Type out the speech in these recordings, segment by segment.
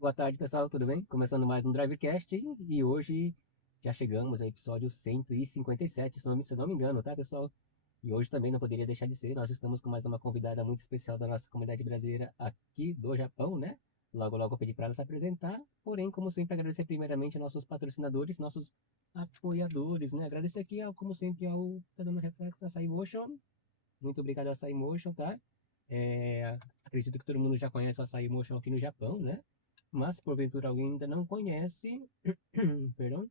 Boa tarde, pessoal, tudo bem? Começando mais um Drivecast e hoje já chegamos ao episódio 157, se não me engano, tá, pessoal? E hoje também não poderia deixar de ser, nós estamos com mais uma convidada muito especial da nossa comunidade brasileira aqui do Japão, né? Logo, logo eu pedi para ela se apresentar, porém, como sempre, agradecer primeiramente aos nossos patrocinadores, nossos apoiadores, né? Agradecer aqui, como sempre, ao Tá Dando Reflexo, Açaí Motion. Muito obrigado ao Açaí Motion, tá? Acredito que todo mundo já conhece o Açaí Motion aqui no Japão, né? Mas, se porventura alguém ainda não conhece, perdão,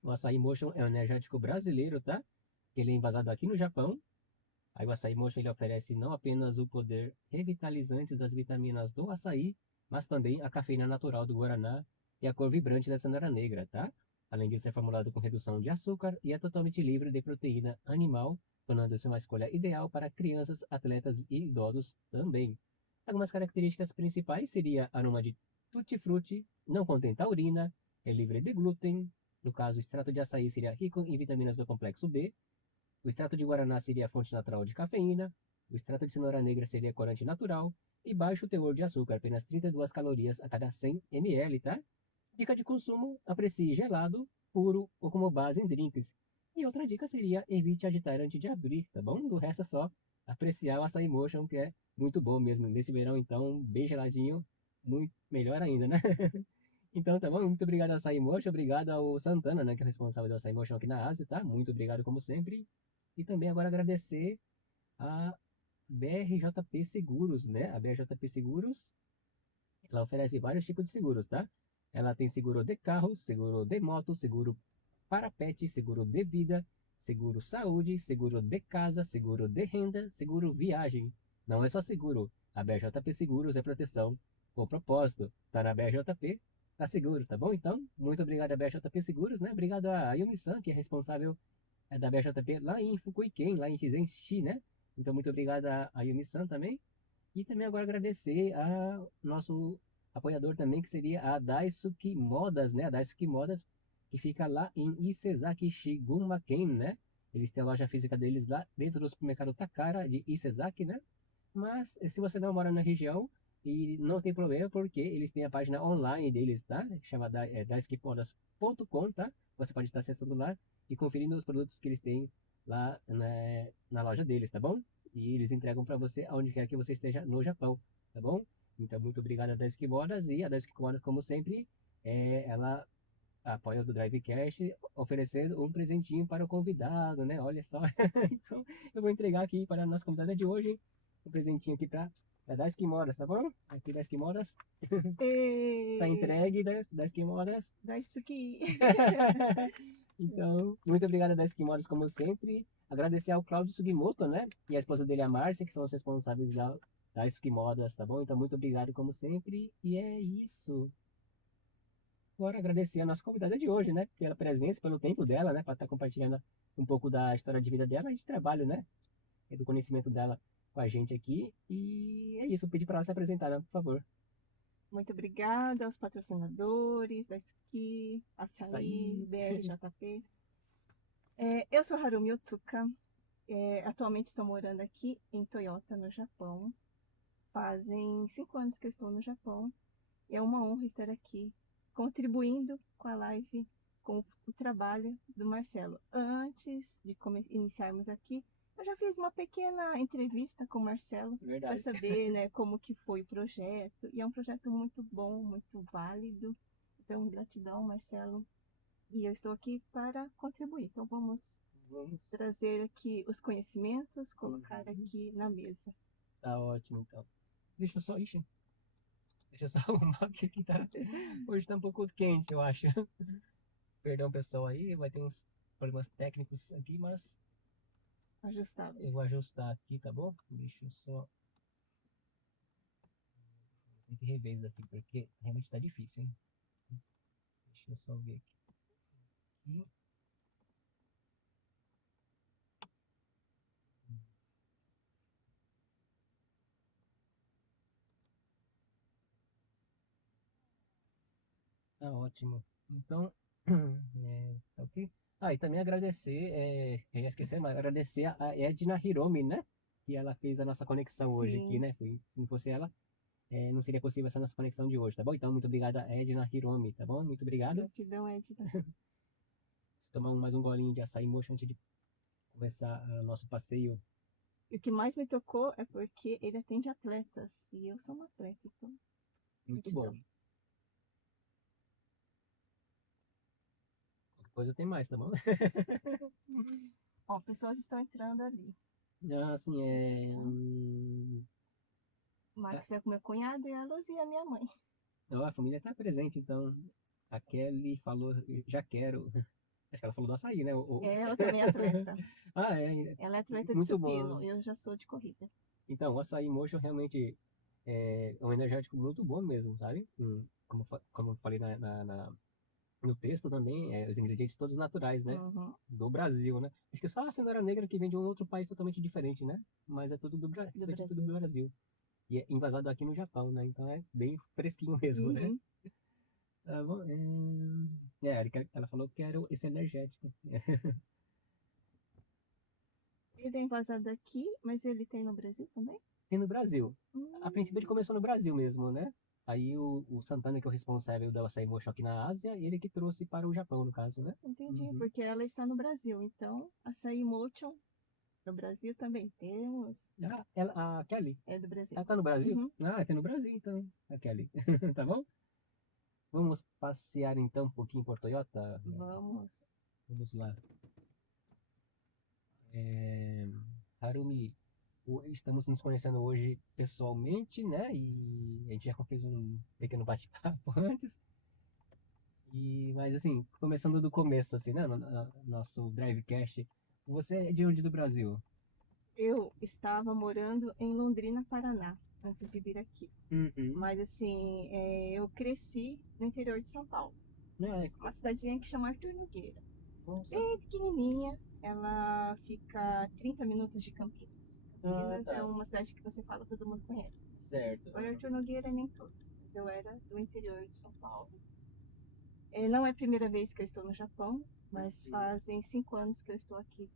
o Açaí Motion é um energético brasileiro, tá? Ele é envasado aqui no Japão. Aí o Açaí Motion ele oferece não apenas o poder revitalizante das vitaminas do açaí, mas também a cafeína natural do guaraná e a cor vibrante da cenoura negra, tá? Além disso, é formulado com redução de açúcar e é totalmente livre de proteína animal, tornando-se uma escolha ideal para crianças, atletas e idosos também. Algumas características principais seria aroma de tutti-frutti, não contém taurina, é livre de glúten. No caso, o extrato de açaí seria rico em vitaminas do complexo B. O extrato de guaraná seria a fonte natural de cafeína. O extrato de cenoura negra seria corante natural. E baixo teor de açúcar, apenas 32 calorias a cada 100 ml, tá? Dica de consumo: aprecie gelado, puro ou como base em drinks. E outra dica seria: evite agitar antes de abrir, tá bom? Do resto é só apreciar o açaí motion, que é muito bom mesmo. Nesse verão, então, bem geladinho, muito melhor ainda, né? Então, tá bom? Muito obrigado ao Açaí Motion, obrigado ao Santana, né, que é responsável do Açaí Motion aqui na Ásia, tá? Muito obrigado, como sempre. E também agora agradecer a BRJP Seguros, né? A BRJP Seguros, ela oferece vários tipos de seguros, tá? Ela tem seguro de carro, seguro de moto, seguro para pet, seguro de vida, seguro saúde, seguro de casa, seguro de renda, seguro viagem. Não é só seguro. A BRJP Seguros é proteção com propósito. Tá na BRJP, tá seguro, tá bom? Então, muito obrigado a BRJP Seguros, né? Obrigado a Yumi-san, que é responsável da BRJP lá em Fukuiken, lá em Shizenshi, né? Então, muito obrigado a Yumi-san também. E também agora agradecer a nosso apoiador também, que seria a Daisuke Modas, né? A Daisuke Modas, que fica lá em Isezaki Shigunmaken, né? Eles têm a loja física deles lá dentro do supermercado Takara de Isezaki, né? Mas se você não mora na região, e não tem problema, porque eles têm a página online deles, tá? Chamada daisukemodas.com, tá? Você pode estar acessando lá e conferindo os produtos que eles têm lá na loja deles, tá bom? E eles entregam para você aonde quer que você esteja no Japão, tá bom? Então, muito obrigado a Daisuke Modas, e a Daisuke Modas, como sempre, ela apoia o do Drivecast, oferecendo um presentinho para o convidado, né? Olha só. Então, eu vou entregar aqui para a nossa convidada de hoje um presentinho aqui para das Quimoras, tá bom? Aqui das Quimoras, tá E entregue das Quimoras. Daisuke. Então, muito obrigado das Quimoras, como sempre. Agradecer ao Claudio Sugimoto, né? E a esposa dele, a Márcia, que são os responsáveis das Quimoras, tá bom? Então, muito obrigado, como sempre. E é isso. Agora agradecer a nossa convidada de hoje, né? Pela presença, pelo tempo dela, né? Para estar compartilhando um pouco da história de vida dela e de trabalho, né? E do conhecimento dela com a gente aqui. E é isso, eu pedi para ela se apresentar, né? Por favor. Muito obrigada aos patrocinadores, Daisuke, Essa Açaí, aí. BRJP. Eu sou Harumi Otsuka. Atualmente estou morando aqui em Toyota, no Japão. Fazem 5 anos que eu estou no Japão. E é uma honra estar aqui, contribuindo com a live, com o trabalho do Marcelo. Antes de iniciarmos aqui, eu já fiz uma pequena entrevista com o Marcelo para Verdade. saber, né, como que foi o projeto. E é um projeto muito bom, muito válido. Então, gratidão, Marcelo. E eu estou aqui para contribuir. Então, vamos Vamos. trazer aqui os conhecimentos, colocar Uhum. aqui na mesa. Tá ótimo, então. Deixa eu só. Ixi, deixa eu só arrumar aqui que tá. Hoje tá um pouco quente, eu acho. Perdão, pessoal, aí. Vai ter uns problemas técnicos aqui, mas eu vou Ajustáveis. ajustar aqui, tá bom? Deixa eu só. Tem que rever isso aqui, porque realmente tá difícil, hein? Deixa eu só ver aqui. Tá ótimo. Então, tá ok? Ah, e também agradecer, eu ia esquecer, mas agradecer a Edna Hiromi, né? Que ela fez a nossa conexão hoje aqui, Sim, né? Se não fosse ela, não seria possível essa nossa conexão de hoje, tá bom? Então, muito obrigado a Edna Hiromi, tá bom? Muito obrigado. Gratidão, Edna. Tomar mais um golinho de açaí mocho antes de começar o nosso passeio. E o que mais me tocou é porque ele atende atletas. E eu sou uma atleta, então. Muito gratidão. bom. Qualquer coisa tem mais, tá bom? Ó, pessoas estão entrando ali. Assim, O Max é com meu cunhado e a Luzia, minha mãe. a família tá presente, então. A Kelly falou, já quero. Acho que ela falou do açaí, né? Ela também é atleta. Ah, é. Ela é atleta de Muito supino. bom. Eu já sou de corrida. Então, o açaí mocho realmente é um energético muito bom mesmo, sabe? Como eu falei no texto também, os ingredientes todos naturais, né? Uhum. Do Brasil, né? Acho que só a cenoura negra que vem de um outro país totalmente diferente, né? Mas é tudo Do tudo do Brasil. Brasil. E é envasado aqui no Japão, né? Então é bem fresquinho mesmo, né? Uhum. Tá bom, a Erika, ela falou que era esse energético. Ele é envasado aqui, mas ele tem no Brasil também? Tem no Brasil. A princípio ele Hum, começou no Brasil mesmo, né? Aí o Santana, que é o responsável do açaí mocho aqui na Ásia, ele que trouxe para o Japão, no caso, né? entendi, Uhum. porque ela está no Brasil. Então, açaí mocho no Brasil também temos. A Kelly, É do Brasil. ela tá no Brasil? Uhum. Ah, tá no Brasil, então, a Kelly. Tá bom? Vamos passear então um pouquinho por Toyota? Vamos. Vamos lá. Harumi, estamos nos conhecendo hoje pessoalmente, né? E a gente já fez um pequeno bate-papo antes. Mas assim, começando do começo, assim, né? No nosso Drivecast. Você é de onde do Brasil? Eu estava morando em Londrina, Paraná, antes de vir aqui. Uhum. Mas assim, eu cresci no interior de São Paulo. É, Uma cidadezinha que chama Arthur Nogueira. nossa. Bem pequenininha, ela fica a 30 minutos de Campinas. Ah, Campinas é tá. uma cidade que você fala, todo mundo conhece. Certo. Agora, Arthur Nogueira, nem todos. Mas eu era do interior de São Paulo. Não é a primeira vez que eu estou no Japão, mas fazem 5 anos que eu estou aqui.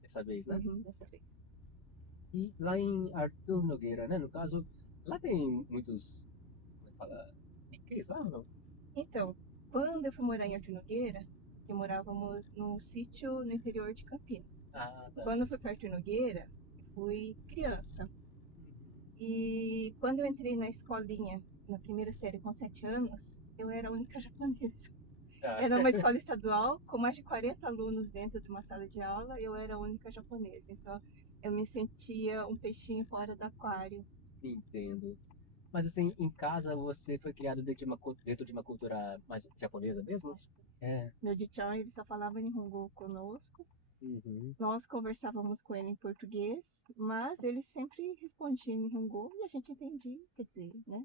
Dessa vez, né? Dessa vez. E lá em Arthur Nogueira, né? No caso, lá tem muitos, como é que fala? Piquês lá ou não? Então, quando eu fui morar em Arthur Nogueira, que morávamos num sítio no interior de Campinas. Ah, tá. Quando eu fui para Arthur Nogueira, eu fui criança. E quando eu entrei na escolinha, na primeira série com 7 anos, eu era a única japonesa. Tá. Era uma escola estadual com mais de 40 alunos dentro de uma sala de aula, eu era a única japonesa. Então eu me sentia um peixinho fora do aquário. Entendo. Mas assim, em casa você foi criado dentro de uma cultura mais japonesa mesmo? É. Meu dichan, ele só falava Nihongo conosco. Uhum. Nós conversávamos com ele em português, mas ele sempre respondia em Nihongo e a gente entendia, quer dizer, né?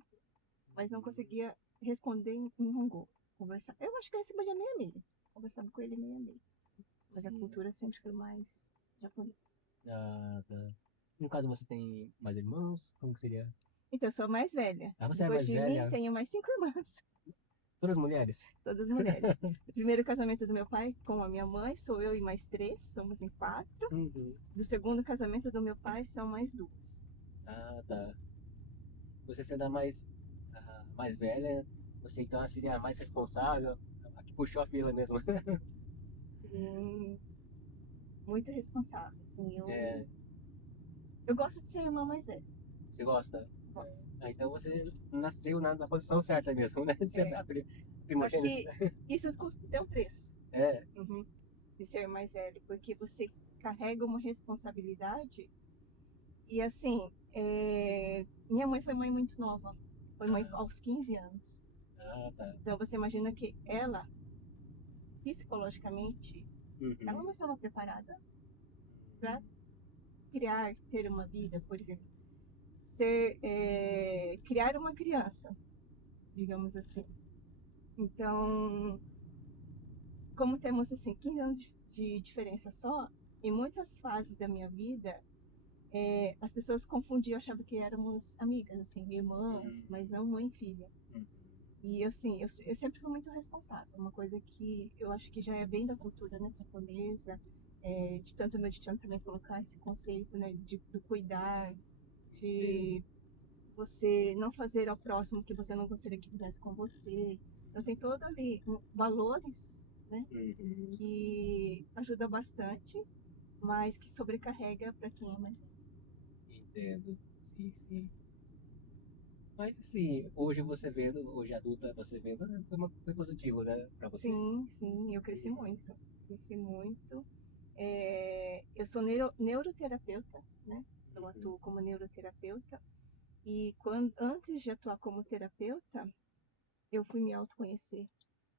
Mas não conseguia responder em Nihongo. Conversar. Eu acho que eu respondia meio a meio. Conversava com ele meio a meio. Mas a Sim. cultura sempre foi mais japonesa. Ah, tá. No caso, você tem mais irmãos? Como que seria? Então, eu sou a mais velha. Ah, você é Depois mais de velha? mim, tenho mais 5 irmãs. Todas mulheres? Todas mulheres. O primeiro casamento do meu pai com a minha mãe, sou eu e mais 3, somos em 4. Uhum. Do segundo casamento do meu pai, são mais 2. Ah, tá. Você sendo mais velha, você então seria a mais responsável, a que puxou a fila mesmo. Sim, muito responsável. Assim, É, eu gosto de ser a irmã mais velha. você gosta? Gosto. Ah, então você nasceu na posição certa mesmo, né? De ser É. a Só primogênita. que isso tem um preço. É. De ser mais velho, porque você carrega uma responsabilidade. E assim, minha mãe foi mãe muito nova. Foi mãe aos 15 anos. Ah, tá. Então você imagina que ela, psicologicamente, ela não estava preparada para criar, ter uma vida, por exemplo. Criar uma criança, digamos assim. Então, como temos assim 15 anos de diferença só, em muitas fases da minha vida, as pessoas confundiam, achavam que éramos amigas, assim, irmãs, mas não mãe e filha. E assim, eu sempre fui muito responsável, uma coisa que eu acho que já é bem da cultura, né, japonesa, de tanto meu tchan também colocar esse conceito, né, do cuidar, de você não fazer ao próximo o que você não gostaria que fizesse com você. Então tem todo ali valores, né, Uhum. que ajuda bastante, mas que sobrecarrega para quem é mais velho. Entendo. Sim, sim. Mas assim, hoje você vendo, hoje adulta, você vendo, foi positivo, né, pra você. Sim, sim, eu cresci Uhum. muito. Cresci muito. Eu sou neuroterapeuta, né? Eu Uhum. atuo como neuroterapeuta. E quando, antes de atuar como terapeuta, eu fui me autoconhecer,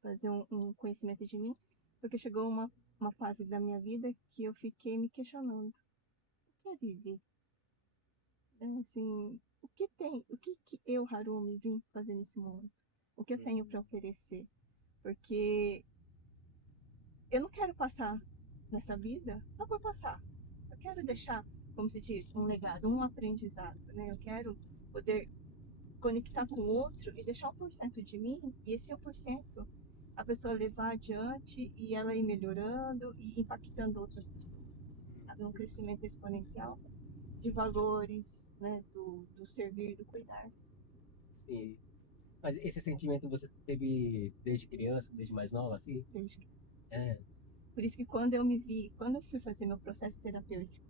fazer um conhecimento de mim, porque chegou uma fase da minha vida que eu fiquei me questionando. O que é viver? Assim, o que eu, Harumi, vim fazer nesse mundo? O que eu tenho Uhum. para oferecer? Porque eu não quero passar nessa vida só por passar. Eu quero Sim. deixar, como se diz, um legado, um aprendizado, né? Eu quero poder conectar com o outro e deixar 1% de mim, e esse 1% a pessoa levar adiante e ela ir melhorando e impactando outras pessoas, sabe? Um crescimento exponencial de valores, né? Do servir, do cuidar. Sim. Mas esse sentimento você teve desde criança, desde mais nova, assim? Desde que... É. Por isso que quando eu fui fazer meu processo terapêutico,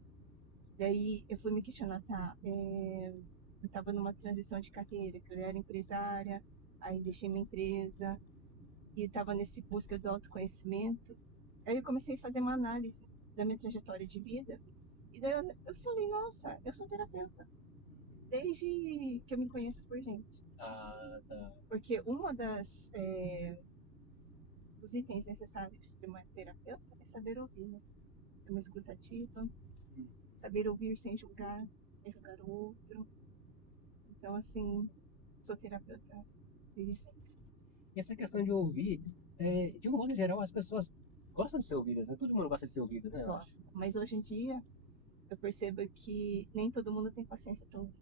daí eu fui me questionar, tá? Eu estava numa transição de carreira, que eu era empresária, aí deixei minha empresa e estava nesse busca do autoconhecimento. Aí eu comecei a fazer uma análise da minha trajetória de vida e daí eu falei, nossa, eu sou terapeuta desde que eu me conheço por gente. Ah, tá. Porque dos itens necessários de uma terapeuta é saber ouvir, né? É uma escuta ativa, saber ouvir sem julgar o outro. Então, assim, sou terapeuta desde sempre. E essa questão de ouvir, de um modo geral, as pessoas gostam de ser ouvidas, né? Todo mundo gosta de ser ouvido, né? Eu acho. Gosto. Mas hoje em dia, eu percebo que nem todo mundo tem paciência para ouvir.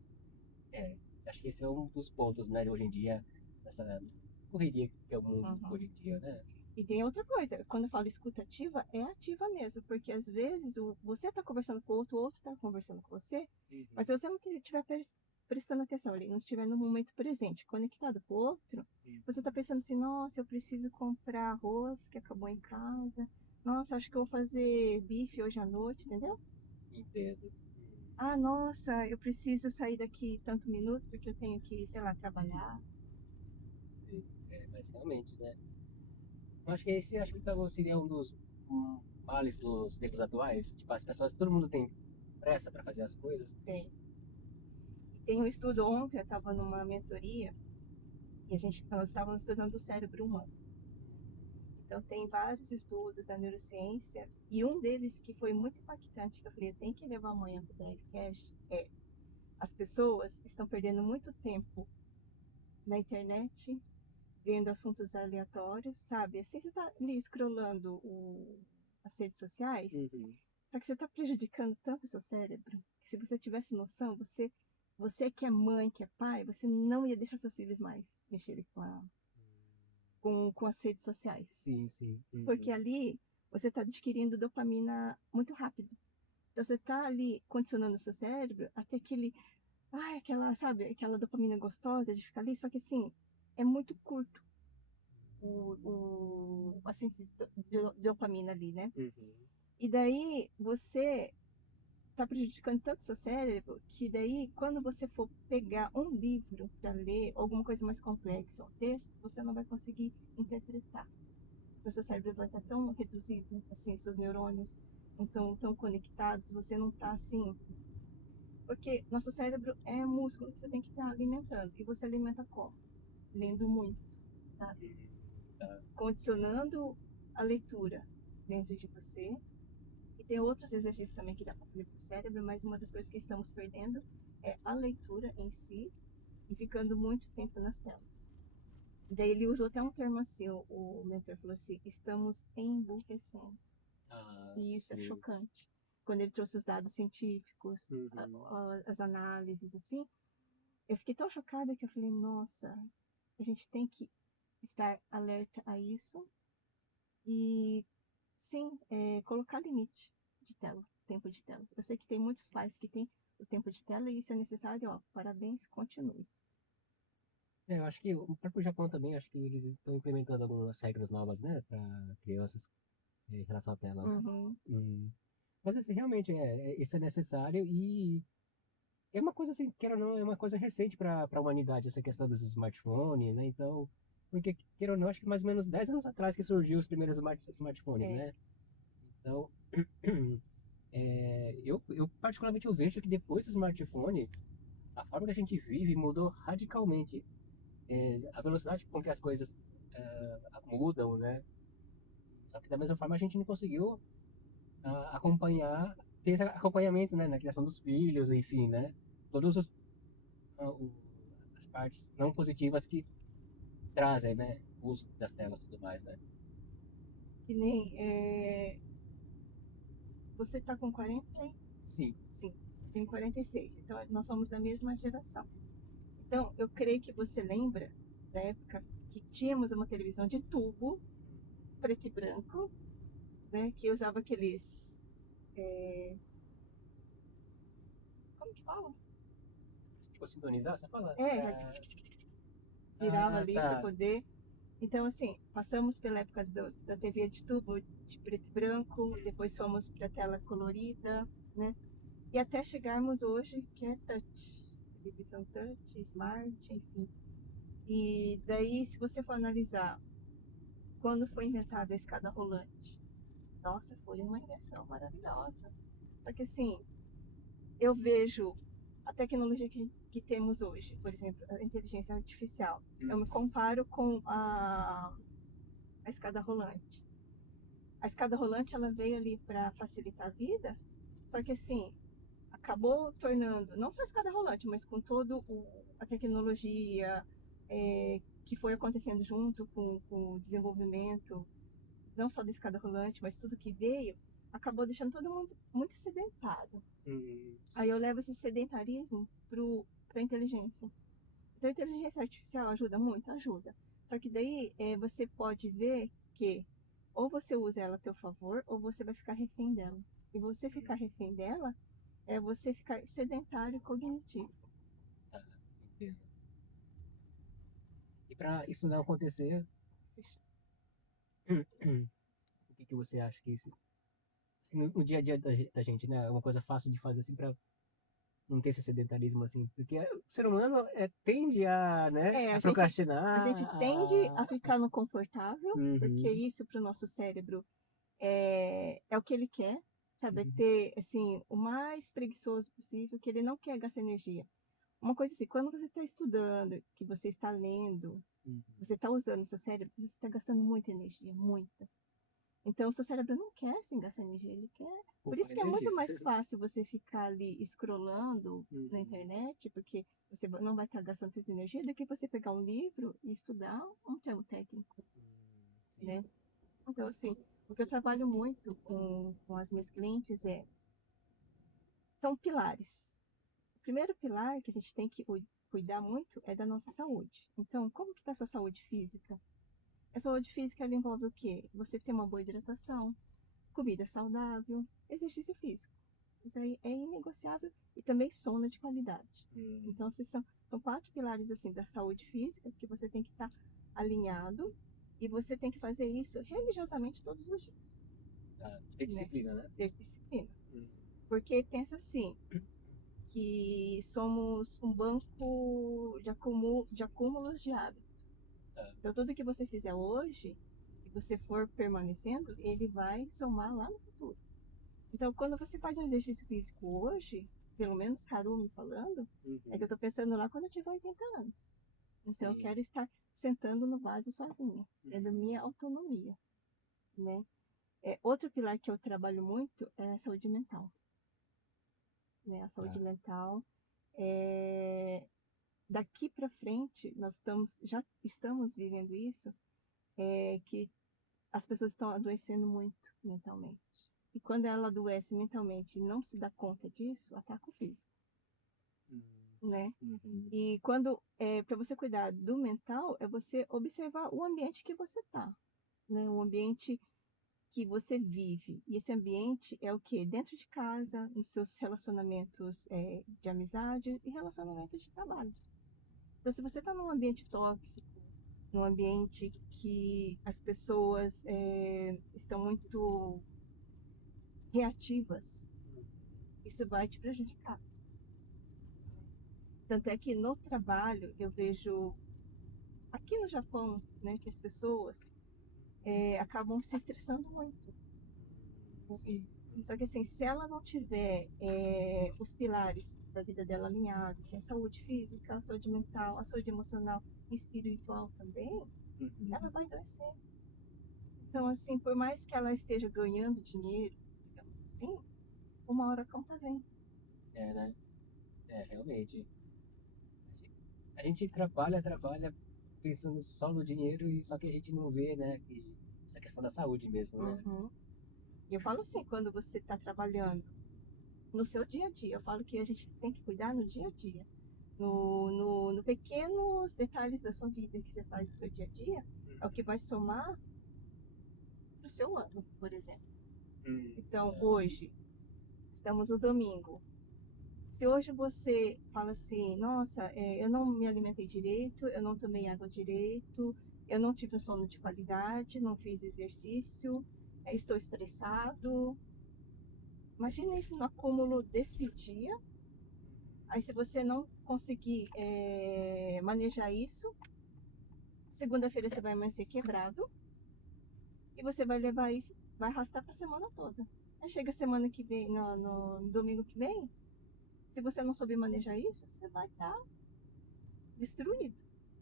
É, acho que esse é um dos pontos, né, de hoje em dia, nessa correria que é o mundo hoje Uhum. em dia, né? E tem outra coisa, quando eu falo escuta ativa, é ativa mesmo, porque às vezes você está conversando com o outro está conversando com você, Uhum. mas se você não estiver prestando atenção ali, não estiver no momento presente, conectado com o outro, você está pensando assim, nossa, eu preciso comprar arroz que acabou em casa, nossa, acho que eu vou fazer bife hoje à noite, entendeu? Entendo. Ah, nossa, eu preciso sair daqui tanto minuto porque eu tenho que, sei lá, trabalhar. Sim, mas realmente, né? Eu acho que esse acho que seria um dos males dos tempos atuais. Tipo, as pessoas, todo mundo tem pressa para fazer as coisas. Tem. E tem um estudo ontem, eu estava numa mentoria e nós estávamos estudando o cérebro humano. Então tem vários estudos da neurociência e um deles que foi muito impactante, que eu falei, eu tenho que levar amanhã para o Drivecast, as pessoas estão perdendo muito tempo na internet, vendo assuntos aleatórios, sabe? Assim você está ali scrollando as redes sociais, Uhum. só que você está prejudicando tanto o seu cérebro, que se você tivesse noção, você que é mãe, que é pai, você não ia deixar seus filhos mais mexerem com as redes sociais. Sim, sim. Porque Uhum. ali você está adquirindo dopamina muito rápido. Então você está ali condicionando o seu cérebro até aquela, sabe, aquela dopamina gostosa de ficar ali, só que assim, é muito curto a síntese de dopamina ali, né? Uhum. E daí você está prejudicando tanto o seu cérebro que daí quando você for pegar um livro para ler, alguma coisa mais complexa, um texto, você não vai conseguir interpretar. O seu cérebro vai estar tão reduzido, assim, seus neurônios não estão tão conectados, você não está assim. Porque nosso cérebro é músculo que você tem que estar alimentando. E você alimenta como? Lendo muito, sabe? Tá. Condicionando a leitura dentro de você. E tem outros exercícios também que dá para fazer para o cérebro, mas uma das coisas que estamos perdendo é a leitura em si e ficando muito tempo nas telas. Daí ele usou até um termo assim, o mentor falou assim, estamos emburrecendo. Ah, E isso é sim. chocante. Quando ele trouxe os dados científicos, Uhum. as análises, assim, eu fiquei tão chocada que eu falei, nossa, a gente tem que estar alerta a isso e, sim, colocar limite de tela, tempo de tela. Eu sei que tem muitos pais que têm o tempo de tela e isso é necessário, ó, parabéns, continue. Eu acho que o próprio Japão também, acho que eles estão implementando algumas regras novas, né, para crianças em relação à tela. Uhum. Mas assim, realmente isso é necessário e é uma coisa assim, queira ou não, é uma coisa recente para a humanidade essa questão dos smartphones, né? Então, porque queira ou não, acho que mais ou menos 10 anos atrás que surgiu os primeiros smartphones, É. né? Então, eu particularmente eu vejo que depois do smartphone, a forma que a gente vive mudou radicalmente. A velocidade com que as coisas mudam, né? Só que da mesma forma a gente não conseguiu acompanhar, ter acompanhamento, né, na criação dos filhos, enfim, né? Todos as partes não positivas que trazem, né, o uso das telas e tudo mais, né? Que nem, você tá com 40? Sim. Sim, eu tenho 46, então nós somos da mesma geração. Então, eu creio que você lembra da época que tínhamos uma televisão de tubo, preto e branco, né? Que usava aqueles. Como que fala? Tipo, sintonizar, você fala? Girava ali para Tá. poder. Então, assim, passamos pela época da TV de tubo, de preto e branco, depois fomos para tela colorida, né? E até chegarmos hoje, que é touch, televisão touch, smart, enfim. E daí, se você for analisar quando foi inventada a escada rolante, nossa, foi uma invenção maravilhosa. Só que assim, eu vejo a tecnologia que temos hoje, por exemplo, a inteligência artificial. Eu me comparo com a escada rolante. A escada rolante ela veio ali para facilitar a vida, só que assim, acabou tornando, não só a escada rolante, mas com toda a tecnologia que foi acontecendo junto com o desenvolvimento não só da escada rolante, mas tudo que veio, acabou deixando todo mundo muito sedentário. Aí eu levo esse sedentarismo para a inteligência. Então a inteligência artificial ajuda muito? Ajuda. Só que daí você pode ver que ou você usa ela a teu favor, ou você vai ficar refém dela. E você ficar refém dela é você ficar sedentário cognitivo. Tá, entendo. E para isso não acontecer, o que você acha que isso, assim, no dia a dia da gente, né? É uma coisa fácil de fazer assim para não ter esse sedentarismo assim, porque o ser humano tende a, né, A a gente, procrastinar, a gente tende a ficar no confortável, porque Uhum, isso para o nosso cérebro é o que ele quer, sabe? É uhum, ter, assim, o mais preguiçoso possível, que ele não quer gastar energia. Uma coisa assim, quando você está estudando, que você está lendo, uhum. você está usando o seu cérebro, você está gastando muita energia, muita. Então, o seu cérebro não quer, assim, gastar energia, ele quer. Por Poupa isso que é muito energia. mais fácil você ficar ali scrollando na Uhum. internet, porque você não vai estar gastando tanta energia, do que você pegar um livro e estudar um termo técnico, Sim. né? Então, assim, o que eu trabalho muito com as minhas clientes são pilares. O primeiro pilar que a gente tem que cuidar muito é da nossa saúde. Então, como que está a sua saúde física? A saúde física ela envolve o quê? Você ter uma boa hidratação, comida saudável, exercício físico. Isso aí é inegociável e também sono de qualidade. Então, são 4 pilares assim da saúde física que você tem que estar alinhado e você tem que fazer isso religiosamente todos os dias. Tá. Ter Né? disciplina, né? Ter disciplina. Uhum. Porque pensa assim, que somos um banco de acúmulos de hábito. Tá. Então, tudo que você fizer hoje, e você for permanecendo, ele vai somar lá no futuro. Então, quando você faz um exercício físico hoje, pelo menos Harumi falando, é que eu Uhum. tô pensando lá quando eu tiver 80 anos. Então, eu Sim. quero estar sentando no vaso sozinha, tendo Uhum. minha autonomia, né? Outro pilar que eu trabalho muito é a saúde mental, né? A saúde Tá. mental daqui para frente, já estamos vivendo isso, que as pessoas estão adoecendo muito mentalmente. E quando ela adoece mentalmente e não se dá conta disso, ataca o físico, né? Uhum. E quando para você cuidar do mental, é você observar o ambiente que você tá, né? O ambiente que você vive. E esse ambiente é o quê? Dentro de casa, nos seus relacionamentos de amizade e relacionamentos de trabalho. Então, se você está num ambiente tóxico, num ambiente que as pessoas estão muito reativas, isso vai te prejudicar. Tanto é que no trabalho eu vejo aqui no Japão, né, que as pessoas acabam se estressando muito. Sim. Só que assim, se ela não tiver os pilares da vida dela alinhados, que é a saúde física, a saúde mental, a saúde emocional e espiritual também, ela vai adoecer. Então, assim, por mais que ela esteja ganhando dinheiro, digamos assim, uma hora a conta vem. Né? Realmente. A gente trabalha pensando só no dinheiro e só que a gente não vê, né, que essa questão da saúde mesmo, né? Uhum. E eu falo assim, quando você está trabalhando no seu dia a dia, eu falo que a gente tem que cuidar no dia a dia. No pequenos detalhes da sua vida que você faz no seu dia a dia, é o que vai somar pro seu ano, por exemplo. Então, hoje, estamos no domingo. Se hoje você fala assim, nossa, eu não me alimentei direito, eu não tomei água direito, eu não tive sono de qualidade, não fiz exercício, estou estressado. Imagina isso no acúmulo desse dia. Aí, se você não conseguir manejar isso, segunda-feira você vai amanhecer quebrado e você vai levar isso, vai arrastar para a semana toda. Aí chega a semana que vem, no domingo que vem, se você não souber manejar isso, você vai estar destruído.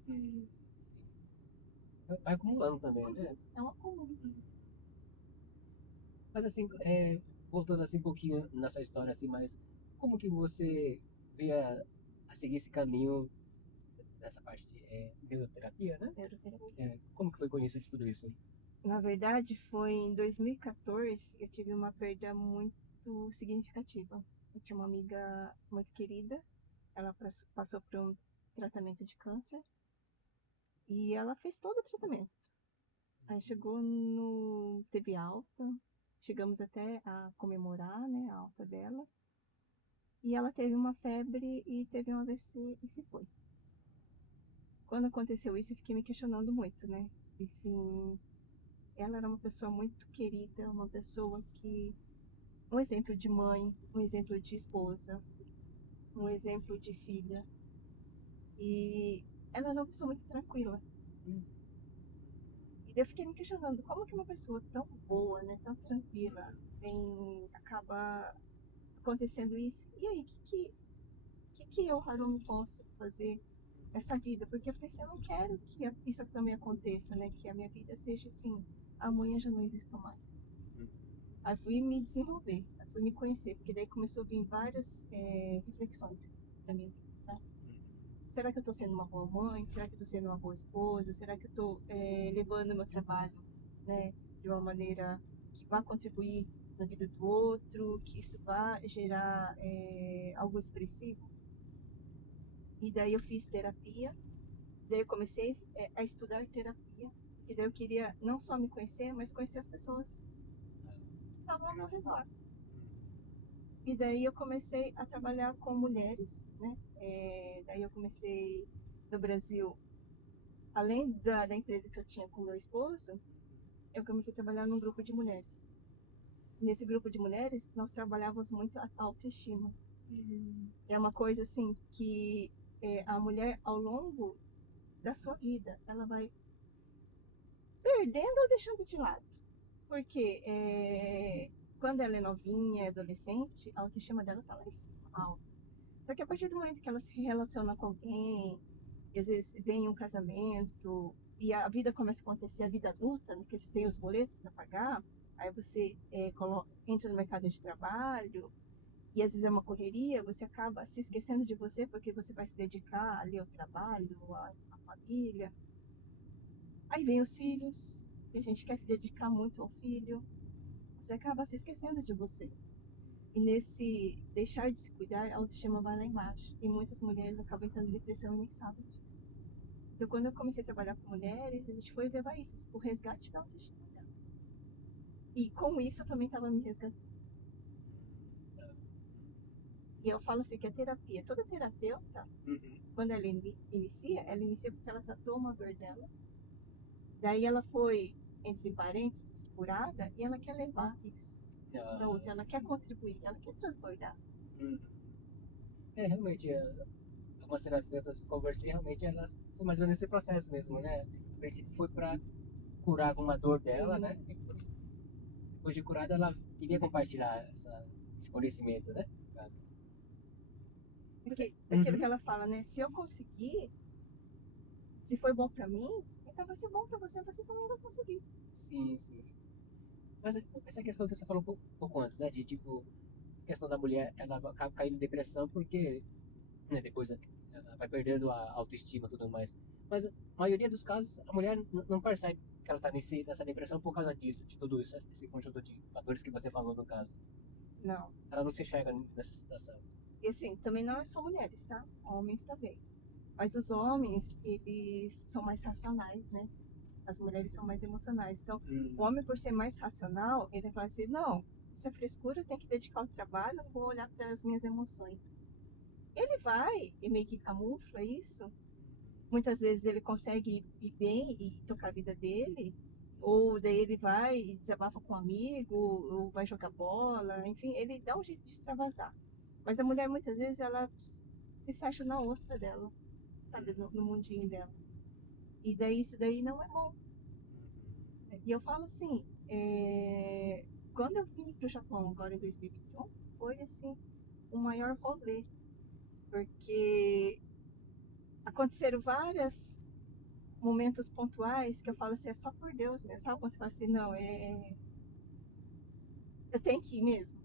Sim. Vai acumulando também, né? É um acúmulo. Mas assim, voltando assim um pouquinho na sua história, assim, mas como que você veio a seguir esse caminho dessa parte de neuroterapia, né? Como que foi com isso de tudo isso? Na verdade, foi em 2014 eu tive uma perda muito significativa. Eu tinha uma amiga muito querida, ela passou por um tratamento de câncer e ela fez todo o tratamento. Aí teve alta, chegamos até a comemorar, né, a alta dela. E ela teve uma febre e teve um AVC e se foi. Quando aconteceu isso, eu fiquei me questionando muito, né? E sim, ela era uma pessoa muito querida, uma pessoa que um exemplo de mãe, um exemplo de esposa, um exemplo de filha. E ela era uma pessoa muito tranquila. E daí eu fiquei me questionando, como que uma pessoa tão boa, né, tão tranquila, acaba acontecendo isso? E aí, que eu, Harumi, posso fazer nessa vida? Porque eu falei assim, eu não quero que isso também aconteça, né? Que a minha vida seja assim, amanhã já não existo mais. Aí fui me desenvolver, aí fui me conhecer, porque daí começou a vir várias reflexões pra minha vida, sabe? Será que eu tô sendo uma boa mãe? Será que eu tô sendo uma boa esposa? Será que eu tô levando o meu trabalho, né, de uma maneira que vá contribuir na vida do outro, que isso vá gerar algo expressivo? E daí eu fiz terapia, daí eu comecei a estudar terapia, e daí eu queria não só me conhecer, mas conhecer as pessoas que estavam ao meu redor. E daí eu comecei a trabalhar com mulheres, né? Daí eu comecei no Brasil, além da empresa que eu tinha com meu esposo, eu comecei a trabalhar num grupo de mulheres. Nesse grupo de mulheres, nós trabalhávamos muito a autoestima. É uma coisa assim que a mulher, ao longo da sua vida, ela vai perdendo ou deixando de lado. Porque quando ela é novinha, é adolescente, a autoestima dela tá lá em cima, alta. Só que a partir do momento que ela se relaciona com alguém, e às vezes vem um casamento, e a vida começa a acontecer, a vida adulta, né, que você tem os boletos para pagar, aí você entra no mercado de trabalho, e às vezes é uma correria, você acaba se esquecendo de você, porque você vai se dedicar ali ao trabalho, à família. Aí vem os filhos, e a gente quer se dedicar muito ao filho, você acaba se esquecendo de você. E nesse deixar de se cuidar, a autoestima vai lá embaixo. E muitas mulheres acabam entrando em depressão e nem sabem disso. Então, quando eu comecei a trabalhar com mulheres, a gente foi levar isso, o resgate da autoestima delas. E com isso eu também estava me resgatando. E eu falo assim que a terapia, toda terapeuta, quando ela ela inicia porque ela tratou uma dor dela. Daí ela foi, entre parênteses, curada e ela quer levar isso para outra. Ela quer contribuir, ela quer transbordar. Realmente, algumas terapeutas que eu conversei, realmente, elas foi mais ou menos esse processo mesmo, né? No princípio foi para curar alguma dor dela, Sim. né? E depois de curada, ela queria compartilhar esse conhecimento, né? Aquilo que ela fala, né? Se eu conseguir, se foi bom para mim, então vai ser bom para você, você também vai conseguir. Sim, sim. Mas essa questão que você falou um pouco antes, né? De tipo, a questão da mulher, ela acaba caindo em depressão porque, né, depois ela vai perdendo a autoestima e tudo mais. Mas a maioria dos casos, a mulher não percebe que ela tá nessa depressão por causa disso, de tudo isso, esse conjunto de fatores que você falou no caso. Não. Ela não se enxerga nessa situação. E assim, também não é só mulheres, tá? Homens também. Mas os homens, eles são mais racionais, né? As mulheres são mais emocionais. Então, o homem, por ser mais racional, ele fala assim: não, isso é frescura, eu tenho que dedicar ao trabalho, não vou olhar para as minhas emoções. Ele vai e meio que camufla isso. Muitas vezes ele consegue ir bem e tocar a vida dele, ou daí ele vai e desabafa com um amigo, ou vai jogar bola, enfim, ele dá um jeito de extravasar. Mas a mulher, muitas vezes, ela se fecha na ostra dela, sabe, no mundinho dela. E daí isso daí não é bom. E eu falo assim, quando eu vim pro Japão agora em 2021, foi assim, o maior rolê. Porque aconteceram vários momentos pontuais que eu falo assim, é só por Deus mesmo. Sabe quando você fala assim, não, eu tenho que ir mesmo.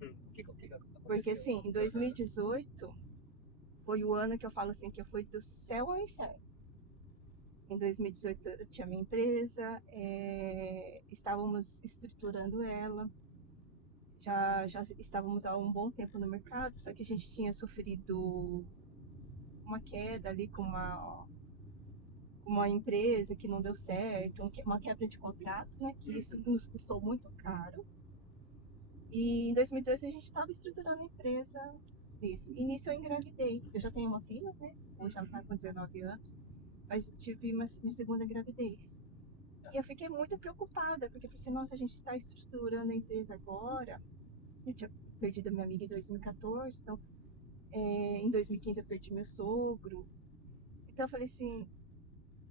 O que aconteceu? Porque assim, em 2018 foi o ano que eu falo assim, que eu fui do céu ao inferno. Em 2018 eu tinha minha empresa, estávamos estruturando ela, já estávamos há um bom tempo no mercado, só que a gente tinha sofrido uma queda ali com uma empresa que não deu certo, uma quebra de contrato, né? Que isso nos custou muito caro. E em 2018 a gente estava estruturando a empresa nisso. E nisso eu engravidei. Eu já tenho uma filha, né? Hoje ela está com 19 anos. Mas tive minha segunda gravidez. E eu fiquei muito preocupada, porque eu falei assim, nossa, a gente está estruturando a empresa agora. Eu tinha perdido a minha amiga em 2014, então em 2015 eu perdi meu sogro. Então eu falei assim,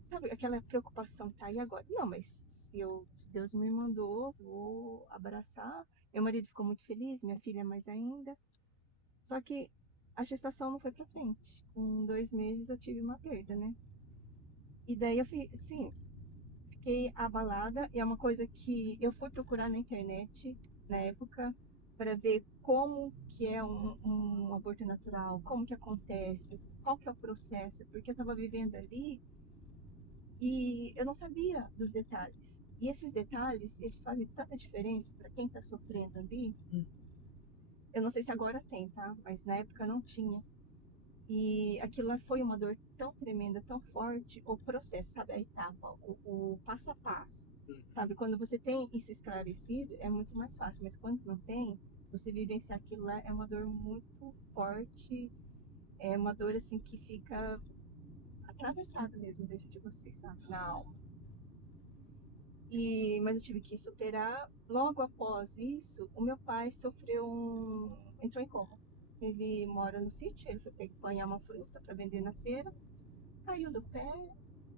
sabe, aquela preocupação tá aí agora. Não, mas se Deus me mandou, vou abraçar. Meu marido ficou muito feliz, minha filha mais ainda. Só que a gestação não foi pra frente. Com 2 meses eu tive uma perda, né? E daí eu fiquei abalada. E é uma coisa que eu fui procurar na internet na época para ver como que é um aborto natural, como que acontece, qual que é o processo, porque eu estava vivendo ali e eu não sabia dos detalhes. E esses detalhes, eles fazem tanta diferença para quem está sofrendo ali. Eu não sei se agora tem, tá? Mas na época não tinha. E aquilo lá foi uma dor tão tremenda, tão forte, o processo, sabe? A etapa, o passo a passo. Sabe? Quando você tem isso esclarecido, é muito mais fácil. Mas quando não tem, você vivenciar aquilo lá é uma dor muito forte. É uma dor, assim, que fica atravessada mesmo dentro de você, sabe? Na alma. Mas eu tive que superar. Logo após isso, o meu pai entrou em coma. Ele mora no sítio, ele foi apanhar uma fruta para vender na feira, caiu do pé,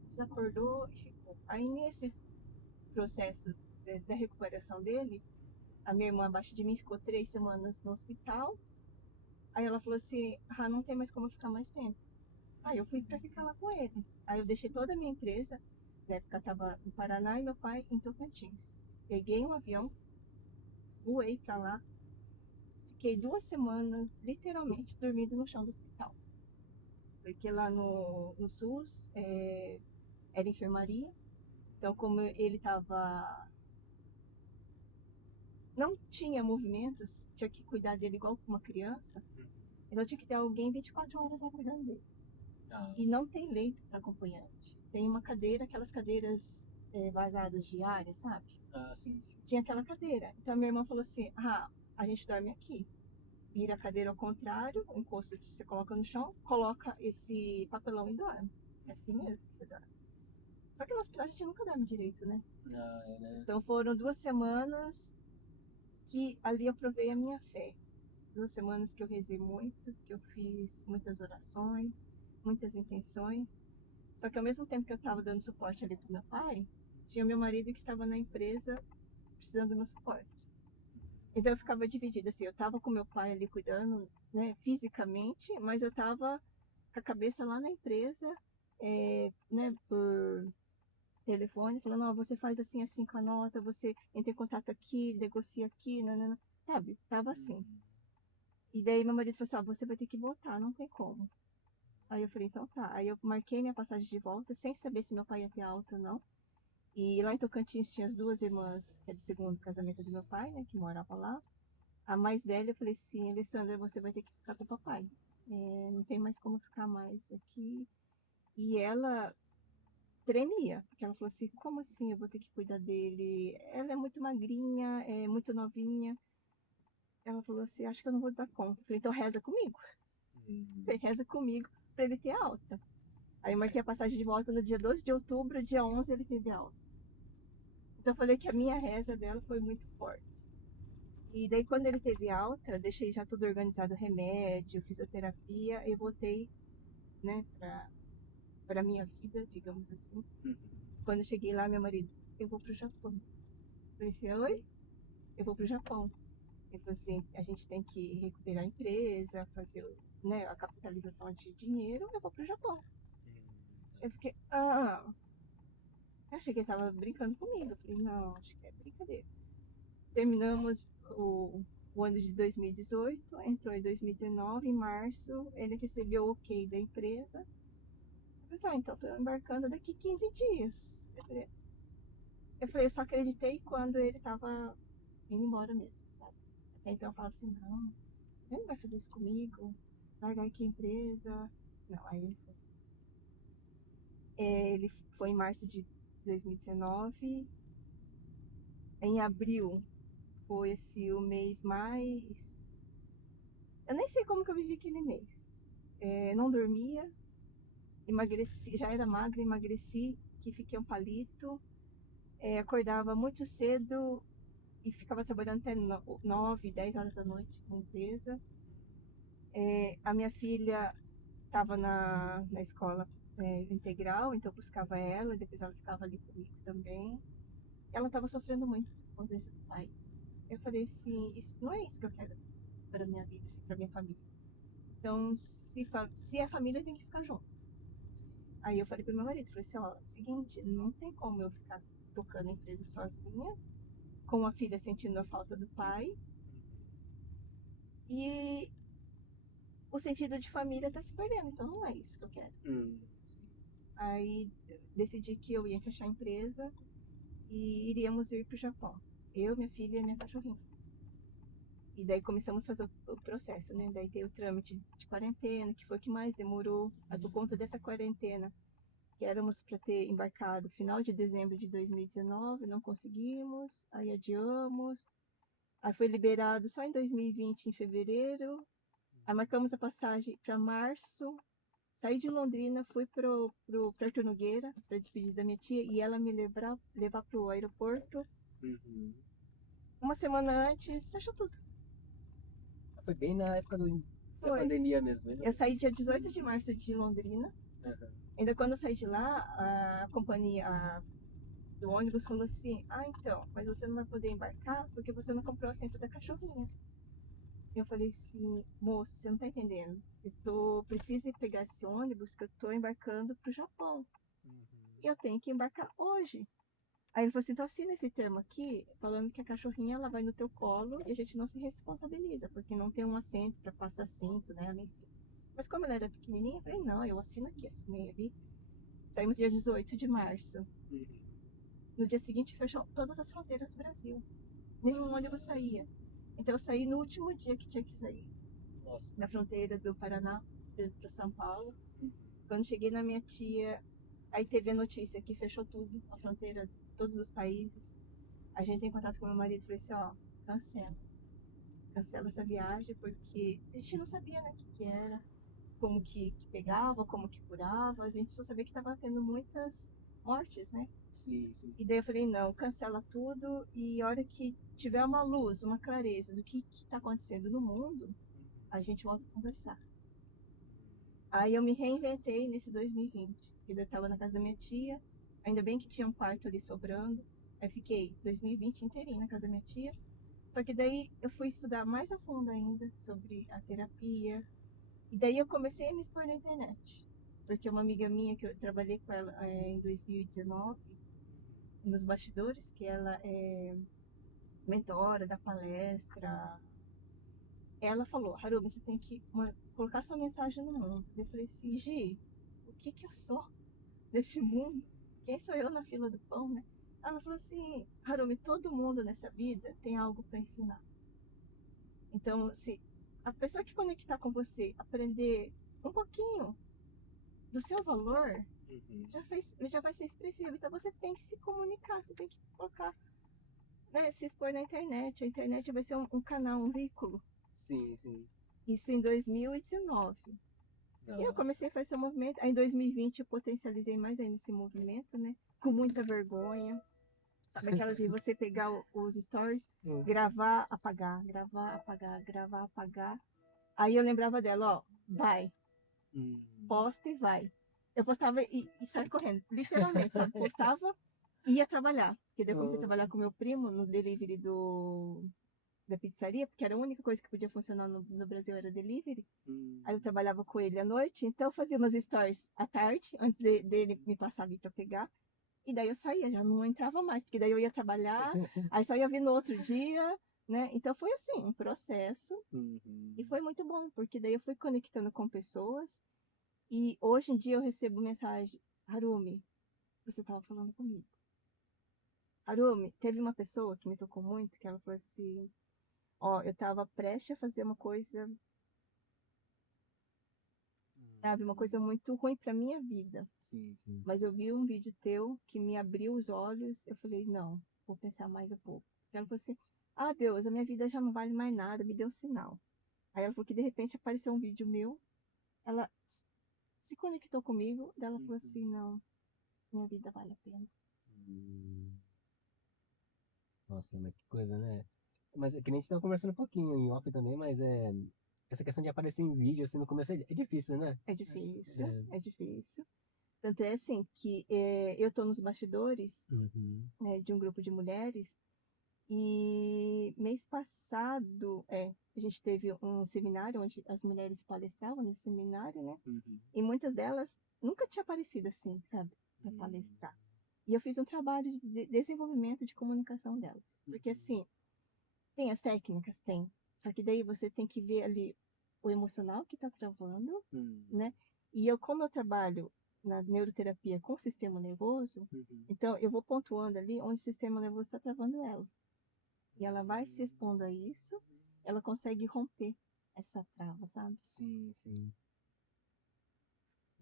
desacordou e ficou. Aí nesse processo da recuperação dele, a minha irmã abaixo de mim ficou 3 semanas no hospital. Aí ela falou assim, não tem mais como eu ficar mais tempo. Aí eu fui para ficar lá com ele. Aí eu deixei toda a minha empresa, na época eu estava no Paraná e meu pai em Tocantins. Peguei um avião, voei para lá, fiquei 2 semanas literalmente dormindo no chão do hospital. Porque lá no SUS era enfermaria. Então, como ele não tinha movimentos, tinha que cuidar dele igual uma criança. Então tinha que ter alguém 24 horas lá cuidando dele. E não tem leito para acompanhante. Tem uma cadeira, aquelas cadeiras vazadas diárias, sabe? Ah, sim, sim. Tinha aquela cadeira. Então a minha irmã falou assim: ah, a gente dorme aqui. Vira a cadeira ao contrário, o encosto você coloca no chão, coloca esse papelão e dorme. É assim mesmo que você dorme. Só que no hospital a gente nunca dorme direito, né? Ah, é, né? Então foram 2 semanas que ali eu provei a minha fé. 2 semanas que eu rezei muito, que eu fiz muitas orações, muitas intenções. Só que ao mesmo tempo que eu estava dando suporte ali pro meu pai, tinha meu marido que estava na empresa precisando do meu suporte. Então eu ficava dividida, assim, eu tava com meu pai ali cuidando, né, fisicamente, mas eu tava com a cabeça lá na empresa, né, por telefone, falando, ó, você faz assim, assim com a nota, você entra em contato aqui, negocia aqui, nanana, sabe? Tava assim. E daí meu marido falou assim, ó, você vai ter que voltar, não tem como. Aí eu falei, então tá. Aí eu marquei minha passagem de volta, sem saber se meu pai ia ter alta ou não. E lá em Tocantins tinha as 2 irmãs, que é do segundo casamento do meu pai, né, que moravam lá. A mais velha, eu falei assim, Alessandra, você vai ter que ficar com o papai. Não tem mais como ficar mais aqui. E ela tremia, porque ela falou assim, como assim eu vou ter que cuidar dele? Ela é muito magrinha, é muito novinha. Ela falou assim, acho que eu não vou dar conta. Eu falei, então reza comigo. Eu falei, reza comigo para ele ter alta. Aí eu marquei a passagem de volta no dia 12 de outubro, dia 11 ele teve alta. Então eu falei que a minha reza dela foi muito forte. E daí quando ele teve alta, eu deixei já tudo organizado, remédio, fisioterapia, eu voltei, né, pra minha vida, digamos assim. Quando eu cheguei lá, meu marido, eu vou pro Japão. Eu falei assim, oi? Eu vou pro Japão. Ele falou assim, a gente tem que recuperar a empresa, fazer, né, a capitalização de dinheiro, eu vou pro Japão. Eu fiquei, eu achei que ele tava brincando comigo. Eu falei, não, acho que é brincadeira. Terminamos o ano de 2018, entrou em 2019, em março, ele recebeu o ok da empresa. Eu falei, então tô embarcando daqui 15 dias. Eu só acreditei quando ele tava indo embora mesmo, sabe? Até então eu falava assim, não, ele não vai fazer isso comigo, largar aqui a empresa. Não, aí ele foi. Ele foi em março de 2019. Em abril foi assim, o mês mais. Eu nem sei como que eu vivi aquele mês. Não dormia, emagreci, já era magra, emagreci, que fiquei um palito. Acordava muito cedo e ficava trabalhando até 9, 10 horas da noite na empresa. A minha filha estava na escola integral, então eu buscava ela, depois ela ficava ali comigo também. Ela estava sofrendo muito com a ausência do pai. Eu falei assim, isso não é isso que eu quero para minha vida, assim, para minha família. Então, se é família, tem que ficar junto. Aí eu falei pro meu marido, falei assim, ó, seguinte, não tem como eu ficar tocando a empresa sozinha, com a filha sentindo a falta do pai, e o sentido de família tá se perdendo, então não é isso que eu quero. Aí decidi que eu ia fechar a empresa e iríamos ir pro Japão. Eu, minha filha e minha cachorrinha. E daí começamos a fazer o processo, né? Daí tem o trâmite de quarentena, que foi o que mais demorou. Aí por conta dessa quarentena, que éramos para ter embarcado final de dezembro de 2019, não conseguimos, aí adiamos. Aí foi liberado só em 2020, em fevereiro. Aí marcamos a passagem para março. Saí de Londrina, fui pro Arthur Nogueira para despedir da minha tia e ela me levar pro aeroporto. Uma semana antes, fechou tudo. Foi bem na época da Foi. pandemia mesmo, né? Eu saí dia 18 de março de Londrina. Ainda quando eu saí de lá, a companhia do ônibus falou assim, então, mas você não vai poder embarcar porque você não comprou o assento da cachorrinha. Eu falei assim, moço, você não tá entendendo. Preciso pegar esse ônibus que eu tô embarcando pro Japão. E eu tenho que embarcar hoje. Aí ele falou assim, então assina esse termo aqui, falando que a cachorrinha ela vai no teu colo e a gente não se responsabiliza, porque não tem um assento para passar cinto, né? Enfim. Mas como ela era pequenininha, eu falei, não, eu assino aqui, assinei ali. Saímos dia 18 de março. No dia seguinte fechou todas as fronteiras do Brasil. Nenhum ônibus saía. Então eu saí no último dia que tinha que sair. Nossa. Da fronteira do Paraná para São Paulo. Quando cheguei na minha tia, Aí teve a notícia que fechou tudo, a fronteira de todos os países. A gente entrou em contato com meu marido e falou assim, ó, cancela. Cancela essa viagem, porque a gente não sabia, né, o que era, como que pegava, como que curava. A gente só sabia que tava tendo muitas mortes, né? Sim, sim. E daí eu falei, não, cancela tudo e a hora que tiver uma luz, uma clareza do que tá acontecendo no mundo, a gente volta a conversar. Aí eu me reinventei nesse 2020, que eu tava na casa da minha tia, ainda bem que tinha um quarto ali sobrando. Aí fiquei 2020 inteirinho na casa da minha tia. Só que daí eu fui estudar mais a fundo ainda sobre a terapia. E daí eu comecei a me expor na internet. Porque uma amiga minha, que eu trabalhei com ela em 2019, nos bastidores, que ela é mentora da palestra, ela falou, Harumi, você tem que colocar sua mensagem no mundo. Eu falei assim, Gi, o que que eu sou neste mundo? Quem sou eu na fila do pão, né? Ela falou assim, Harumi, todo mundo nessa vida tem algo para ensinar. Então, se a pessoa que conectar com você aprender um pouquinho do seu valor, já vai ser expressivo. Então, você tem que se comunicar, você tem que colocar, né, se expor na internet. A internet vai ser um canal, um veículo. Sim, sim. Isso em 2019. E eu comecei a fazer esse movimento. Aí em 2020 eu potencializei mais ainda esse movimento, né? Com muita vergonha. Sabe aquelas de você pegar os stories, gravar, apagar, gravar, apagar, gravar, apagar. Aí eu lembrava dela, ó, vai, posta e vai. Eu postava e saia correndo, literalmente, sabe? Postava e ia trabalhar. Porque daí eu comecei a trabalhar com meu primo no delivery da pizzaria, porque era a única coisa que podia funcionar no Brasil era delivery. Aí eu trabalhava com ele à noite, então eu fazia umas stories à tarde, antes dele me passar ali pra pegar. E daí eu saía, já não entrava mais, porque daí eu ia trabalhar, aí só ia vir no outro dia, né? Então foi assim, um processo. E foi muito bom, porque daí eu fui conectando com pessoas. E hoje em dia eu recebo mensagem, Harumi, você estava falando comigo. Harumi, teve uma pessoa que me tocou muito, que ela falou assim, ó, eu estava prestes a fazer uma coisa, sabe, uma coisa muito ruim para minha vida. Sim, sim. Mas eu vi um vídeo teu que me abriu os olhos, eu falei, não, vou pensar mais um pouco. Ela falou assim, ah, Deus, a minha vida já não vale mais nada, me deu um sinal. Aí ela falou que de repente apareceu um vídeo meu, ela se conectou comigo, daí ela falou assim, não, minha vida vale a pena. Nossa, mas que coisa, né? Mas é que nem a gente tava conversando um pouquinho em off também, mas essa questão de aparecer em vídeo assim no começo é difícil, né? É difícil, é difícil. Tanto é assim que eu tô nos bastidores, né, de um grupo de mulheres e mês passado a gente teve um seminário onde as mulheres palestravam nesse seminário, né? E muitas delas nunca tinha aparecido assim, sabe, para palestrar. E eu fiz um trabalho de desenvolvimento de comunicação delas. Porque assim, tem as técnicas, tem. Só que daí você tem que ver ali o emocional que está travando, né? E como eu trabalho na neuroterapia com o sistema nervoso, então eu vou pontuando ali onde o sistema nervoso está travando ela. E ela vai se expondo a isso, ela consegue romper essa trava, sabe? Sim, sim.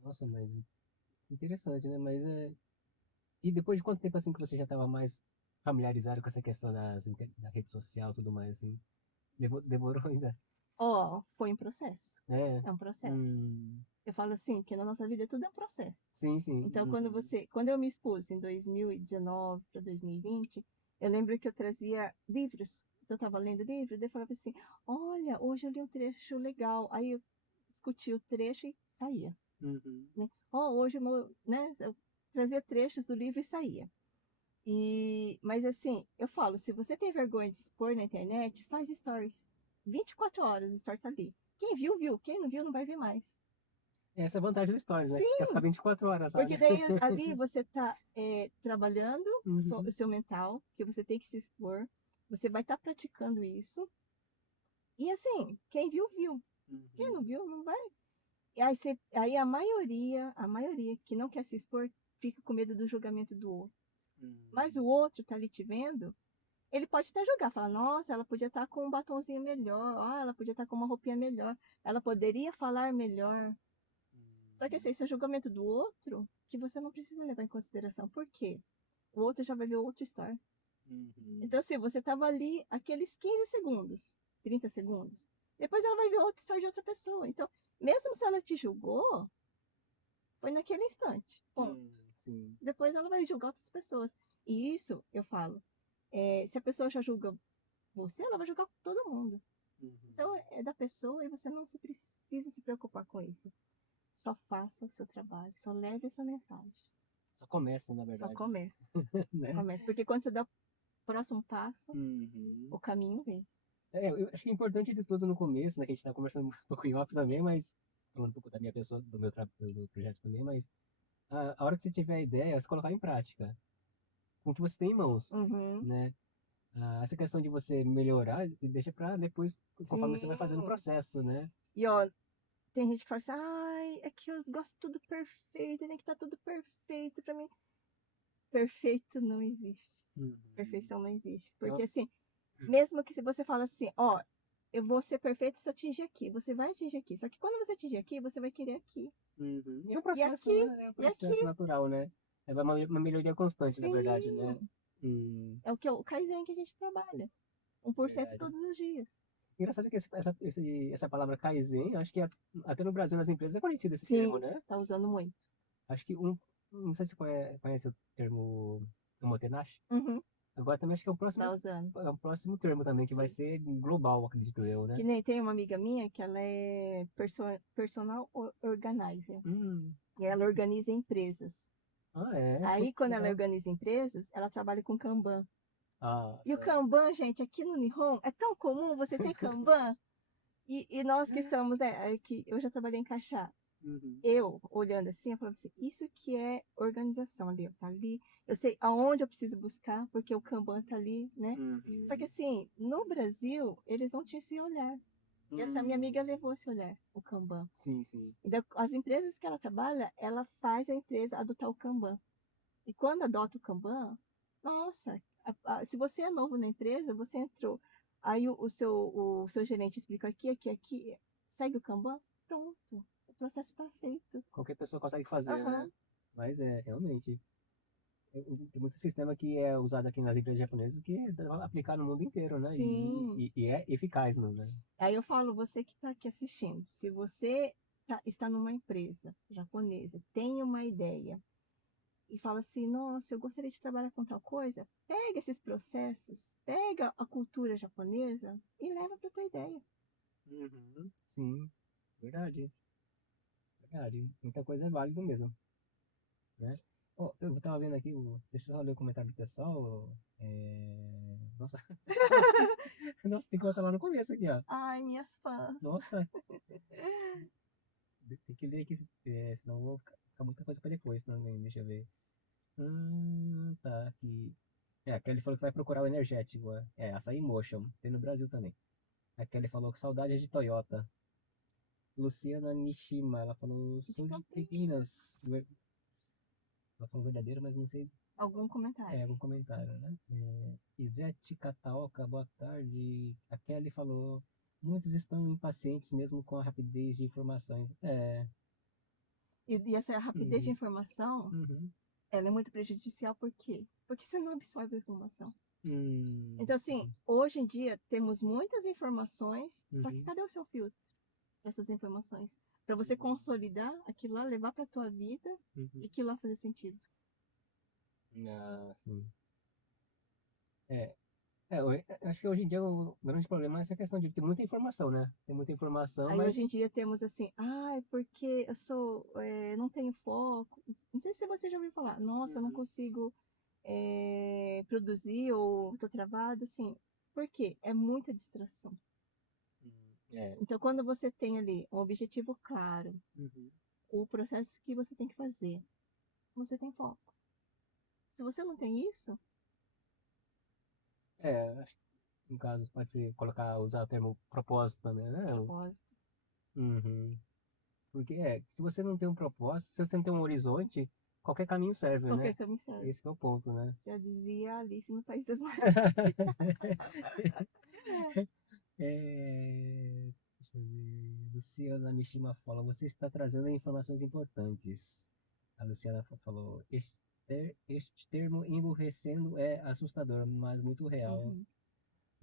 Nossa, mas interessante, né? Mas E depois de quanto tempo assim que você já estava mais familiarizado com essa questão da rede social e tudo mais, assim? Demorou ainda? Ó, foi um processo. É. É um processo. Eu falo assim, que na nossa vida tudo é um processo. Sim, sim. Então, quando eu me expus em 2019 para 2020, eu lembro que eu trazia livros. Então, eu estava lendo livro, daí eu falava assim, olha, hoje eu li um trecho legal. Aí eu discutia o trecho e saía. Né? Hoje eu trazia trechos do livro e saía. Mas assim, eu falo, se você tem vergonha de expor na internet, faz stories. 24 horas o story tá ali. Quem viu, viu. Quem não viu, não vai ver mais. Essa é a vantagem do Stories, né? Sim, Quer ficar 24 horas, sabe? porque daí ali você tá trabalhando o seu mental, que você tem que se expor. Você vai estar praticando isso. E assim, quem viu, viu. Quem não viu, não vai. E aí a maioria que não quer se expor, fica com medo do julgamento do outro. Mas o outro tá ali te vendo, ele pode até julgar, falar, nossa, ela podia estar com um batonzinho melhor, ela podia estar com uma roupinha melhor, ela poderia falar melhor. Só que assim, esse é o julgamento do outro, que você não precisa levar em consideração. Por quê? O outro já vai ver outro story. Uhum. Então, assim, você tava ali aqueles 15 segundos, 30 segundos. Depois ela vai ver outro story de outra pessoa. Então, mesmo se ela te julgou, foi naquele instante. Ponto. Sim. Depois ela vai julgar outras pessoas. E isso, eu falo, se a pessoa já julga você, ela vai julgar todo mundo. Uhum. Então, é da pessoa e você não precisa se preocupar com isso. Só faça o seu trabalho, só leve a sua mensagem. Só começa, na Só verdade. comece. Né? Comece. Porque quando você dá o próximo passo, Uhum. o caminho vem. Eu acho que é importante de tudo no começo, né? Que a gente tá conversando um pouco em off também, mas falando um pouco da minha pessoa, do meu do projeto também, mas a hora que você tiver a ideia, você colocar em prática, com o que você tem em mãos, Uhum. né? Essa questão de você melhorar, deixa pra depois, conforme você vai fazendo o Sim. processo, né? E ó, tem gente que fala assim, ai, é que eu gosto tudo perfeito, tem que estar tudo perfeito pra mim. Perfeito não existe. Uhum. Perfeição não existe. Eu- Porque assim, mesmo que se você fala assim, ó, eu vou ser perfeito se eu atingir aqui, você vai atingir aqui. Só que quando você atingir aqui, você vai querer aqui. Uhum. E é um E processo, aqui, né? É um e aqui. processo natural, né? É uma melhoria constante, na verdade, né? Sim. Hum, É o Kaizen que a gente trabalha. 1% verdade. todos os dias. Engraçado que essa palavra Kaizen, acho que até no Brasil, nas empresas, é conhecido esse termo, Sim, né? tá usando muito. Acho que não sei se conhece o termo Omotenashi. Uhum, Agora também acho que tá usando. é o próximo termo também, que vai Sim. ser global, acredito eu, né? Que nem tem uma amiga minha que ela é personal organizer. Hum, E ela organiza empresas. Pô, Aí, que quando ela legal. organiza empresas, ela trabalha com Kanban. Ah, E o tá. Kanban, gente, aqui no Nihon, é tão comum você ter Kanban. E nós que estamos, que eu já trabalhei em caixa, Uhum. eu, olhando assim, eu falava assim, isso que é organização ali, ó, tá ali. Eu sei aonde eu preciso buscar, porque o Kanban tá ali, né? Só que Uhum. assim, no Brasil, eles não tinham esse olhar. E essa minha amiga levou esse olhar, o Kanban. Sim, sim. Então, as empresas que ela trabalha, ela faz a empresa adotar o Kanban. E quando adota o Kanban, nossa, se você é novo na empresa, você entrou, aí o seu gerente explica aqui, aqui, aqui, segue o Kanban, pronto, o processo está feito. Qualquer pessoa consegue fazer, né? Aham, Mas realmente. Tem muito sistema que é usado aqui nas empresas japonesas que é aplicado no mundo inteiro, né? sim. E é eficaz, não, né? Aí eu falo, você que está aqui assistindo, se você está numa empresa japonesa, tem uma ideia, e fala assim, nossa, eu gostaria de trabalhar com tal coisa, pega esses processos, pega a cultura japonesa e leva para tua ideia. Uhum. Sim, verdade, verdade. Muita coisa é válida mesmo, né? Ó, eu tava vendo aqui, deixa eu só ler o comentário do pessoal. Nossa, nossa, tem que voltar lá no começo aqui, ó. Ai, minhas fãs. Nossa, tem que ler aqui, senão eu vou ficar muita coisa pra depois, senão, deixa eu ver. Tá aqui. A Kelly falou que vai procurar o energético. Açaí Motion. Tem no Brasil também. A Kelly falou que saudade de Toyota. Luciana Nishima, ela falou De sou de Campinas. Campinas. Ela falou verdadeiro, mas não sei. Algum comentário. Algum comentário, né? Isete Kataoka, boa tarde. A Kelly falou: muitos estão impacientes mesmo com a rapidez de informações. E essa rapidez de Uhum, informação, uhum, ela é muito prejudicial, por quê? Porque você não absorve a informação. Então, assim, sim, hoje em dia temos muitas informações, só que uhum, cadê o seu filtro para essas informações? Para você consolidar aquilo lá, levar para tua vida uhum. e aquilo lá fazer sentido. Sim. É, acho que hoje em dia o grande problema é essa questão de ter muita informação, né? Tem muita informação, Aí hoje em mas. dia temos assim, é porque eu não tenho foco. Não sei se você já ouviu falar, nossa, eu não Uhum. consigo produzir ou tô travado, assim. Por quê? É muita distração. É. Então, quando você tem ali um objetivo claro, Uhum. o processo que você tem que fazer, você tem foco. Se você não tem isso, Acho que no caso pode ser usar o termo propósito também, né? propósito, Uhum. Porque se você não tem um propósito, se você não tem um horizonte, qualquer caminho serve, qualquer né? caminho serve. Esse que é o ponto, né? Já dizia Alice no País das Maravilhas. Deixa eu ver. Luciana Mishima fala, você está trazendo informações importantes. A Luciana falou, este termo emburrecendo é assustador, mas muito real. Uhum.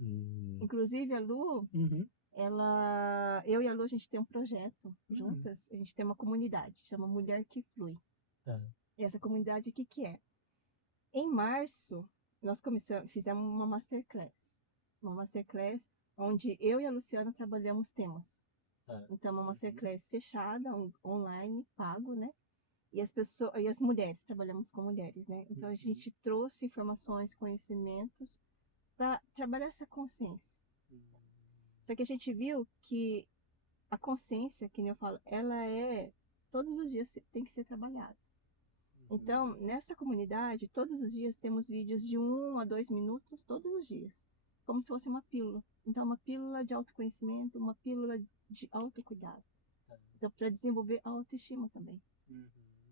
Hum, Inclusive, a Lu, uhum, eu e a Lu, a gente tem um projeto uhum, juntas, a gente tem uma comunidade, chama Mulher que Flui. tá. E essa comunidade, o que que é? Em março, nós fizemos uma masterclass. Uma masterclass onde eu e a Luciana trabalhamos temas. Tá. Então, uma Uhum, masterclass fechada, online, pago, né? E as pessoas, e as mulheres, trabalhamos com mulheres, né? Então, a uhum, gente trouxe informações, conhecimentos para trabalhar essa consciência. Só que a gente viu que a consciência, que nem eu falo, ela é todos os dias tem que ser trabalhada. Então, nessa comunidade, todos os dias temos vídeos de 1 a 2 minutos, todos os dias, como se fosse uma pílula. Então, uma pílula de autoconhecimento, uma pílula de autocuidado. Então, para desenvolver a autoestima também. uhum,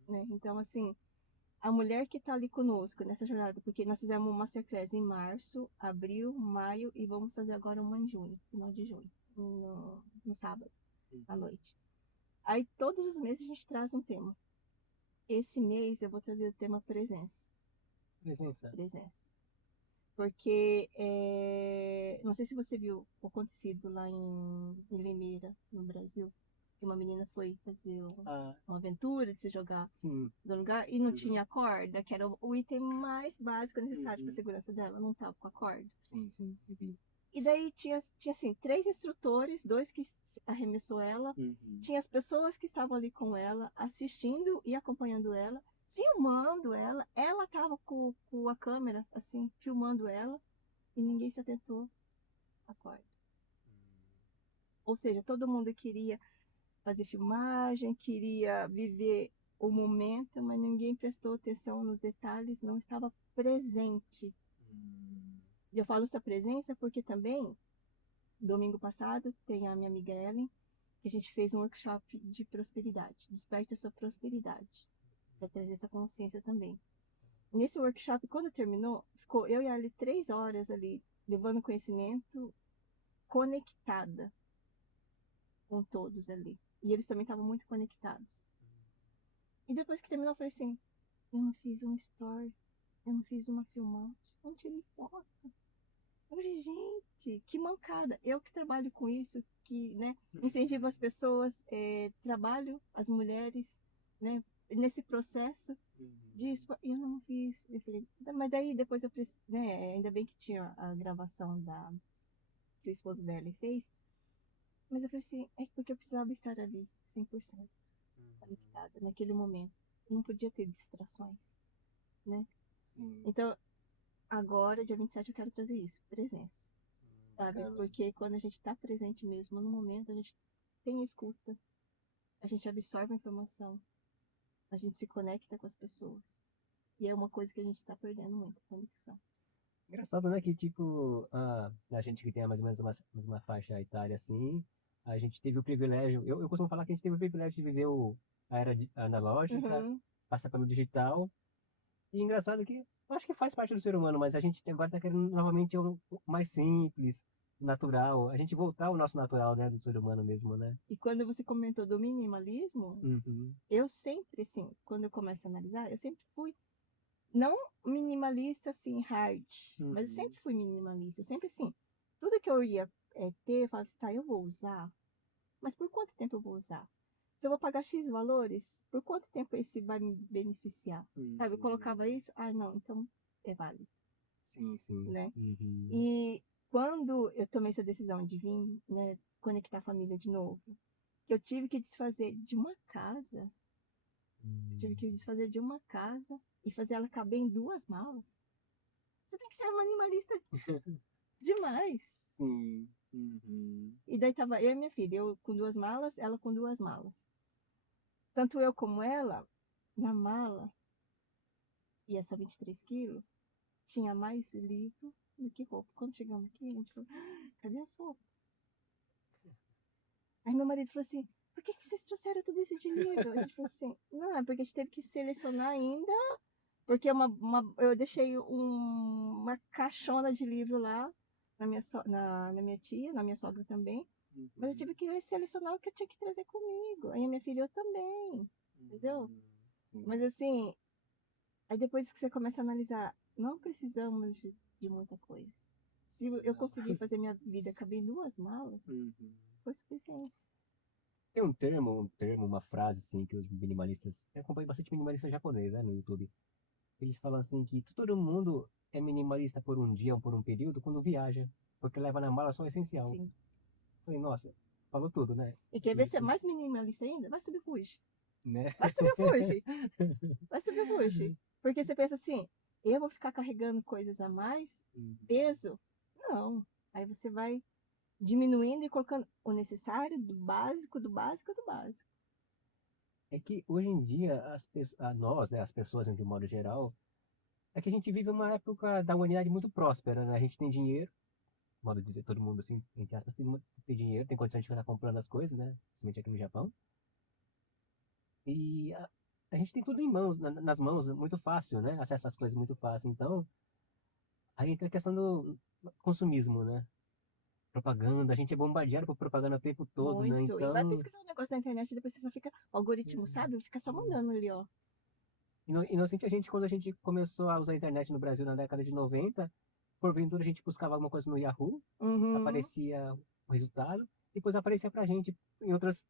Né? Então, assim, a mulher que está ali conosco nessa jornada, porque nós fizemos uma masterclass em março, abril, maio e vamos fazer agora uma em junho, final de junho, no sábado, à noite. Aí, todos os meses a gente traz um tema. Esse mês eu vou trazer o tema presença. Presença. Presença. Porque, não sei se você viu o acontecido lá em Limeira, no Brasil, que uma menina foi fazer uma aventura de se jogar Sim. do lugar e não Uhum. tinha a corda, que era o item mais básico necessário Uhum. para a segurança dela, não estava com a corda. Sim, sim. Uhum. E daí tinha assim, 3 instrutores, 2 que arremessou ela, Uhum. tinha as pessoas que estavam ali com ela, assistindo e acompanhando ela, filmando ela, ela estava com a câmera, assim, filmando ela, e ninguém se atentou à corda. Ou seja, todo mundo queria fazer filmagem, queria viver o momento, mas ninguém prestou atenção nos detalhes, não estava presente. E eu falo essa presença porque também, domingo passado, tem a minha amiga Ellen, que a gente fez um workshop de prosperidade. Desperte a sua prosperidade. Para trazer essa consciência também. Nesse workshop, quando terminou, ficou eu e a Ali 3 horas ali, levando conhecimento, conectada com todos ali. E eles também estavam muito conectados. E depois que terminou, eu falei assim, eu não fiz um story, eu não fiz uma filmagem, eu não tirei foto. Eu falei, gente, que mancada. Eu que trabalho com isso, que, né, incentivo as pessoas, trabalho as mulheres, né, nesse processo disso, eu não fiz. Eu falei, mas daí depois eu, né, ainda bem que tinha a gravação que o esposo dela fez, mas eu falei assim, é porque eu precisava estar ali, 100% conectada, naquele momento. Não podia ter distrações, né? Sim. Então, agora, dia 27, eu quero trazer isso, presença. Sabe? Porque quando a gente está presente mesmo no momento, a gente tem escuta, a gente absorve a informação, a gente se conecta com as pessoas. E é uma coisa que a gente está perdendo muito, conexão. Engraçado, né? Que tipo, a gente que tem mais ou menos uma faixa etária assim, a gente teve o privilégio. Eu costumo falar que a gente teve o privilégio de viver a era analógica, Uhum. passar pelo digital. E engraçado que eu acho que faz parte do ser humano, mas a gente agora tá querendo novamente algo mais simples, natural. A gente voltar ao nosso natural, né? Do ser humano mesmo, né? E quando você comentou do minimalismo, Uhum. eu sempre, assim, quando eu começo a analisar, eu sempre fui, não minimalista, assim, hard, mas eu sempre fui minimalista. Eu sempre, assim, tudo que eu ia ter, eu falava assim, tá, eu vou usar, mas por quanto tempo eu vou usar? Se eu vou pagar X valores, por quanto tempo esse vai me beneficiar? Sabe, eu colocava isso, não, então é válido, Sim, sim. né? Uhum. E quando eu tomei essa decisão de vir, né, conectar a família de novo, eu tive que desfazer de uma casa, eu tive que desfazer de uma casa e fazer ela caber em 2 malas. Você tem que ser uma animalista demais. Sim. Uhum. E daí tava eu e minha filha, eu com 2 malas, ela com 2 malas. Tanto eu como ela, na mala, ia só 23 quilos, tinha mais livro do que roupa. Quando chegamos aqui, a gente falou, cadê a roupa? Aí meu marido falou assim, por que vocês trouxeram tudo isso de livro? A gente falou assim, não, é porque a gente teve que selecionar ainda, porque eu deixei uma caixona de livro lá, na minha tia, na minha sogra também, mas eu tive que selecionar o que eu tinha que trazer comigo. Aí a minha filha, eu também, entendeu? Mas assim, aí depois que você começa a analisar, não precisamos de muita coisa. Se eu Não. conseguir fazer minha vida caber em 2 malas, Uhum. foi suficiente. Tem uma frase assim que os minimalistas, eu acompanho bastante minimalista japonês, né, no YouTube. Eles falam assim que todo mundo é minimalista por um dia ou por um período quando viaja, porque leva na mala só o essencial. Sim. Falei, nossa, falou tudo, né? E quer ver ser Isso, mais minimalista ainda? Vai subir o Fuji. né? Vai subir o Fuji. Vai subir o Fuji. Porque você pensa assim, eu vou ficar carregando coisas a mais? Peso? Não. Aí você vai diminuindo e colocando o necessário, do básico, do básico, do básico. É que hoje em dia nós, né, as pessoas de um modo geral, é que a gente vive uma época da humanidade muito próspera, né? A gente tem dinheiro, modo de dizer, todo mundo assim, entre aspas, tem dinheiro, tem condições de ficar comprando as coisas, né? Principalmente aqui no Japão. E a gente tem tudo em mãos, nas mãos, muito fácil, né? Acesso às coisas muito fácil. Então, aí entra a questão do consumismo, né? Propaganda, a gente é bombardeado por propaganda o tempo todo, né? Muito. E vai Então, pesquisar um negócio na internet e depois você só fica. O algoritmo, sabe? Fica só mandando ali, ó. inocente a gente, quando a gente começou a usar a internet no Brasil na década de 90, porventura a gente buscava alguma coisa no Yahoo, Uhum. aparecia o resultado, depois aparecia pra gente em outras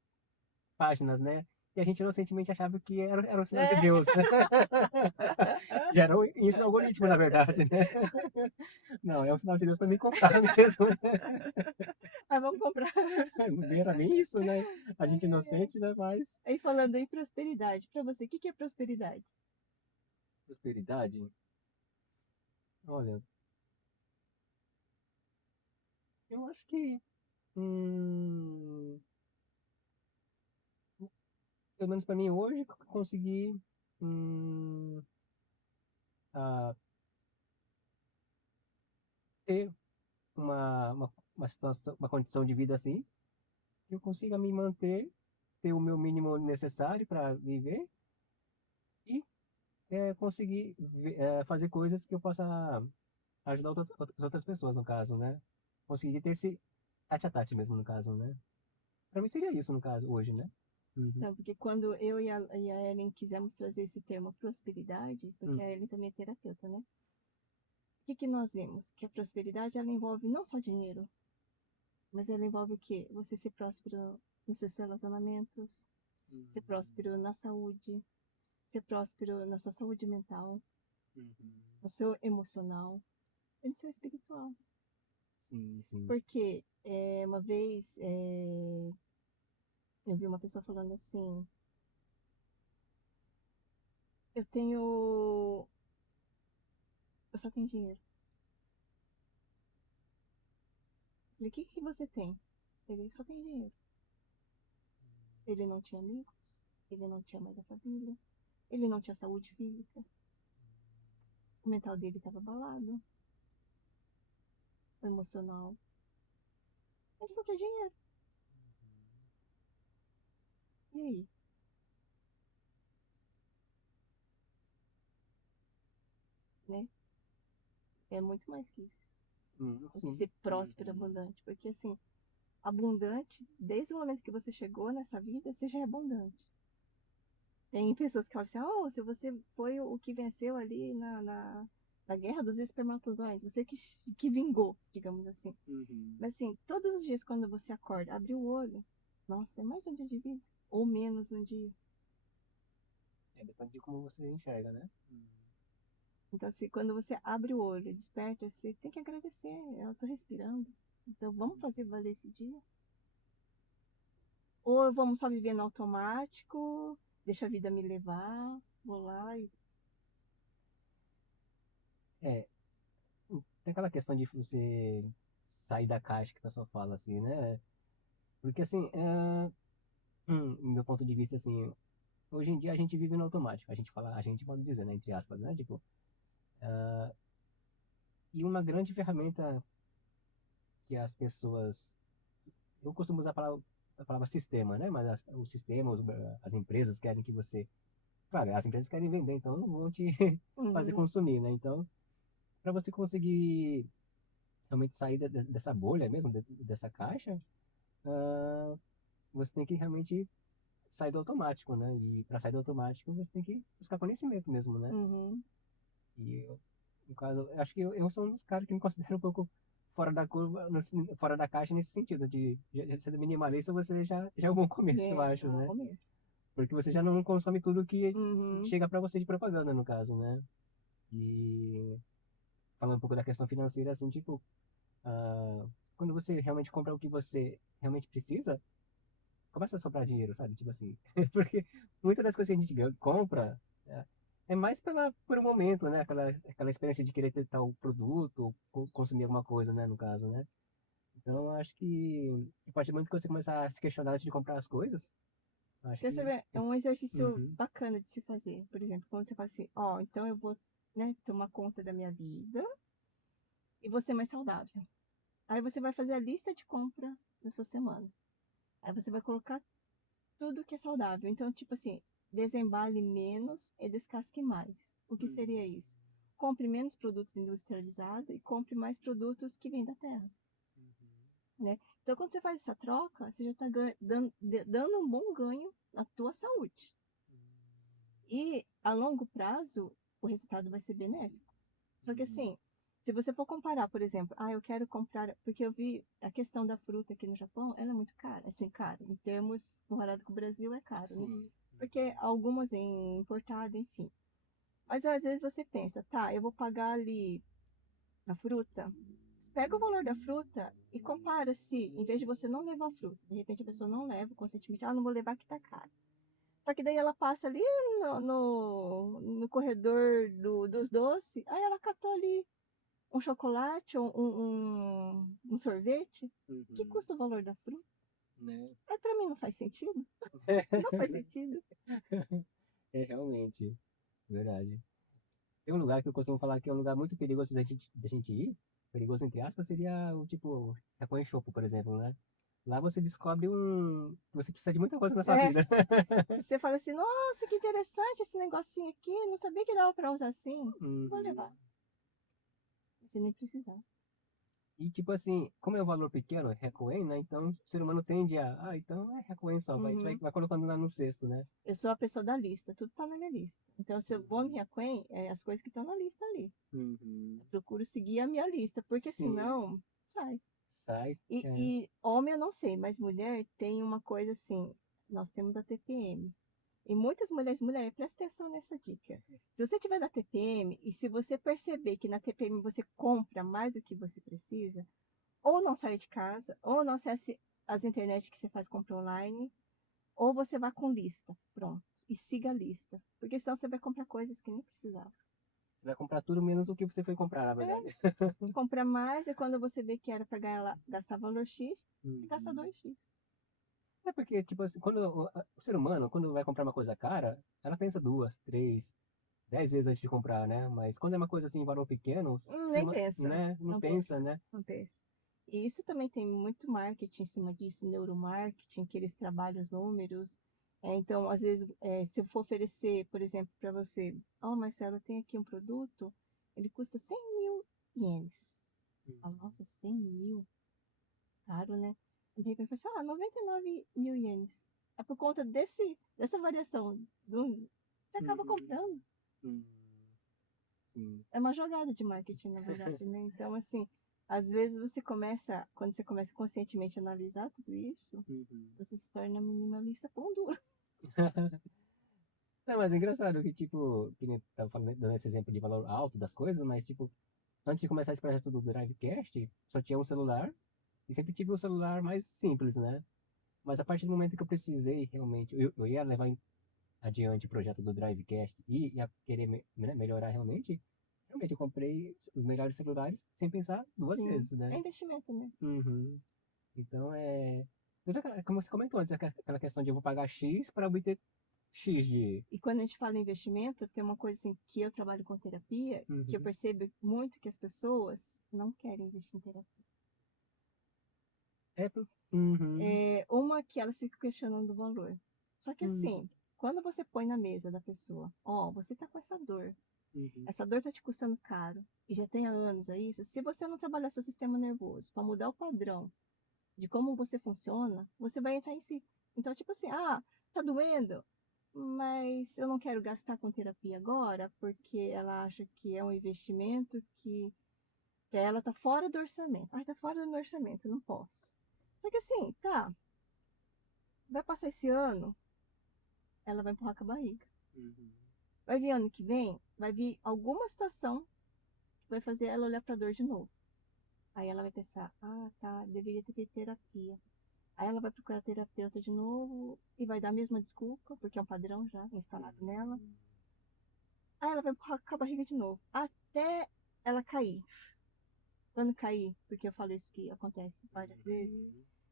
páginas, né? E a gente inocentemente achava que era um sinal de É. Deus, né? Já era isso do algoritmo, na verdade, né? Não, é um sinal de Deus para me comprar mesmo. Ah, vamos comprar. Era nem isso, né? A gente inocente, né? Mas Aí falando em prosperidade, pra você, o que que é prosperidade? prosperidade, olha, eu acho que, hum, pelo menos para mim hoje, consegui hum, ah, ter uma situação, uma condição de vida assim, que eu consiga me manter, ter o meu mínimo necessário para viver e conseguir fazer coisas que eu possa ajudar outras pessoas, no caso, né? Conseguir ter esse tete a tete mesmo, no caso, né? Pra mim seria isso, no caso, hoje, né? Uhum. Então, porque quando eu e a Ellen quisemos trazer esse termo prosperidade, porque a Uhum. Ellen também é terapeuta, né? O que que nós vimos? Que a prosperidade, ela envolve não só dinheiro, mas ela envolve o quê? Você ser próspero nos seus relacionamentos, ser próspero na saúde, ser próspero na sua saúde mental, Uhum. no seu emocional e no seu espiritual. Sim, sim. Porque uma vez eu vi uma pessoa falando assim, eu tenho. Eu só tenho dinheiro. Eu falei, o que que você tem? Ele só tem dinheiro. Ele não tinha amigos, ele não tinha mais a família, ele não tinha saúde física, o mental dele estava abalado, o emocional. Ele só tinha dinheiro. E aí? Né? É muito mais que isso. Você Sim. ser próspero, Uhum. abundante. Porque assim, abundante, desde o momento que você chegou nessa vida, você já é abundante. Tem pessoas que falam assim, oh, se você foi o que venceu ali na guerra dos espermatozoides, você que vingou, digamos assim. Uhum. Mas assim, todos os dias quando você acorda, abre o olho, nossa, é mais um dia de vida. Ou menos um dia. É, depende de como você enxerga, né? Então, assim, quando você abre o olho, desperta, você tem que agradecer. Eu tô respirando. Então, vamos fazer valer esse dia? Ou vamos só viver no automático, deixa a vida me levar, vou lá e. É, tem aquela questão de você sair da caixa que o pessoal fala assim, né? Porque assim, do meu ponto de vista, assim, hoje em dia a gente vive no automático. A gente fala, a gente pode dizer, né, entre aspas, né? Tipo, e uma grande ferramenta que as pessoas. Eu costumo usar a palavra sistema, né? Mas o sistema, as empresas querem que você. Claro, as empresas querem vender, então não vão te fazer Uhum. consumir, né? Então, para você conseguir realmente sair dessa bolha mesmo, dessa caixa, você tem que realmente sai do automático, né? E para sair do automático, você tem que buscar conhecimento mesmo, né? Uhum. E eu, no caso, eu acho que eu sou um dos caras que me considero um pouco fora da curva, fora da caixa nesse sentido, de ser minimalista, você já é um bom começo, eu É, acho, é um né? começo. Porque você já não consome tudo que Uhum. chega para você de propaganda, no caso, né? E falando um pouco da questão financeira, assim, tipo, ah, quando você realmente compra o que você realmente precisa, começa a sobrar dinheiro, sabe? Tipo assim, porque muitas das coisas que a gente compra é mais por um momento, né? Aquela experiência de querer ter tal produto, ou consumir alguma coisa, né? No caso, né? Então, eu acho que a partir do momento que você começar a se questionar antes de comprar as coisas, eu acho Então, você que. vê, é um exercício Uhum, bacana de se fazer. Por exemplo, quando você fala assim, ó, então eu vou, né, tomar conta da minha vida e vou ser mais saudável. Aí você vai fazer a lista de compra da sua semana. Aí você vai colocar tudo que é saudável. Então, tipo assim, desembale menos e descasque mais. O que seria isso? Compre menos produtos industrializados e compre mais produtos que vêm da terra, né? Então, quando você faz essa troca, você já está dando um bom ganho na tua saúde. E a longo prazo, o resultado vai ser benéfico. Só que assim, se você for comparar, por exemplo, eu quero comprar, porque eu vi a questão da fruta aqui no Japão, ela é muito cara, assim, cara, em termos comparado com o Brasil é caro, né? sim. Porque algumas em importado, enfim. Mas às vezes você pensa, tá, eu vou pagar ali a fruta. Pega o valor da fruta e compara se, em vez de você não levar a fruta, de repente a pessoa não leva conscientemente, não vou levar que tá caro. Só que daí ela passa ali no corredor dos doces, aí ela catou ali um chocolate, um sorvete, que Uhum, custa o valor da fruta. né? Aí pra mim não faz sentido. Não faz sentido. É realmente verdade. Tem um lugar que eu costumo falar que é um lugar muito perigoso da gente ir. Perigoso, entre aspas, seria o tipo, Taquan Chopo, por exemplo, né? Lá você descobre que você precisa de muita coisa na sua É, vida. você fala assim, nossa, que interessante esse negocinho aqui, não sabia que dava pra usar assim. Vou Uhum. levar. Você nem precisar. E tipo assim, como é um valor pequeno, é Recoen, né? Então o ser humano tende então é Recoen só, a gente vai, Uhum. vai colocando lá no cesto, né? Eu sou a pessoa da lista, tudo tá na minha lista. Então, se eu vou no Uhum. Riacuen, é as coisas que estão na lista ali. Uhum. Eu procuro seguir a minha lista, porque Sim, senão, sai. sai. E, É. e homem eu não sei, mas mulher tem uma coisa assim, nós temos a TPM. E muitas mulheres, presta atenção nessa dica. Se você tiver na TPM e se você perceber que na TPM você compra mais do que você precisa, ou não sai de casa, ou não acesse as internet que você faz compra online, ou você vá com lista, pronto, e siga a lista. Porque senão você vai comprar coisas que nem precisava. Você vai comprar tudo menos o que você foi comprar, na É, verdade. compra mais e quando você vê que era para gastar valor X, você gasta Uhum. 2x. É porque, tipo assim, quando o ser humano, quando vai comprar uma coisa cara, ela pensa duas, três, 10 vezes antes de comprar, né? Mas quando é uma coisa assim, em valor pequeno, o ser Nem humano, pensa, né, não não pensa, pensa, né? não pensa. E isso também tem muito marketing em cima disso, neuromarketing, que eles trabalham os números. Então, às vezes, se eu for oferecer, por exemplo, para você, Marcelo, tem aqui um produto, ele custa 100 mil ienes. Você fala, nossa, 100 mil? Caro, né? De repente, você fala, 99 mil ienes. É por conta dessa variação. Você acaba Uhum. comprando. Uhum. Sim. É uma jogada de marketing, na verdade, né? Então, assim, às vezes quando você começa conscientemente a analisar tudo isso, Uhum. você se torna minimalista pão duro. Não, mas é engraçado que, tipo, que nem tava falando, dando esse exemplo de valor alto das coisas, mas, tipo, antes de começar esse projeto do Drivecast, só tinha um celular, e sempre tive um celular mais simples, né? Mas a partir do momento que eu precisei, realmente, eu ia levar adiante o projeto do Drivecast e ia querer melhorar realmente eu comprei os melhores celulares sem pensar duas Sim, vezes, é né? investimento, né? Uhum. Então como você comentou antes, aquela questão de eu vou pagar X para obter X de. E quando a gente fala em investimento, tem uma coisa assim que eu trabalho com terapia, que eu Uhum. percebo muito que as pessoas não querem investir em terapia. É, uhum. Uma que elas ficam questionando o valor. Só que Uhum. assim, quando você põe na mesa da pessoa, você tá com Uhum. essa dor tá te custando caro, e já tem há anos isso, se você não trabalhar seu sistema nervoso para mudar o padrão de como você funciona, você vai entrar em si. Então, tipo assim, tá doendo, mas eu não quero gastar com terapia agora, porque ela acha que é um investimento que pra ela tá fora do orçamento. Ai, tá fora do meu orçamento, eu não posso. Só que assim, tá, vai passar esse ano, ela vai empurrar com a barriga. Uhum. Vai vir ano que vem, vai vir alguma situação que vai fazer ela olhar pra dor de novo. Aí ela vai pensar, ah, tá, deveria ter feito terapia. Aí ela vai procurar terapeuta de novo e vai dar a mesma desculpa, porque é um padrão já instalado nela. Aí ela vai empurrar com a barriga de novo, até ela cair. Quando cair, porque eu falo isso que acontece várias vezes,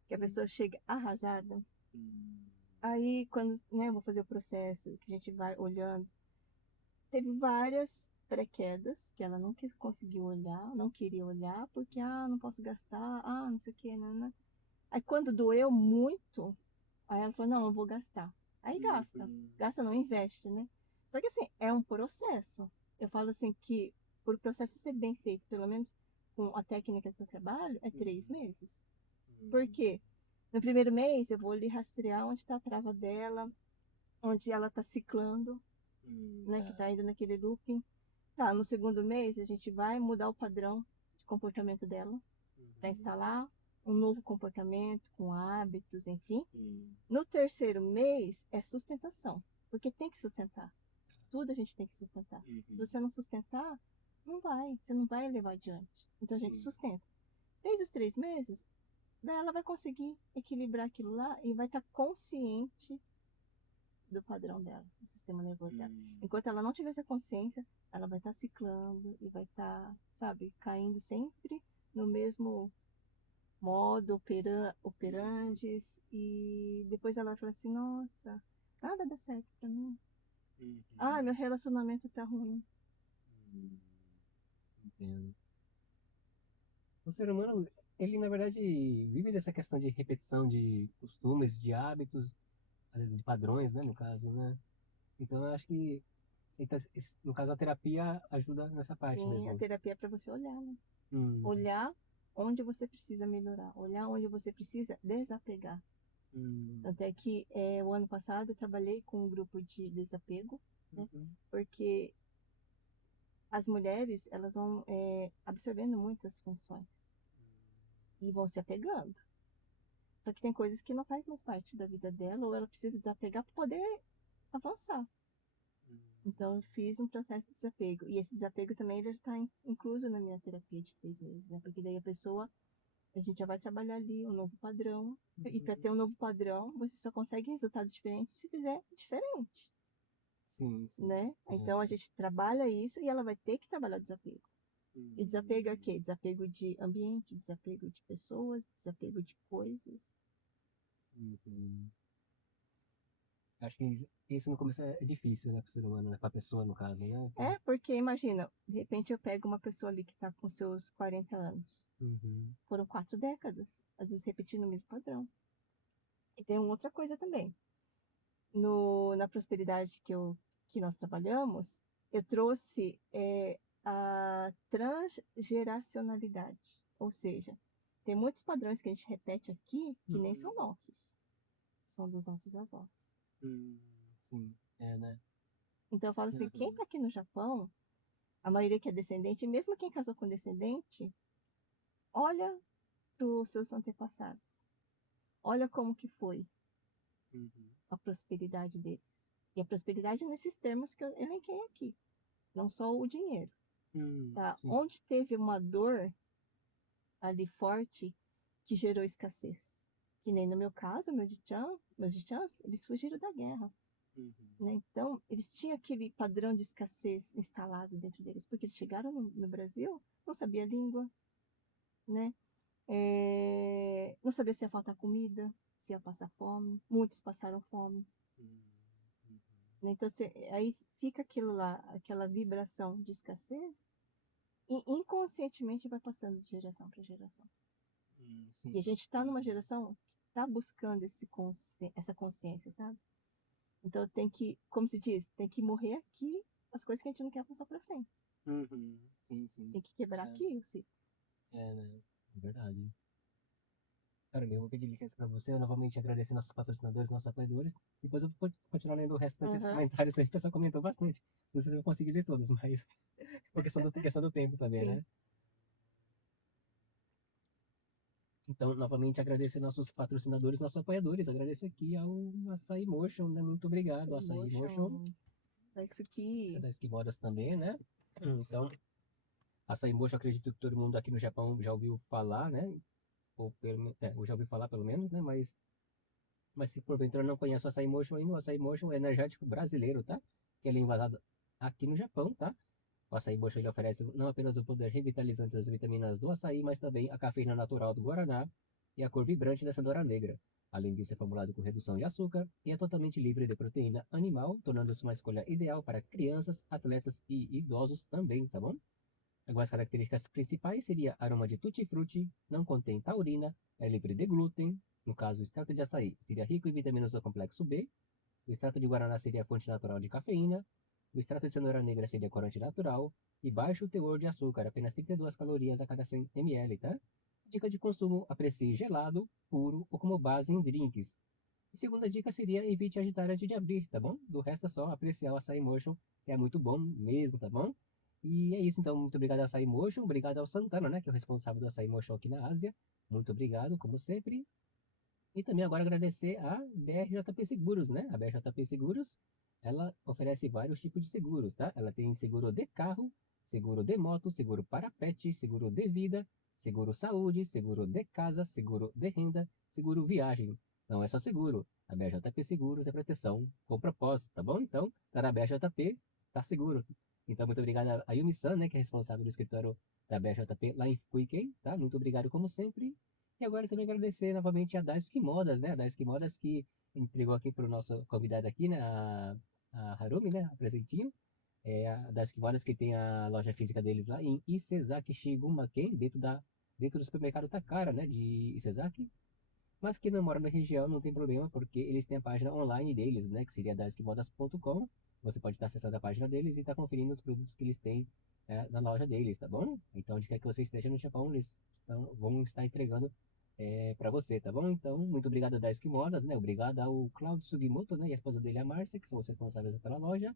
que a Sim. pessoa chega arrasada. Hum. Aí, quando, né, eu vou fazer o processo, que a gente vai olhando, teve várias pré-quedas que ela não conseguiu olhar, não queria olhar, porque, ah, não posso gastar, ah, não sei o que, né. Aí, quando doeu muito, aí ela falou, não, eu vou gastar. Aí gasta. Uhum. Gasta não, investe, né? Só que, assim, é um processo. Eu falo, assim, que por processo ser bem feito, pelo menos com a técnica que eu trabalho, é 3 meses. Por quê? No primeiro mês, eu vou lhe rastrear onde está a trava dela, onde ela está ciclando, né, que está indo naquele looping. Tá, no segundo mês, a gente vai mudar o padrão de comportamento dela, para instalar um novo comportamento, com hábitos, enfim. No terceiro mês, é sustentação, porque tem que sustentar. Tudo a gente tem que sustentar. Se você não sustentar, não vai, você não vai levar adiante. Então a gente Sim. sustenta. Fez os 3 meses, daí ela vai conseguir equilibrar aquilo lá e vai estar consciente do padrão dela, do sistema nervoso dela. Enquanto ela não tiver essa consciência, ela vai estar ciclando e vai estar, sabe, caindo sempre no mesmo modo, operandes, e depois ela vai falar assim, nossa, nada dá certo pra mim. Ah, meu relacionamento tá ruim. Entendo. O ser humano, ele na verdade vive dessa questão de repetição de costumes, de hábitos, às vezes de padrões, né, no caso, né? Então eu acho que, no caso, a terapia ajuda nessa parte Sim, a mesmo. terapia é pra você olhar, né? Hum, Olhar onde você precisa melhorar, olhar onde você precisa desapegar. hum, Até que o ano passado eu trabalhei com um grupo de desapego, né? uhum, Porque as mulheres, elas vão absorvendo muitas funções e vão se apegando. Só que tem coisas que não faz mais parte da vida dela, ou ela precisa desapegar para poder avançar. Então, eu fiz um processo de desapego. E esse desapego também ele já está incluso na minha terapia de 3 meses, né? Porque daí a gente já vai trabalhar ali um novo padrão. E para ter um novo padrão, você só consegue resultados diferentes se fizer diferente, sim, sim. né? É. Então, a gente trabalha isso e ela vai ter que trabalhar desapego. E desapego é o quê? Desapego de ambiente, desapego de pessoas, desapego de coisas. Uhum. Acho que isso no começo é difícil, né, para o ser humano, né, para a pessoa, no caso, né? Porque imagina, de repente eu pego uma pessoa ali que está com seus 40 anos. Uhum. Foram 4 décadas, às vezes repetindo o mesmo padrão. E tem uma outra coisa também. Na prosperidade que nós trabalhamos, eu trouxe a transgeracionalidade. Ou seja, tem muitos padrões que a gente repete aqui que nem são nossos. São dos nossos avós. Sim, é, né? Então eu falo assim, quem Uhum. está aqui no Japão, a maioria que é descendente, mesmo quem casou com descendente, olha para os seus antepassados. Olha como que foi Uhum. a prosperidade deles. E a prosperidade é nesses termos que eu elenquei aqui, não só o dinheiro, tá? Sim. Onde teve uma dor ali forte que gerou escassez. Que nem no meu caso, meus Jichans, eles fugiram da guerra. Uhum. Né? Então, eles tinham aquele padrão de escassez instalado dentro deles, porque eles chegaram no Brasil, não sabia a língua, né? Não sabia se ia faltar comida, se ia passar fome. Muitos passaram fome. Uhum. Né? Então, aí fica aquilo lá, aquela vibração de escassez, e inconscientemente vai passando de geração para geração. Sim. E a gente está numa geração que está buscando essa consciência, sabe? Então tem que, como se diz, tem que morrer aqui as coisas que a gente não quer passar para frente. Uhum. Sim, sim. Tem que quebrar É, aqui o ciclo. é, né? É verdade. Cara, eu vou pedir licença pra você, eu novamente agradecer nossos patrocinadores, nossos apoiadores. Depois eu vou continuar lendo o restante dos Aham. comentários aí, o pessoal comentou bastante. Não sei se eu vou conseguir ler todos, mas por questão do tempo também, Sim. né? Então, novamente, agradecer nossos patrocinadores, nossos apoiadores. Agradecer aqui ao Açaí Motion, né? Muito obrigado, Açaí Motion. Isso aqui. Da Esquimodas também, né? Então, Açaí Motion, acredito que todo mundo aqui no Japão já ouviu falar, né? Ou já ouviu falar pelo menos, né? Mas se porventura não conhece o Açaí Motion ainda, o Açaí Motion é energético brasileiro, tá? Que ele é envasado aqui no Japão, tá? O Açaí Motion ele oferece não apenas o poder revitalizante das vitaminas do açaí, mas também a cafeína natural do guaraná e a cor vibrante da cenoura negra. Além disso, é formulado com redução de açúcar e é totalmente livre de proteína animal, tornando-se uma escolha ideal para crianças, atletas e idosos também, tá bom? Algumas características principais seria aroma de tutti-frutti, não contém taurina, é livre de glúten, no caso o extrato de açaí seria rico em vitaminas do complexo B, o extrato de guaraná seria fonte natural de cafeína, o extrato de cenoura negra seria corante natural e baixo teor de açúcar, apenas 32 calorias a cada 100 ml, tá? Dica de consumo, aprecie gelado, puro ou como base em drinks. E segunda dica seria evite agitar antes de abrir, tá bom? Do resto é só apreciar o Açaí Motion, que é muito bom mesmo, tá bom? E é isso, então, muito obrigado ao Açaí Motion, obrigado ao Santana, né, que é o responsável do Açaí Motion aqui na Ásia. Muito obrigado, como sempre. E também agora agradecer a BRJP Seguros, né? A BRJP Seguros, ela oferece vários tipos de seguros, tá? Ela tem seguro de carro, seguro de moto, seguro para pet, seguro de vida, seguro saúde, seguro de casa, seguro de renda, seguro viagem. Não é só seguro. A BRJP Seguros é proteção com propósito, tá bom? Então, tá na BRJP, tá seguro. Então, muito obrigado a Yumi-san, né, que é responsável do escritório da BRJP lá em Fuiken, tá? Muito obrigado como sempre. E agora também agradecer novamente a Daisuke Modas, né? A Daisuke Modas que entregou aqui para o nosso convidado aqui, né? A Harumi, né? A presentinho. É a Daisuke Modas que tem a loja física deles lá em Isezaki Shigumaken, dentro do supermercado Takara, né? De Isezaki. Mas quem não mora na região não tem problema, porque eles têm a página online deles, né? Que seria daisukemodas.com. Você pode estar acessando a página deles e estar conferindo os produtos que eles têm na loja deles, tá bom? Então, onde quer que você esteja no Japão, vão estar entregando para você, tá bom? Então, muito obrigado a Daisuke Modas, né? Obrigado ao Claudio Sugimoto, né? E a esposa dele, a Márcia, que são os responsáveis pela loja.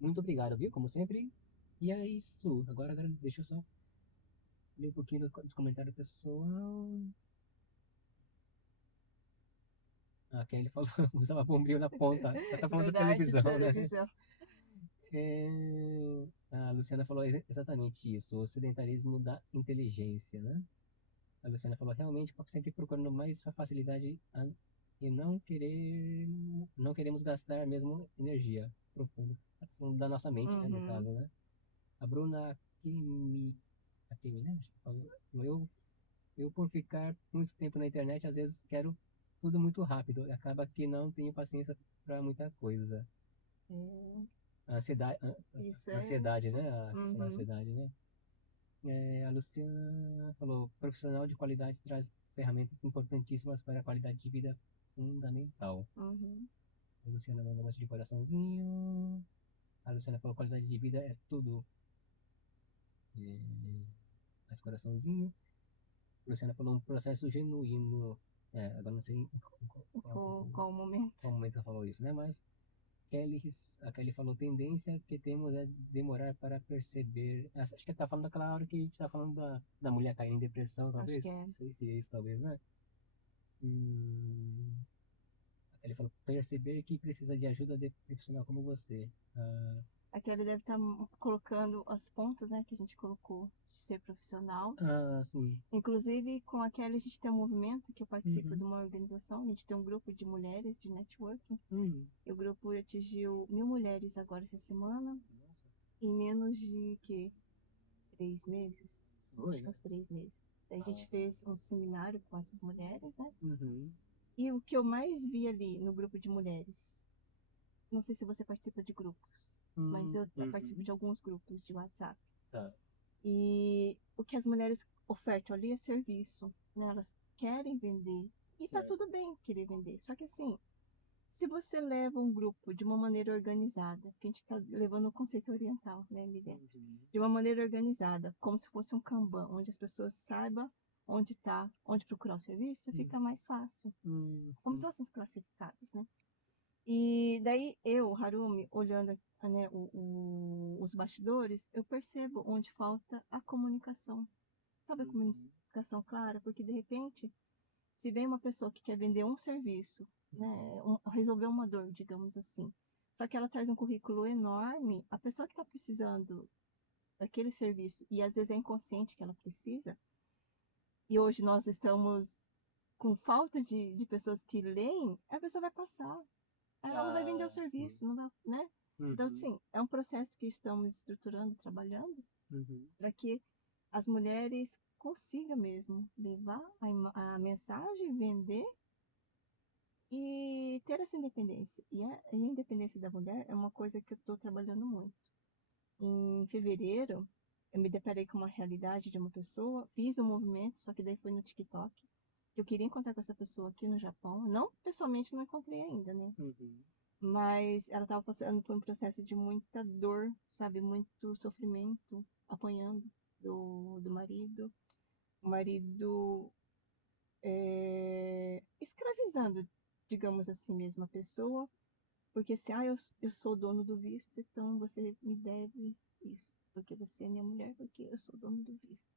Muito obrigado, viu? Como sempre. E é isso. Agora deixa eu só ler um pouquinho dos comentários do pessoal. A Kelly falou, usava bombril na ponta. Ela tá falando da Verdade, televisão, né? televisão. A Luciana falou exatamente isso, o sedentarismo da inteligência, né? A Luciana falou, realmente, sempre procurando mais facilidade e não queremos gastar mesmo energia profunda. Tá falando da nossa mente, né, no Uhum. caso, né? A Bruna Akemi, né? Acho que falou, eu por ficar muito tempo na internet, às vezes quero tudo muito rápido e acaba que não tenho paciência para muita coisa. A ansiedade, Isso a é. ansiedade, né? A questão da Uhum. ansiedade, né? A Luciana falou, profissional de qualidade traz ferramentas importantíssimas para a qualidade de vida fundamental. Uhum. A Luciana mandou um monte de coraçãozinho. A Luciana falou, qualidade de vida é tudo. Mais coraçãozinho. A Luciana falou, um processo genuíno. Agora não sei em Qual o momento? qual momento ela falou isso, né? Mas a Kelly falou, tendência que temos é demorar para perceber. Acho que ele tá falando daquela hora que a gente tá falando da mulher caindo em depressão, Acho talvez. que é. Não sei se é isso, talvez, né? Hum, a Kelly falou, perceber que precisa de ajuda de profissional como você. Aqui ele deve estar colocando as pontas, né, que a gente colocou de ser profissional. Sim. Inclusive, com a Kelly, a gente tem um movimento que eu participo Uhum. de uma organização. A gente tem um grupo de mulheres de networking. Hum. E o grupo atingiu 1.000 mulheres agora essa semana, Nossa. em menos de 3 meses? Foi, Acho que né? uns 3 meses. Daí a gente fez um seminário com essas mulheres, né? Uhum. E o que eu mais vi ali no grupo de mulheres, não sei se você participa de grupos, mas eu participo de alguns grupos de WhatsApp. Tá. E o que as mulheres ofertam ali é serviço, né? Elas querem vender. E tá Certo. tudo bem querer vender. Só que assim, se você leva um grupo de uma maneira organizada, porque a gente tá levando o conceito oriental, né, ali dentro, Uhum. de uma maneira organizada, como se fosse um Kanban, onde as pessoas saibam onde procurar o serviço, fica mais fácil. Como se Sim. fossem classificados, né? E daí eu, Harumi, olhando, né, os bastidores, eu percebo onde falta a comunicação. Sabe a Uhum. comunicação clara? Porque de repente, se vem uma pessoa que quer vender um serviço, né, resolver uma dor, digamos assim, só que ela traz um currículo enorme, a pessoa que está precisando daquele serviço, e às vezes é inconsciente que ela precisa, e hoje nós estamos com falta de pessoas que leem, a pessoa vai passar. Ela não vai vender o Ah, sim. serviço, não vai, né? Então, Uhum. sim, é um processo que estamos estruturando, trabalhando, Uhum. para que as mulheres consigam mesmo levar a mensagem, vender e ter essa independência. E a independência da mulher é uma coisa que eu estou trabalhando muito. Em fevereiro, eu me deparei com uma realidade de uma pessoa, fiz um movimento, só que daí foi no TikTok. Eu queria encontrar com essa pessoa aqui no Japão. Não, pessoalmente, não encontrei ainda, né? Uhum. Mas ela estava passando por um processo de muita dor, sabe? Muito sofrimento, apanhando do marido. O marido escravizando, digamos assim mesmo, a pessoa. Porque assim, eu sou dono do visto, então você me deve isso. Porque você é minha mulher, porque eu sou dono do visto.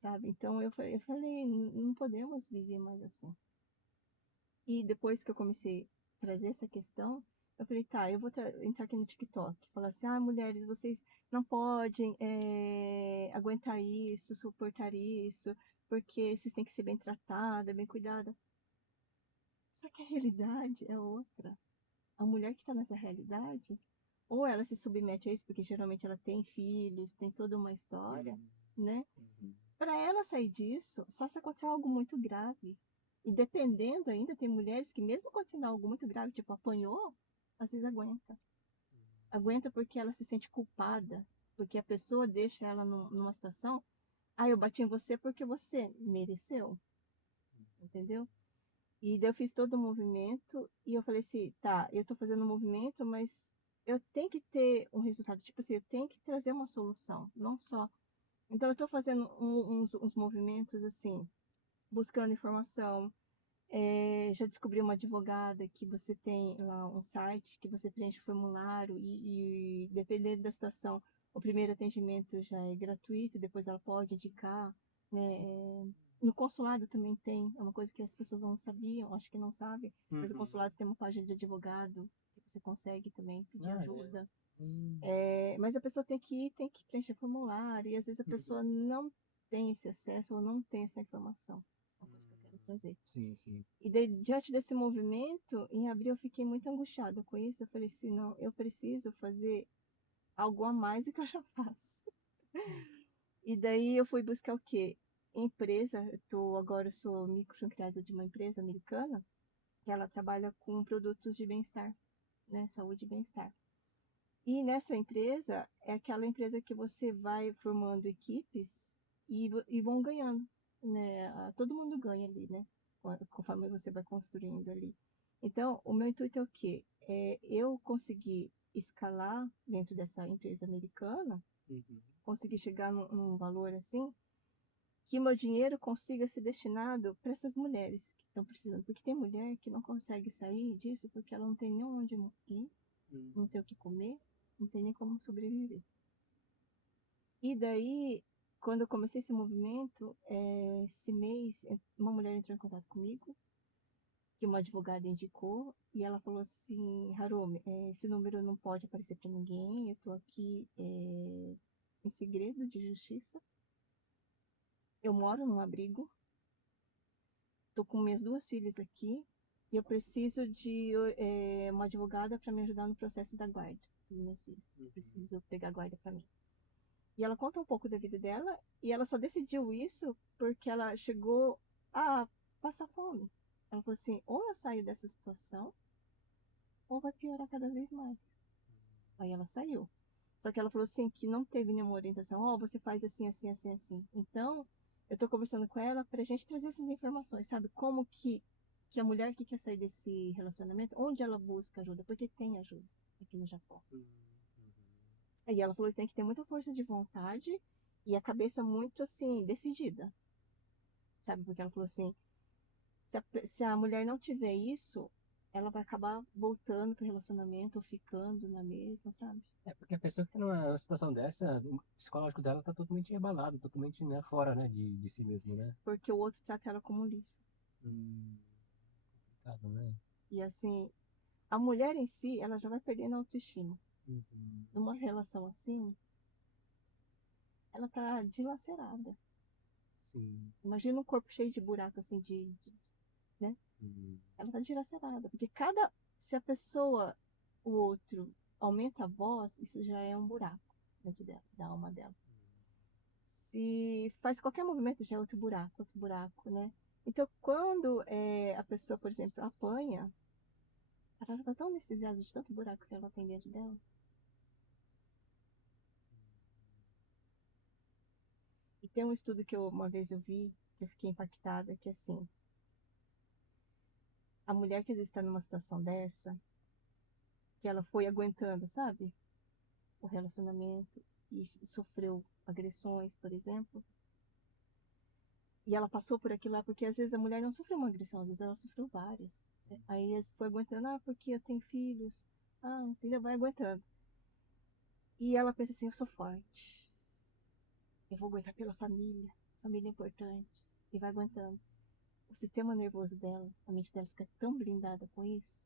Sabe? Então eu falei, não podemos viver mais assim. E depois que eu comecei a trazer essa questão, eu falei, tá, eu vou entrar aqui no TikTok, falar assim, mulheres, vocês não podem aguentar isso, suportar isso, porque vocês têm que ser bem tratada, bem cuidada. Só que a realidade é outra. A mulher que está nessa realidade, ou ela se submete a isso, porque geralmente ela tem filhos, tem toda uma história, Uhum. né? Uhum. Para ela sair disso, só se acontecer algo muito grave. E dependendo ainda, tem mulheres que mesmo acontecendo algo muito grave, tipo apanhou, às vezes aguenta. Aguenta porque ela se sente culpada, porque a pessoa deixa ela numa situação, eu bati em você porque você mereceu, entendeu? E daí eu fiz todo o movimento e eu falei assim, tá, eu tô fazendo um movimento, mas eu tenho que ter um resultado, tipo assim, eu tenho que trazer uma solução, não só. Então eu tô fazendo uns movimentos assim, buscando informação. Já descobri uma advogada que você tem lá um site que você preenche o formulário e dependendo da situação, o primeiro atendimento já é gratuito, depois ela pode indicar, né? No consulado também tem, é uma coisa que as pessoas não sabiam, acho que não sabem, mas o Uhum. consulado tem uma página de advogado que você consegue também pedir Ah, é. ajuda. Hum. Mas a pessoa tem que ir, tem que preencher formulário, e às vezes a pessoa Uhum. não tem esse acesso ou não tem essa informação. É uma coisa que eu quero trazer. Sim, sim. E diante desse movimento, em abril eu fiquei muito angustiada com isso. Eu falei assim, não, eu preciso fazer algo a mais do que eu já faço. E daí eu fui buscar o quê? Empresa, agora eu sou microfranqueada de uma empresa americana, que ela trabalha com produtos de bem-estar, né? Saúde e bem-estar. E nessa empresa, é aquela empresa que você vai formando equipes e vão ganhando, né? Todo mundo ganha ali, né? Conforme você vai construindo ali. Então, o meu intuito é o quê? Eu conseguir escalar dentro dessa empresa americana, Uhum. conseguir chegar num valor assim, que meu dinheiro consiga ser destinado para essas mulheres que estão precisando. Porque tem mulher que não consegue sair disso porque ela não tem nem onde ir, não Uhum. tem o que comer, não tem nem como sobreviver. E daí, quando eu comecei esse movimento, esse mês, uma mulher entrou em contato comigo, que uma advogada indicou, e ela falou assim, Harumi, esse número não pode aparecer para ninguém, eu estou aqui em segredo de justiça, eu moro num abrigo, estou com minhas duas filhas aqui, e eu preciso de uma advogada para me ajudar no processo da guarda das minhas filhas. Eu Uhum. preciso pegar a guarda para mim. E ela conta um pouco da vida dela, e ela só decidiu isso porque ela chegou a passar fome. Ela falou assim, ou eu saio dessa situação, ou vai piorar cada vez mais. Aí ela saiu. Só que ela falou assim, que não teve nenhuma orientação, você faz assim, assim, assim, assim. Então, eu tô conversando com ela pra gente trazer essas informações, sabe? Como que a mulher que quer sair desse relacionamento, onde ela busca ajuda, porque tem ajuda aqui no Japão. Uhum. Aí ela falou que tem que ter muita força de vontade E a cabeça muito assim, decidida, sabe? Porque ela falou assim, se a mulher não tiver isso, ela vai acabar voltando pro relacionamento ou ficando na mesma, sabe? É porque a pessoa que tá numa situação dessa, o psicológico dela tá totalmente abalado, totalmente, né, fora, né, de si mesmo, né? Porque o outro trata ela como um lixo. Hum, complicado, né? E assim, a mulher em si, ela já vai perdendo a autoestima. Uhum. Numa relação assim, ela tá dilacerada. Sim. Imagina um corpo cheio de buraco, assim, né? Uhum. Ela tá dilacerada. Porque se a pessoa, o outro, aumenta a voz, isso já é um buraco dentro dela, da alma dela. Se faz qualquer movimento, já é outro buraco, né? Então, quando a pessoa, por exemplo, apanha, ela já tá tão anestesiada de tanto buraco que ela tem dentro dela. E tem um estudo que uma vez eu vi, que eu fiquei impactada, que assim, a mulher que às vezes está numa situação dessa, que ela foi aguentando, sabe? O relacionamento e sofreu agressões, por exemplo. E ela passou por aquilo lá, porque às vezes a mulher não sofreu uma agressão, às vezes ela sofreu várias. Né? Aí eles foi aguentando, porque eu tenho filhos. Entendeu? Vai aguentando. E ela pensa assim, eu sou forte. Eu vou aguentar pela família. Família é importante. E vai aguentando. O sistema nervoso dela, a mente dela fica tão blindada com isso,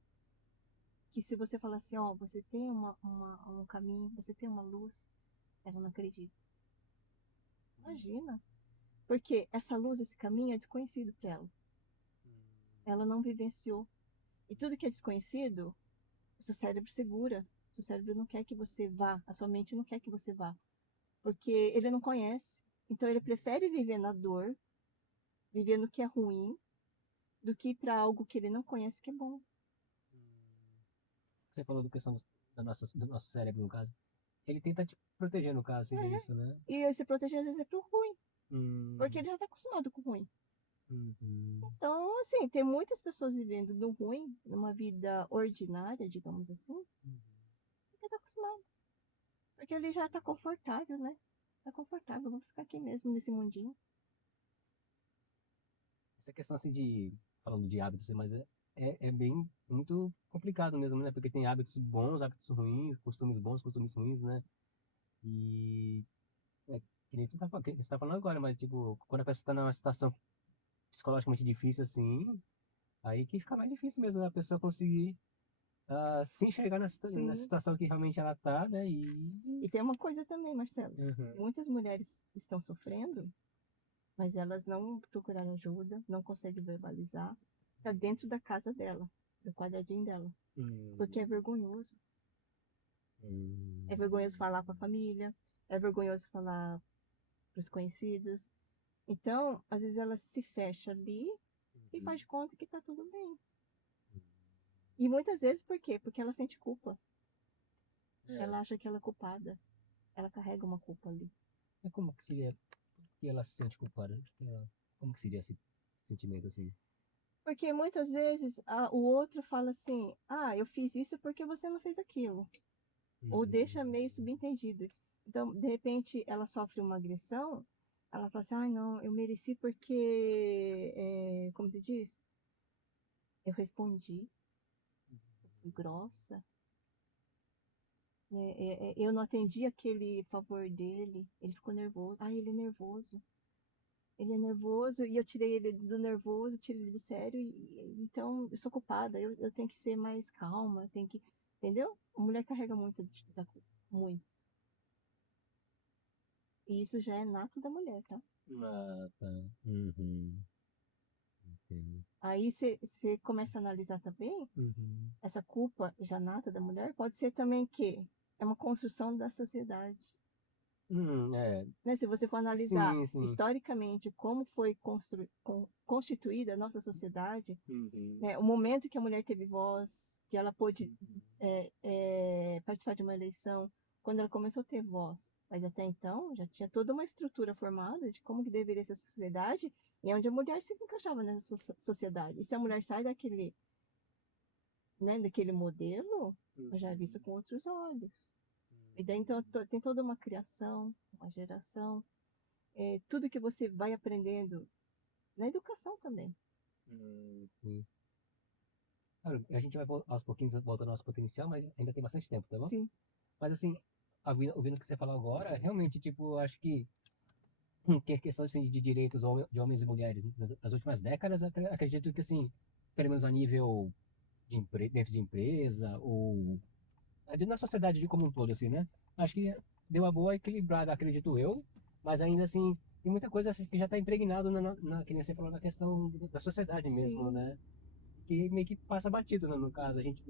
que se você falar assim, você tem um caminho, você tem uma luz, ela não acredita. Imagina. Porque essa luz, esse caminho é desconhecido para ela. Ela não vivenciou. E tudo que é desconhecido, o seu cérebro segura. O seu cérebro não quer que você vá. A sua mente não quer que você vá. Porque ele não conhece. Então ele prefere viver na dor, viver no que é ruim, do que para algo que ele não conhece que é bom. Você falou da questão do nosso cérebro, no caso. Ele tenta te proteger, no caso, seria É. isso, né? E se proteger às vezes é pro ruim. Porque Hum, ele já está acostumado com o ruim. uhum, Então, assim, tem muitas pessoas vivendo do ruim, numa vida ordinária, digamos assim, uhum. porque tá acostumado. Porque ele já tá confortável, né? Tá confortável, vou ficar aqui mesmo nesse mundinho. Essa questão, assim, falando de hábitos, assim, mas é bem, muito complicado mesmo, né? Porque tem hábitos bons, hábitos ruins, costumes bons, costumes ruins, né? E que nem que você tá falando agora, mas, tipo, quando a pessoa tá numa situação psicologicamente difícil, assim, aí que fica mais difícil mesmo, né? A pessoa conseguir se enxergar nessa Sim. situação que realmente ela tá, né? E tem uma coisa também, Marcelo. Uhum. Muitas mulheres estão sofrendo, mas elas não procuraram ajuda, não conseguem verbalizar. Tá dentro da casa dela, do quadradinho dela. Porque é Hum, vergonhoso. É hum, vergonhoso falar com a família, é vergonhoso falar para os conhecidos. Então, às vezes ela se fecha ali e uhum. faz de conta que tá tudo bem. E muitas vezes por quê? Porque ela sente culpa. É, Ela acha que ela é culpada. Ela carrega uma culpa ali. como que seria que ela se sente culpada? Como que seria esse sentimento assim? Porque muitas vezes o outro fala assim: eu fiz isso porque você não fez aquilo. Ou Uhum. deixa meio subentendido. Então, de repente, ela sofre uma agressão, ela fala assim: não, eu mereci porque, como se diz? Eu respondi, eu fui grossa, né? Eu não atendi aquele favor dele, ele ficou nervoso. Ele é nervoso. Ele é nervoso e eu tirei ele do nervoso, tirei ele do sério, então eu sou culpada, eu tenho que ser mais calma, eu tenho que. Entendeu? A mulher carrega muito da culpa, muito. E isso já é nato da mulher, tá? Ah, tá. Uhum. Entendo. Aí você começa a analisar também, Uhum. essa culpa já nata da mulher, pode ser também que é uma construção da sociedade. É. Né? Se você for analisar Sim, sim. historicamente como foi constituída a nossa sociedade, Uhum. né? O momento que a mulher teve voz, que ela pôde Uhum. participar de uma eleição, quando ela começou a ter voz. Mas até então já tinha toda uma estrutura formada de como que deveria ser a sociedade e onde a mulher se encaixava nessa sociedade. E se a mulher sai daquele, né, daquele modelo, já é visto Uhum. com outros olhos. E daí então tem toda uma criação, uma geração. tudo que você vai aprendendo na educação também. Sim. Claro, a gente vai aos pouquinhos voltando ao nosso potencial, mas ainda tem bastante tempo, tá bom? Sim, Mas assim, ouvindo o que você falou agora, realmente, tipo, acho que a questão assim, de direitos de homens e mulheres nas últimas décadas, acredito que assim, pelo menos a nível dentro de empresa ou na sociedade de como um todo, assim, né? Acho que deu uma boa equilibrada, acredito eu, mas ainda assim, tem muita coisa assim, que já está impregnado que nem você falou, na questão da sociedade mesmo, sim. né? Que meio que passa batido, né, no caso. A gente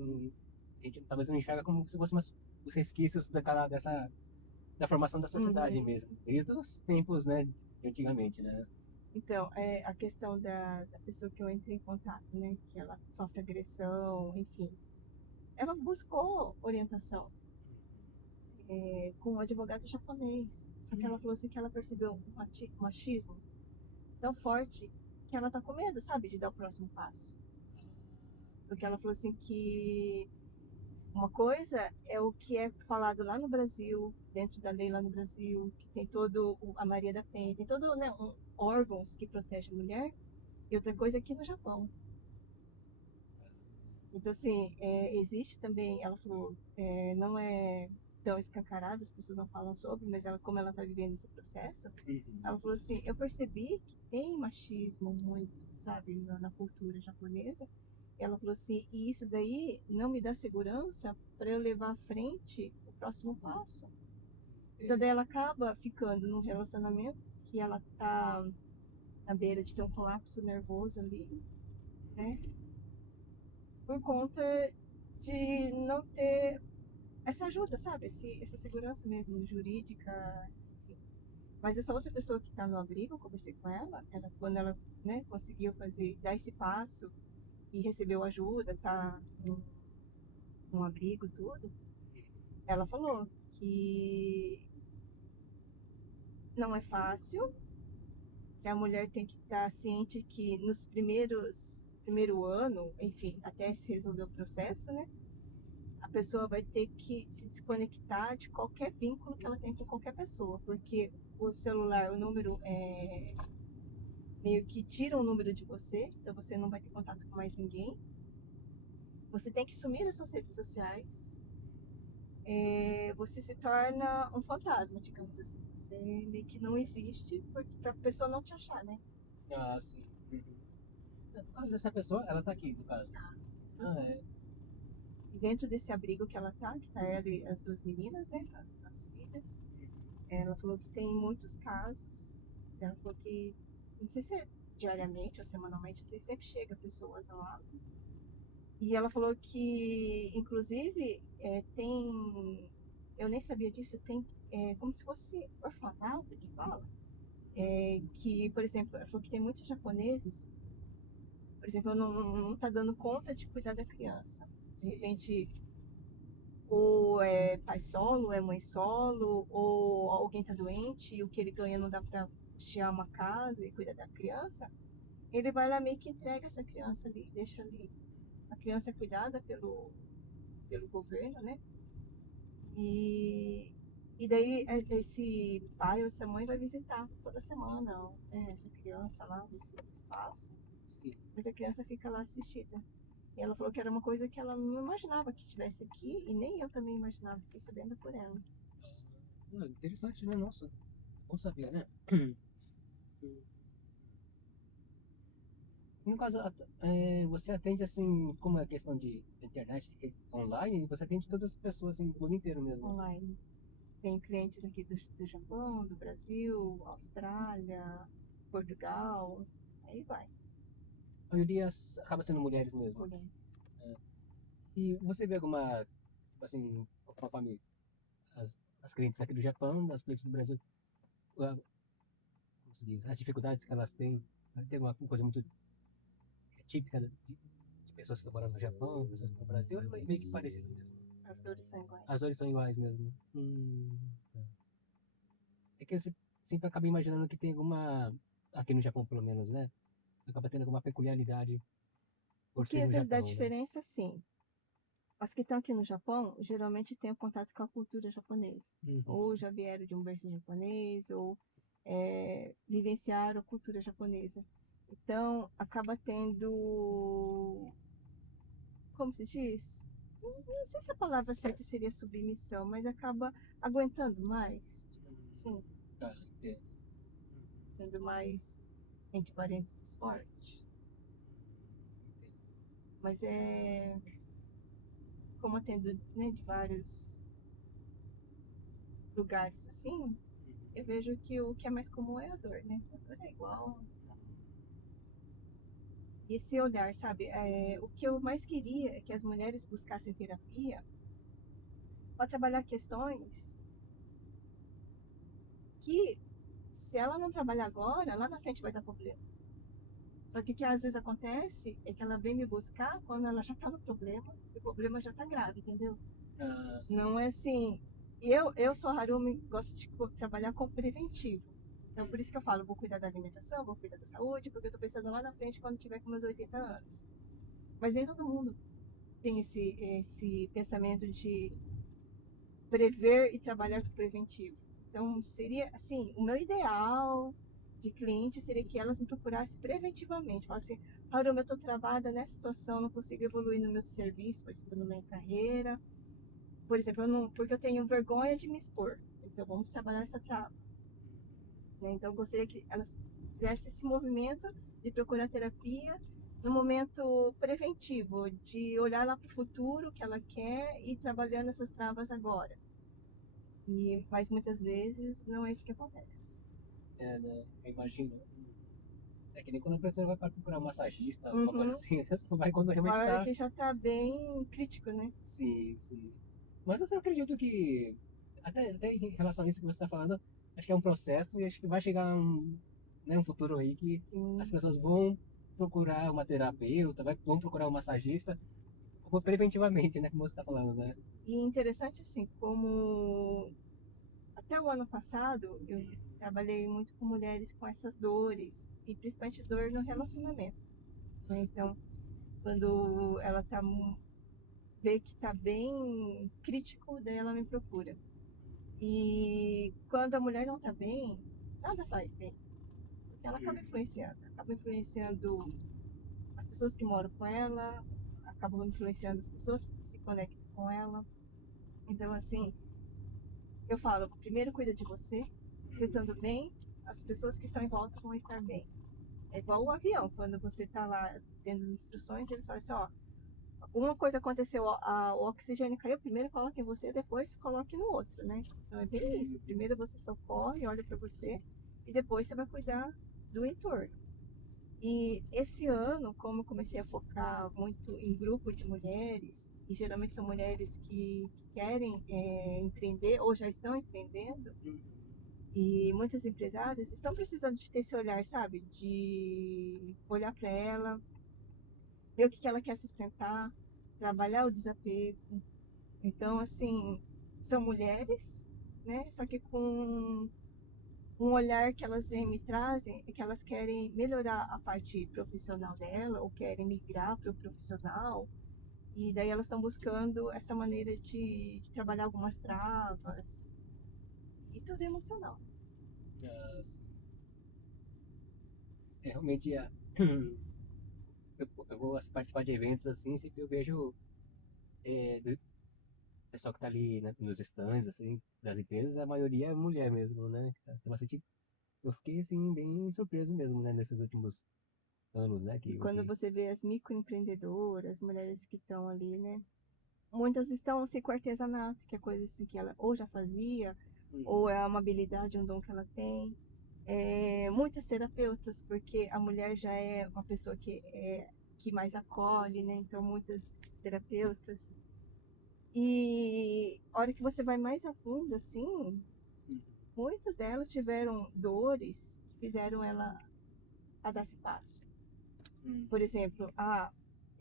talvez não enxerga como se fossem os resquícios da formação da sociedade Uhum. mesmo, desde os tempos, né, de antigamente, né? Então, a questão da pessoa que eu entrei em contato, né? Que ela sofre agressão, enfim. Ela buscou orientação com um advogado japonês. Só que ela falou assim que ela percebeu um machismo tão forte que ela tá com medo, sabe, de dar o próximo passo. Porque ela falou assim que uma coisa é o que é falado lá no Brasil, dentro da lei lá no Brasil, que tem todo a Maria da Penha, tem todo, né, órgãos que protegem a mulher, e outra coisa é aqui no Japão. Então, assim, existe também, ela falou, não é tão escancarado, as pessoas não falam sobre, mas ela, como ela está vivendo esse processo, ela falou assim, eu percebi que tem machismo muito, sabe, na cultura japonesa. Ela falou assim, e isso daí não me dá segurança para eu levar à frente o próximo passo. Então daí ela acaba ficando num relacionamento que ela tá na beira de ter um colapso nervoso ali, né? Por conta de não ter essa ajuda, sabe? Essa segurança mesmo, jurídica, enfim. Mas essa outra pessoa que está no abrigo, eu conversei com quando ela, né, conseguiu dar esse passo e recebeu ajuda, tá num abrigo, tudo, ela falou que não é fácil, que a mulher tem que estar ciente que nos primeiro ano, enfim, até se resolver o processo, né? A pessoa vai ter que se desconectar de qualquer vínculo que ela tem com qualquer pessoa, porque o celular, o número meio que tira o número de você, então você não vai ter contato com mais ninguém. Você tem que sumir das suas redes sociais. Você se torna um fantasma, digamos assim. Você meio que não existe para a pessoa não te achar, né? Ah, sim. É, por causa dessa pessoa, ela tá aqui, no caso. Ah, é. E dentro desse abrigo que ela tá, que tá ela e as duas meninas, né? As filhas, ela falou que tem muitos casos. Ela falou que, não sei se é diariamente ou semanalmente, não sei, sempre chega pessoas lá. E ela falou que, inclusive, eu nem sabia disso, tem como se fosse orfanato que fala. Que, por exemplo, ela falou que tem muitos japoneses, por exemplo, não tá dando conta de cuidar da criança. De repente, ou é pai solo, ou é mãe solo, ou alguém tá doente e o que ele ganha não dá pra custear uma casa e cuidar da criança, ele vai lá meio que entrega essa criança ali, deixa ali. A criança é cuidada pelo governo, né? E, e daí esse pai ou essa mãe vai visitar toda semana essa criança lá desse espaço, Sim. mas a criança fica lá assistida. E ela falou que era uma coisa que ela não imaginava que tivesse aqui, e nem eu também imaginava, fiquei sabendo por ela. Ah, interessante, né? Nossa, bom saber, né? No caso, você atende assim, como é a questão de internet online, você atende todas as pessoas assim, do mundo inteiro mesmo. Online. Tem clientes aqui do Japão, do Brasil, Austrália, Portugal, aí vai, A maioria acaba sendo mulheres mesmo. mulheres. E você vê alguma, tipo assim, conforme as clientes aqui do Japão, as clientes do Brasil, como se diz, as dificuldades que elas têm, né? Tem uma coisa muito típica de pessoas que estão morando no Japão, pessoas que estão no Brasil, é meio que parecido mesmo. As dores são iguais. As dores são iguais mesmo. Tá. É que eu sempre acabo imaginando que tem alguma, aqui no Japão pelo menos, né? Acaba tendo alguma peculiaridade O por que ser no às vezes dá Japão, né? diferença, sim. As que estão aqui no Japão, geralmente têm um contato com a cultura japonesa. Uhum. Ou já vieram de um berço japonês, ou vivenciar a cultura japonesa. Então, acaba tendo, como se diz? Não sei se a palavra certa seria submissão, mas acaba aguentando mais. Sim, Tá, entendo. sendo mais, entre parênteses, forte. Mas como atendo, né, de vários lugares assim, eu vejo que o que é mais comum é a dor, né? A dor é igual. E esse olhar, sabe? O que eu mais queria é que as mulheres buscassem terapia para trabalhar questões que, se ela não trabalhar agora, lá na frente vai dar problema. Só que o que às vezes acontece é que ela vem me buscar quando ela já tá no problema, e o problema já tá grave, entendeu? Ah, sim. Não é assim. Eu sou a Harumi, gosto de trabalhar com preventivo. Então, por isso que eu falo, vou cuidar da alimentação, vou cuidar da saúde, porque eu tô pensando lá na frente quando tiver com meus 80 anos. Mas nem todo mundo tem esse pensamento de prever e trabalhar com preventivo. Então, seria, assim, o meu ideal de cliente seria que elas me procurassem preventivamente. Falassem, Harumi, eu tô travada nessa situação, não consigo evoluir no meu serviço, por exemplo, na minha carreira. Por exemplo, porque eu tenho vergonha de me expor. Então, vamos trabalhar essa trava. Né? Então, eu gostaria que elas fizessem esse movimento de procurar terapia no momento preventivo, de olhar lá para o futuro, o que ela quer, e ir trabalhando essas travas agora. Mas muitas vezes não é isso que acontece. Né? Eu imagino. É que nem quando a pessoa vai para procurar um massagista, alguma coisa assim, né? Só vai quando Uma realmente hora tá. que já tá bem crítico, né? Sim, sim. Mas assim, eu acredito que, até em relação a isso que você está falando, acho que é um processo e acho que vai chegar um futuro aí que as Sim. pessoas vão procurar uma terapeuta, vão procurar um massagista, como preventivamente, né? Como você está falando, né? E interessante, assim, como até o ano passado eu trabalhei muito com mulheres com essas dores, e principalmente dor no relacionamento. Né? Então, quando ela vê que tá bem crítico, daí ela me procura. E quando a mulher não tá bem, nada vai bem. Porque ela acaba influenciando as pessoas que moram com ela, acabam influenciando as pessoas que se conectam com ela. Então, assim, eu falo, primeiro cuida de você, você estando bem, as pessoas que estão em volta vão estar bem. É igual o avião, quando você tá lá tendo as instruções, eles falam assim, ó, alguma coisa aconteceu, o oxigênio caiu, primeiro coloque em você, depois coloque no outro, né? Então é bem isso. Primeiro você socorre, olha para você, e depois você vai cuidar do entorno. E esse ano, como eu comecei a focar muito em grupo de mulheres, e geralmente são mulheres que querem empreender ou já estão empreendendo, e muitas empresárias estão precisando de ter esse olhar, sabe? De olhar para ela, ver o que ela quer sustentar, trabalhar o desapego. Então, assim, são mulheres, né? Só que com um olhar que elas me trazem é que elas querem melhorar a parte profissional dela ou querem migrar para o profissional. E daí elas estão buscando essa maneira de trabalhar algumas travas. E tudo é emocional. Assim, realmente, eu vou participar de eventos assim, sempre eu vejo do pessoal que tá ali, né, nos stands, assim, das empresas, a maioria é mulher mesmo, né? Tem bastante. Eu fiquei, assim, bem surpreso mesmo, né, nesses últimos anos, né, E que eu quando vi. você vê as microempreendedoras, mulheres que estão ali, né? Muitas estão assim com artesanato, que é coisa assim que ela ou já fazia, ou é uma habilidade, um dom que ela tem. Muitas terapeutas, porque a mulher já é uma pessoa que mais acolhe, né? Então, muitas terapeutas. E a hora que você vai mais a fundo, assim, muitas delas tiveram dores que fizeram ela a dar esse passo. Por exemplo,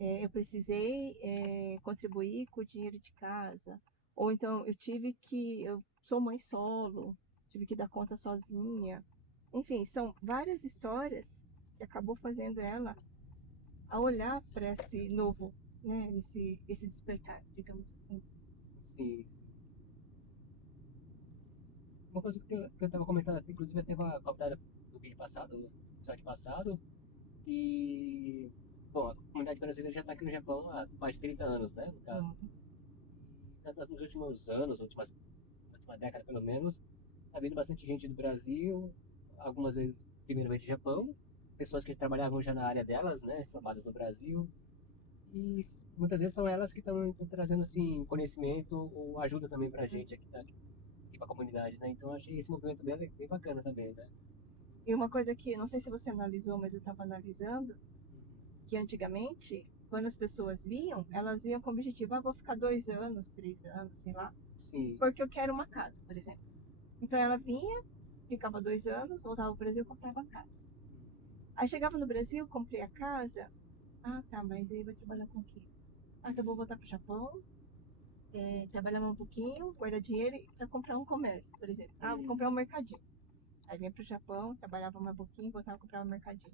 eu precisei contribuir com o dinheiro de casa. Ou então eu sou mãe solo, tive que dar conta sozinha. Enfim, são várias histórias que acabou fazendo ela a olhar para esse novo, né, esse despertar, digamos assim. Sim, sim. Uma coisa que eu tava comentando, inclusive eu teve uma convidada do vídeo passado, no episódio passado, e bom, a comunidade brasileira já tá aqui no Japão há mais de 30 anos, né, no caso. Hum. Nos últimos anos, última década pelo menos, tá vindo bastante gente do Brasil, algumas vezes primeiramente do Japão, pessoas que trabalhavam já na área delas, né, formadas no Brasil, e muitas vezes são elas que estão trazendo assim conhecimento ou ajuda também pra gente aqui, tá, aqui pra comunidade, né? Então eu achei esse movimento bem bacana também, né? E uma coisa que, não sei se você analisou, mas eu estava analisando, que antigamente, quando as pessoas vinham, elas iam com o objetivo, vou ficar 2 anos, 3 anos, sei lá, Sim. porque eu quero uma casa, por exemplo. Então ela vinha, ficava 2 anos, voltava ao Brasil e comprava a casa. Aí chegava no Brasil, comprei a casa. Ah, tá, mas aí vai trabalhar com o quê? Ah, então vou voltar pro Japão, trabalhar um pouquinho, guardar dinheiro para comprar um comércio, por exemplo. Ah, vou comprar um mercadinho. Aí vinha pro Japão, trabalhava mais um pouquinho, voltava a comprar um mercadinho.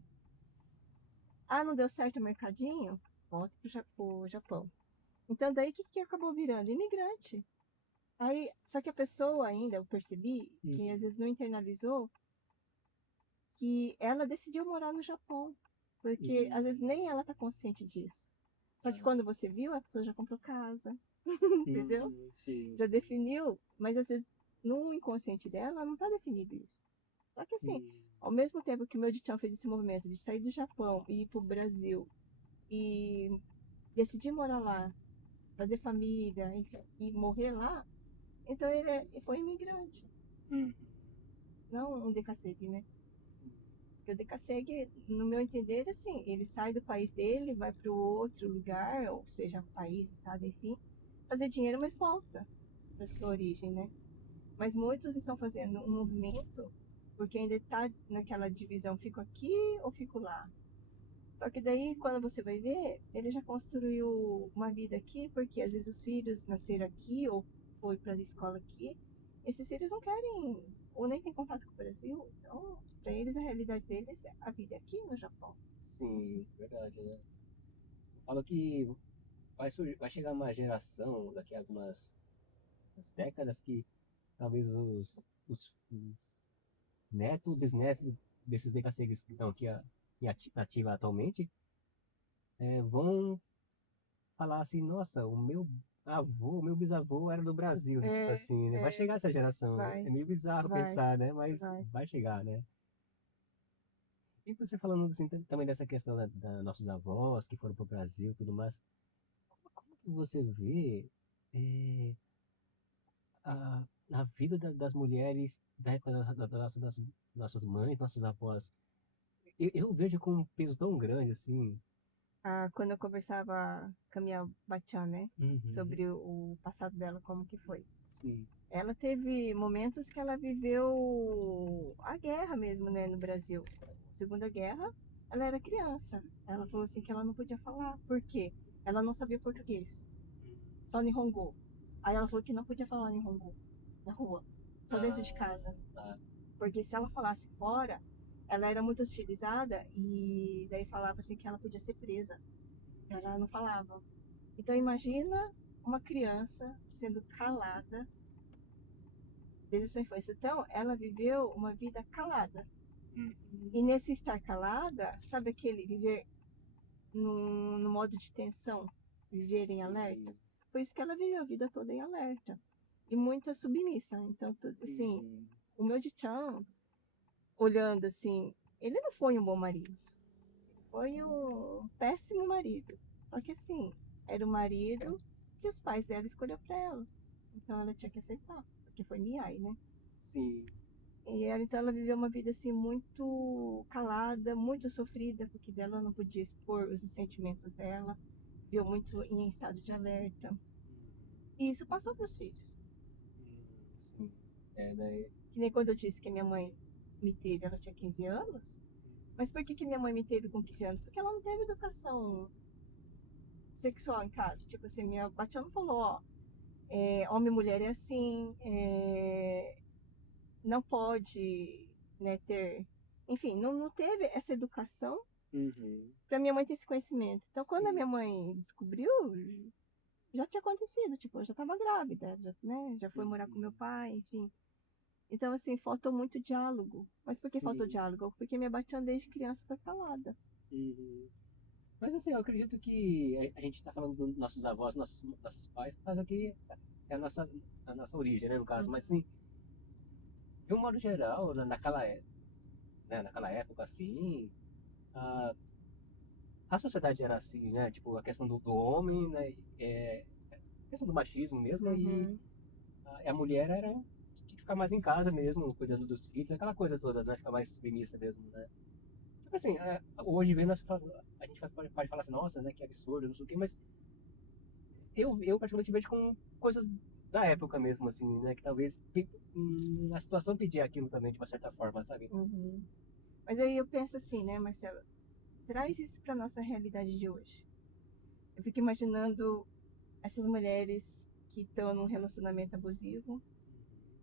Ah, não deu certo o mercadinho? Volta pro Japão. Então daí o que acabou virando? Imigrante. Aí, só que a pessoa ainda, eu percebi, que às vezes não internalizou, que ela decidiu morar no Japão. Porque às vezes nem ela tá consciente disso. Só que quando você viu, a pessoa já comprou casa, entendeu? Sim, Já sim. definiu, mas às vezes no inconsciente dela não tá definido isso. Só que assim, Sim. ao mesmo tempo que o meu Dichan fez esse movimento de sair do Japão e ir pro Brasil e decidir morar lá, fazer família, enfim, e morrer lá, então ele foi imigrante, não um decassegue, né? Porque o decassegue, no meu entender, assim, ele sai do país dele, vai para outro lugar, ou seja, país, estado, enfim, fazer dinheiro, mas volta para sua origem, né? Mas muitos estão fazendo um movimento porque ainda está naquela divisão, fico aqui ou fico lá. Só que daí, quando você vai ver, ele já construiu uma vida aqui, porque às vezes os filhos nasceram aqui ou foi para a escola aqui. Esses filhos não querem, ou nem tem contato com o Brasil. Então, para eles, a realidade deles é a vida aqui no Japão. Sim, verdade, né? Eu falo que vai chegar uma geração daqui a algumas décadas que talvez os netos, bisnetos desses decassegues que estão aqui na ativa atualmente vão falar assim, nossa, o meu avô, o meu bisavô era do Brasil, né? Tipo É, assim, né? Vai chegar essa geração, né? vai, É meio bizarro vai, pensar, né? Mas vai. vai chegar, né? E você falando assim, também dessa questão da nossos avós que foram pro Brasil e tudo mais, como que você vê é, a vida das mulheres da época das nossas mães, nossas avós? Eu vejo com um peso tão grande, assim. Ah, quando eu conversava com a minha Bachan, né, Uhum, sobre o passado dela, como que foi. sim. Ela teve momentos que ela viveu a guerra mesmo, né, no Brasil. Segunda Guerra, ela era criança. Ela falou assim que ela não podia falar. Por quê? Ela não sabia português. Só Nihongo. Aí ela falou que não podia falar Nihongo na rua. Só dentro de casa. Tá. Porque se ela falasse fora, ela era muito hostilizada e daí falava assim que ela podia ser presa. Ela não falava. Então imagina uma criança sendo calada desde sua infância. Então, ela viveu uma vida calada. Uhum, E nesse estar calada, sabe aquele viver no modo de tensão, viver em alerta? sim. Foi isso que ela viveu a vida toda em alerta. E muita submissa. Então, assim, Uhum, o meu Chan, olhando assim, ele não foi um bom marido. Foi um péssimo marido. Só que assim, era o marido que os pais dela escolheram pra ela. Então ela tinha que aceitar, porque foi Miai, né? sim. E ela, então ela viveu uma vida assim muito calada, muito sofrida, porque dela não podia expor os sentimentos dela, viveu muito em estado de alerta. E isso passou para os filhos. Sim. É, né? Que nem quando eu disse que minha mãe me teve, ela tinha 15 anos. Mas por que minha mãe me teve com 15 anos? Porque ela não teve educação sexual em casa. Tipo assim, minha Batiana não falou, ó, homem e mulher é assim, não pode, né, ter. Enfim, não teve essa educação Uhum, para minha mãe ter esse conhecimento. Então, quando a sim. minha mãe descobriu, já tinha acontecido, tipo, eu já estava grávida, já, né, já foi morar com meu Uhum, pai, enfim. Então, assim, faltou muito diálogo. Mas por que faltou Sim. diálogo? Porque minha Batian desde criança foi calada. Uhum. Mas assim, eu acredito que a gente tá falando dos nossos avós, nossos pais, por causa que é a nossa origem, né, no caso. Mas assim, de um modo geral, naquela época, assim, a, a sociedade era assim, né? Tipo, a questão do homem, né? A questão do machismo mesmo, e Uhum. a mulher tinha que ficar mais em casa mesmo, cuidando dos filhos, aquela coisa toda, né? Ficar mais submissa mesmo, né? Tipo assim, hoje vendo, a gente pode falar assim, nossa, né? Que absurdo, não sei o quê, mas eu particularmente vejo com coisas da época mesmo, assim, né? Que talvez a situação pedia aquilo também, de uma certa forma, sabe? Uhum. Mas aí eu penso assim, né, Marcelo? Traz isso pra nossa realidade de hoje. Eu fico imaginando essas mulheres que estão num relacionamento abusivo,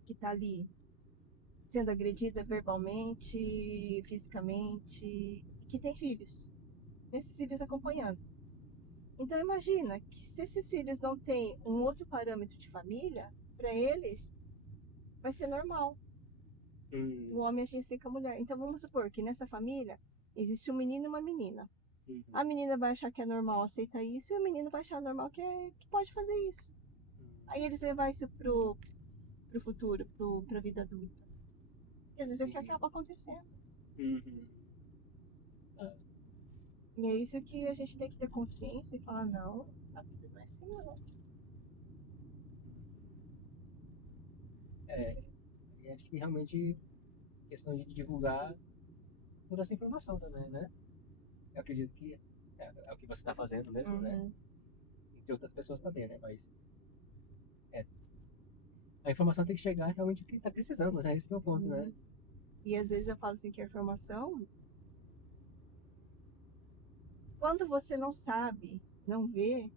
que tá ali sendo agredida verbalmente, fisicamente, e que tem filhos. Esses filhos acompanhando. Então imagina que se esses filhos não têm um outro parâmetro de família, para eles vai ser normal Hum, o homem agir assim com a mulher. Então vamos supor que nessa família existe um menino e uma menina. uhum, A menina vai achar que é normal aceitar isso e o menino vai achar normal que pode fazer isso. Aí eles levar isso pro futuro, pra vida adulta. E às vezes é o que sim. acaba acontecendo. Uhum. Ah, E é isso que a gente tem que ter consciência e falar, não, a vida não é assim não. É, e acho que realmente questão de divulgar toda essa informação também, né? Eu acredito que é o que você está fazendo mesmo, né? Uhum, Entre outras pessoas também, né? Mas é, a informação tem que chegar realmente o que está precisando, né? Esse que é o ponto, né? sim. E às vezes eu falo assim que a informação, quando você não sabe, não vê,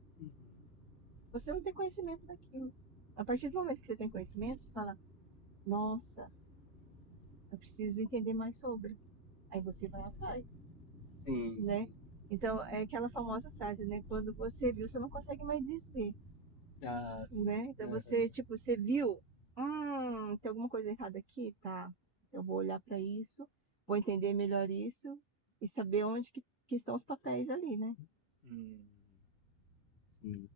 você não tem conhecimento daquilo. A partir do momento que você tem conhecimento, você fala, nossa, eu preciso entender mais sobre. Aí você vai atrás, Sim, né? sim. Então, é aquela famosa frase, né? Quando você viu, você não consegue mais desver, Ah, sim. né? Então, Aham. você, tipo, você viu, tem alguma coisa errada aqui? Tá. Eu vou olhar para isso, vou entender melhor isso e saber onde que estão os papéis ali, né? Hum, sim.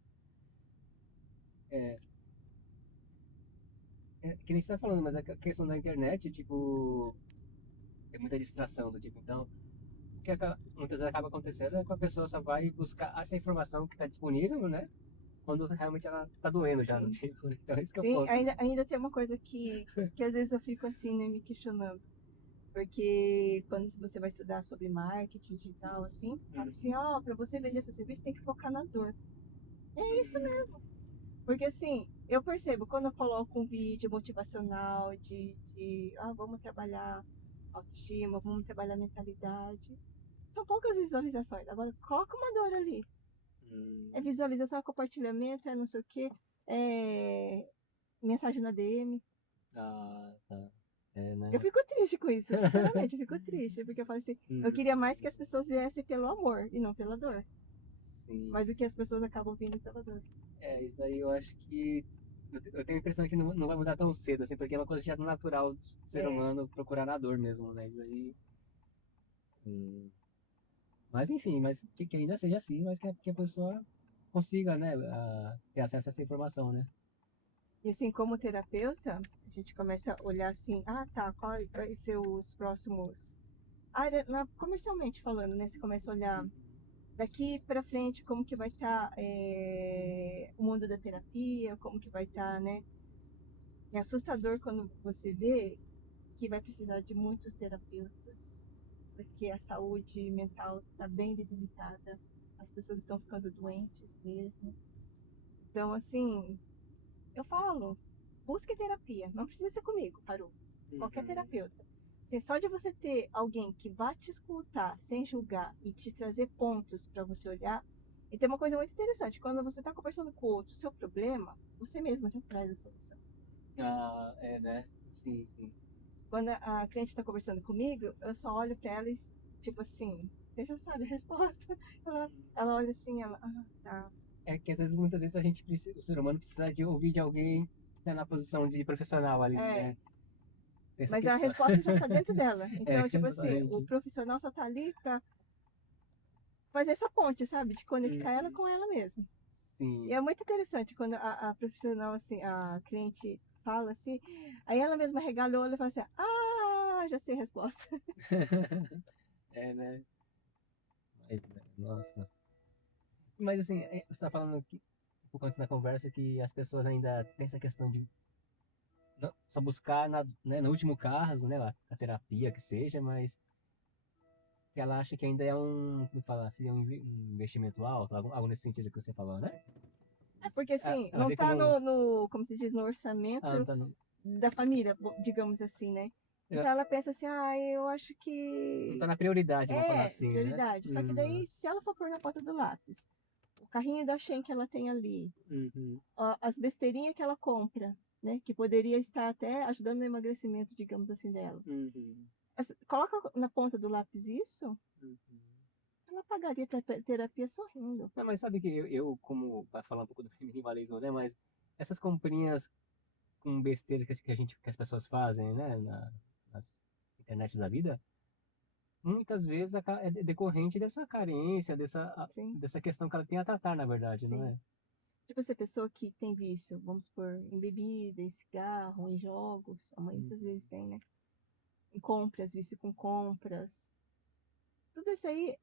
É, que nem você tá falando, mas a questão da internet, tipo, tem muita distração do tipo, então, o que muitas vezes acaba acontecendo é que a pessoa só vai buscar essa informação que está disponível, né? Quando realmente ela tá doendo já no Sim. tipo, né? Então esse que é o Sim, ponto, né? ainda tem uma coisa que às vezes eu fico assim, né, me questionando. Porque quando você vai estudar sobre marketing digital, assim, fala assim, ó, para você vender seu serviço tem que focar na dor. É isso Hum, mesmo. Porque assim, eu percebo quando eu coloco um vídeo motivacional vamos trabalhar autoestima, vamos trabalhar mentalidade. São poucas visualizações. Agora, coloca uma dor ali. hum, É visualização, é compartilhamento, é não sei o quê, é mensagem na DM. tá. É, Eu né? fico triste com isso, sinceramente, eu fico triste, porque eu falo assim, eu Uhum, queria mais que as pessoas viessem pelo amor e não pela dor. sim. Mas o que as pessoas acabam vindo pela dor. Isso daí eu acho que. Eu tenho a impressão que não vai mudar tão cedo, assim, porque é uma coisa já natural do ser É, humano procurar a dor mesmo, né? Isso aí. hum, Mas enfim, mas que ainda seja assim, mas que a pessoa consiga, né, ter acesso a essa informação, né? e assim, como terapeuta, a gente começa a olhar assim, tá, qual vai ser os próximos. Comercialmente falando, né? Você começa a olhar Uhum. daqui para frente como que vai estar o mundo da terapia, como que vai estar, né? É assustador quando você vê que vai precisar de muitos terapeutas, porque a saúde mental está bem debilitada, as pessoas estão ficando doentes mesmo. Então, assim, eu falo, busque terapia, não precisa ser comigo, parou. Qualquer Uhum. terapeuta. Assim, só de você ter alguém que vá te escutar sem julgar e te trazer pontos para você olhar. E tem uma coisa muito interessante, quando você está conversando com o outro, o seu problema, você mesmo já traz a solução. Né? Sim, sim. Quando a cliente está conversando comigo, eu só olho para ela e, tipo assim, você já sabe a resposta. Ela olha assim, tá. É que às vezes, muitas vezes o ser humano precisa de ouvir de alguém que tá na posição de profissional ali, É, né? Essa Mas a questão. resposta já tá dentro dela. É, Então, tipo assim, o exatamente. profissional só tá ali pra fazer essa ponte, sabe? De conectar ela Uhum. com ela mesma. E Sim. é muito interessante quando a profissional, assim, a cliente fala assim, aí ela mesma regala o olho e fala assim, ah, já sei a resposta. É, né? Mas, né, nossa. Mas assim, você tá falando que, um pouco antes na conversa que as pessoas ainda têm essa questão de não, só buscar, né, no último caso, né, a terapia que seja, mas que ela acha que ainda é como fala, seria um investimento alto, algo nesse sentido que você falou, né? É porque, assim, Ela não vê tá como. como se diz, no orçamento Não tá no, da família, digamos assim, né? é, Então ela pensa assim, ah, eu acho não tá que na prioridade, vamos falar é assim, né? prioridade. Só que daí, se ela for pôr na ponta do lápis, o carrinho da Shein que ela tem ali, Uhum, as besteirinhas que ela compra, né? Que poderia estar até ajudando no emagrecimento, digamos assim, dela. uhum, Coloca na ponta do lápis isso, uhum. ela pagaria terapia sorrindo. Não, mas sabe que eu como, vai falar um pouco do minimalismo, né? Mas essas comprinhas com besteira que as pessoas fazem, né? Nas internet da vida, muitas vezes é decorrente dessa carência, Sim, dessa questão que ela tem a tratar, na verdade, não sim. é? Tipo, essa pessoa que tem vício, vamos supor, em bebida, em cigarro, em jogos, a maioria das vezes tem, né? Em compras, vício com compras. Tudo isso aí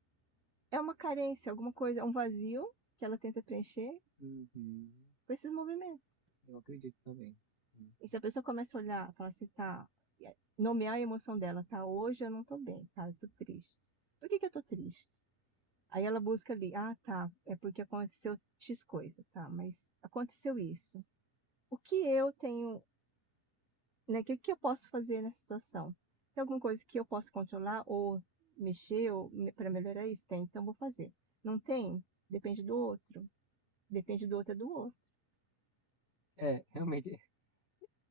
é uma carência, alguma coisa, é um vazio que ela tenta preencher Uhum. com esses movimentos. Eu acredito também. E se a pessoa começa a olhar, falar assim, tá, nomear a emoção dela, tá, hoje eu não tô bem, tá, eu tô triste. Por que que eu tô triste? Aí ela busca ali, ah, tá, é porque aconteceu X coisa, tá, mas aconteceu isso. O que eu tenho, né, o que que eu posso fazer nessa situação? Tem alguma coisa que eu posso controlar ou mexer ou para melhorar isso? Tem, então vou fazer. Não tem? Depende do outro. Depende do outro é do outro. É, realmente,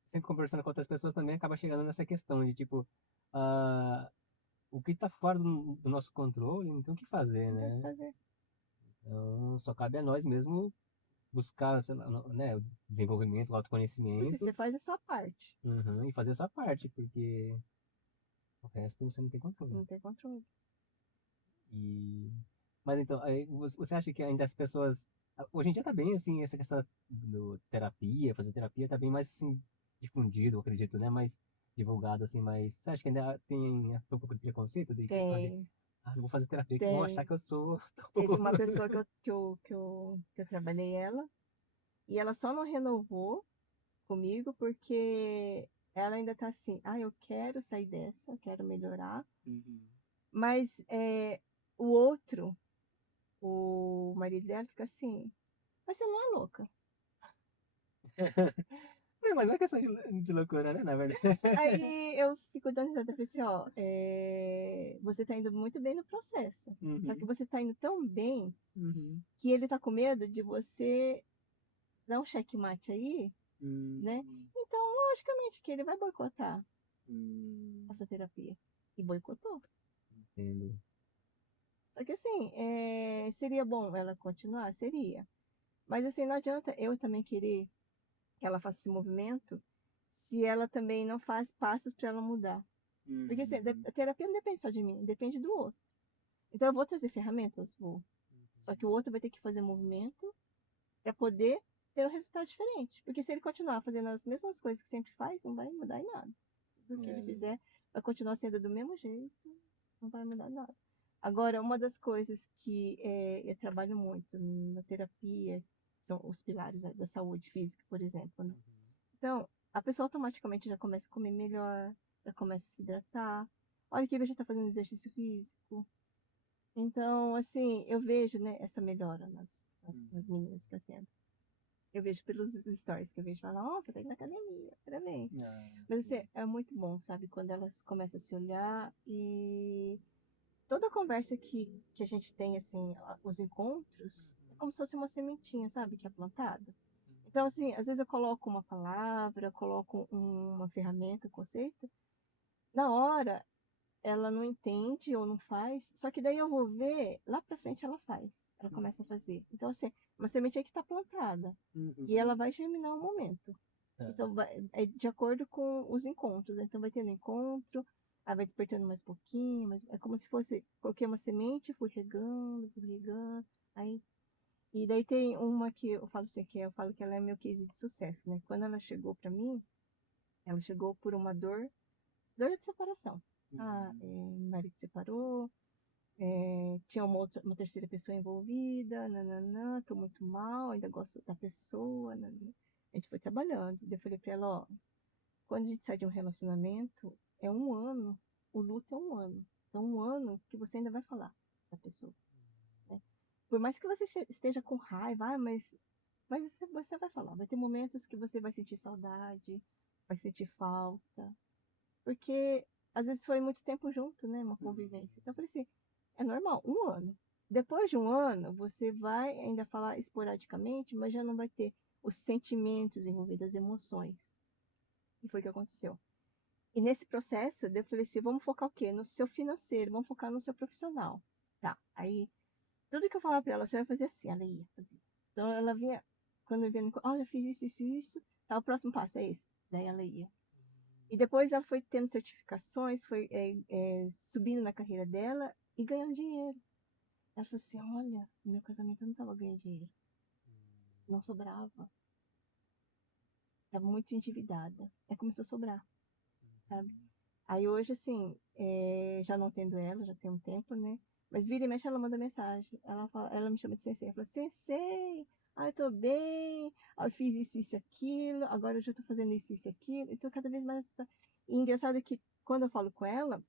sempre conversando com outras pessoas também acaba chegando nessa questão de tipo, ah, o que está fora do nosso controle, não tem o que fazer, Não tem o que né? fazer. Então, só cabe a nós mesmo buscar, sei lá, né, o desenvolvimento, o Tipo assim, autoconhecimento, você faz a sua parte. uhum, e fazer a sua parte, porque o resto você não tem controle. Não tem controle. E... Mas então, aí, você acha que ainda as pessoas. Hoje em dia tá bem assim, essa questão do terapia, fazer terapia tá bem mais assim, difundido, eu acredito, né? Mais divulgado, assim, mas você acha que ainda tem um pouco de preconceito de questão de, Tem, não vou fazer terapia que vão achar tem. que eu sou. Teve uma pessoa que eu trabalhei ela, e ela só não renovou comigo porque ela ainda tá assim, ah, eu quero sair dessa, eu quero melhorar, Uhum. mas o outro, o marido dela, fica assim, mas você não é louca. Não, mas não é questão de loucura, né? Na verdade. Aí eu fico dando risada, eu falei assim, ó, você tá indo muito bem no processo, só que Uhum. você tá indo tão bem Uhum. que ele tá com medo de você dar um checkmate aí, né? Uhum. Então, logicamente que ele vai boicotar a Uhum. sua terapia. E boicotou. Entendo. Só que assim, seria bom ela continuar? Seria. Mas assim, não adianta eu também querer que ela faça esse movimento se ela também não faz passos para ela mudar. Porque assim, Uhum. a terapia não depende só de mim, depende do outro. Então eu vou trazer ferramentas, vou. Só que o outro vai ter que fazer movimento para poder ter um resultado diferente. Porque se ele continuar fazendo as mesmas coisas que sempre faz, não vai mudar em nada. Tudo que ele É, né? fizer vai continuar sendo do mesmo jeito, não vai mudar nada. Agora, uma das coisas que eu trabalho muito na terapia são os pilares da saúde física, por exemplo, né? Então, a pessoa automaticamente já começa a comer melhor, já começa a se hidratar. Olha que já está fazendo exercício físico. Então, assim, eu vejo, né, essa melhora nas Uhum. meninas que eu atendo. Eu vejo pelos stories que eu vejo, falar, nossa, tá indo na academia, parabéns. Ah, Mas assim, sim. é muito bom, sabe? Quando elas começam a se olhar e toda a conversa que a gente tem, assim, os encontros, é como se fosse uma sementinha, sabe? Que é plantada. Então, assim, às vezes eu coloco uma palavra, eu coloco uma ferramenta, um conceito, na hora ela não entende ou não faz, só que daí eu vou ver, lá pra frente ela faz, ela Uhum. começa a fazer. Então, assim, uma sementinha que está plantada, e ela Uhum. vai germinar um momento. Tá. Então, é de acordo com os encontros, né? Então, vai tendo encontro, aí vai despertando mais pouquinho, mas é como se fosse, coloquei uma semente, fui regando, aí... E daí tem uma que eu falo assim, que eu falo que ela é meu case de sucesso, né? Quando ela chegou pra mim, ela chegou por uma dor de separação. Ah, meu marido separou, tinha uma terceira pessoa envolvida, nananã, tô muito mal, ainda gosto da pessoa, nananã. A gente foi trabalhando. Daí eu falei pra ela, ó, quando a gente sai de um relacionamento, é um ano, o luto é um ano. Então, um ano que você ainda vai falar da pessoa, né? Por mais que você esteja com raiva, mas você vai falar. Vai ter momentos que você vai sentir saudade, vai sentir falta, porque às vezes foi muito tempo junto, né? Uma convivência. Então, eu falei assim, é normal, um ano. Depois de um ano, você vai ainda falar esporadicamente, mas já não vai ter os sentimentos envolvidos, as emoções. E foi o que aconteceu. E nesse processo, eu falei assim, vamos focar o quê? No seu financeiro, vamos focar no seu profissional. Tá, aí, tudo que eu falava pra ela, você vai fazer assim, ela ia fazer. Então, ela vinha, quando eu vinha, olha, eu fiz isso, tá, o próximo passo é esse. Daí ela ia. E depois ela foi tendo certificações, foi subindo na carreira dela e ganhando dinheiro. Ela falou assim, olha, no meu casamento eu não tava ganhando dinheiro. Não sobrava. Tava muito endividada. Aí começou a sobrar, sabe? Aí hoje, assim, já não tendo ela, já tem um tempo, né? Mas vira e mexe, ela manda mensagem. Ela me chama de sensei. Ela fala, sensei, eu tô bem, eu fiz isso, aquilo, agora eu já tô fazendo isso, aquilo. Então, cada vez mais... E engraçado que, quando eu falo com ela,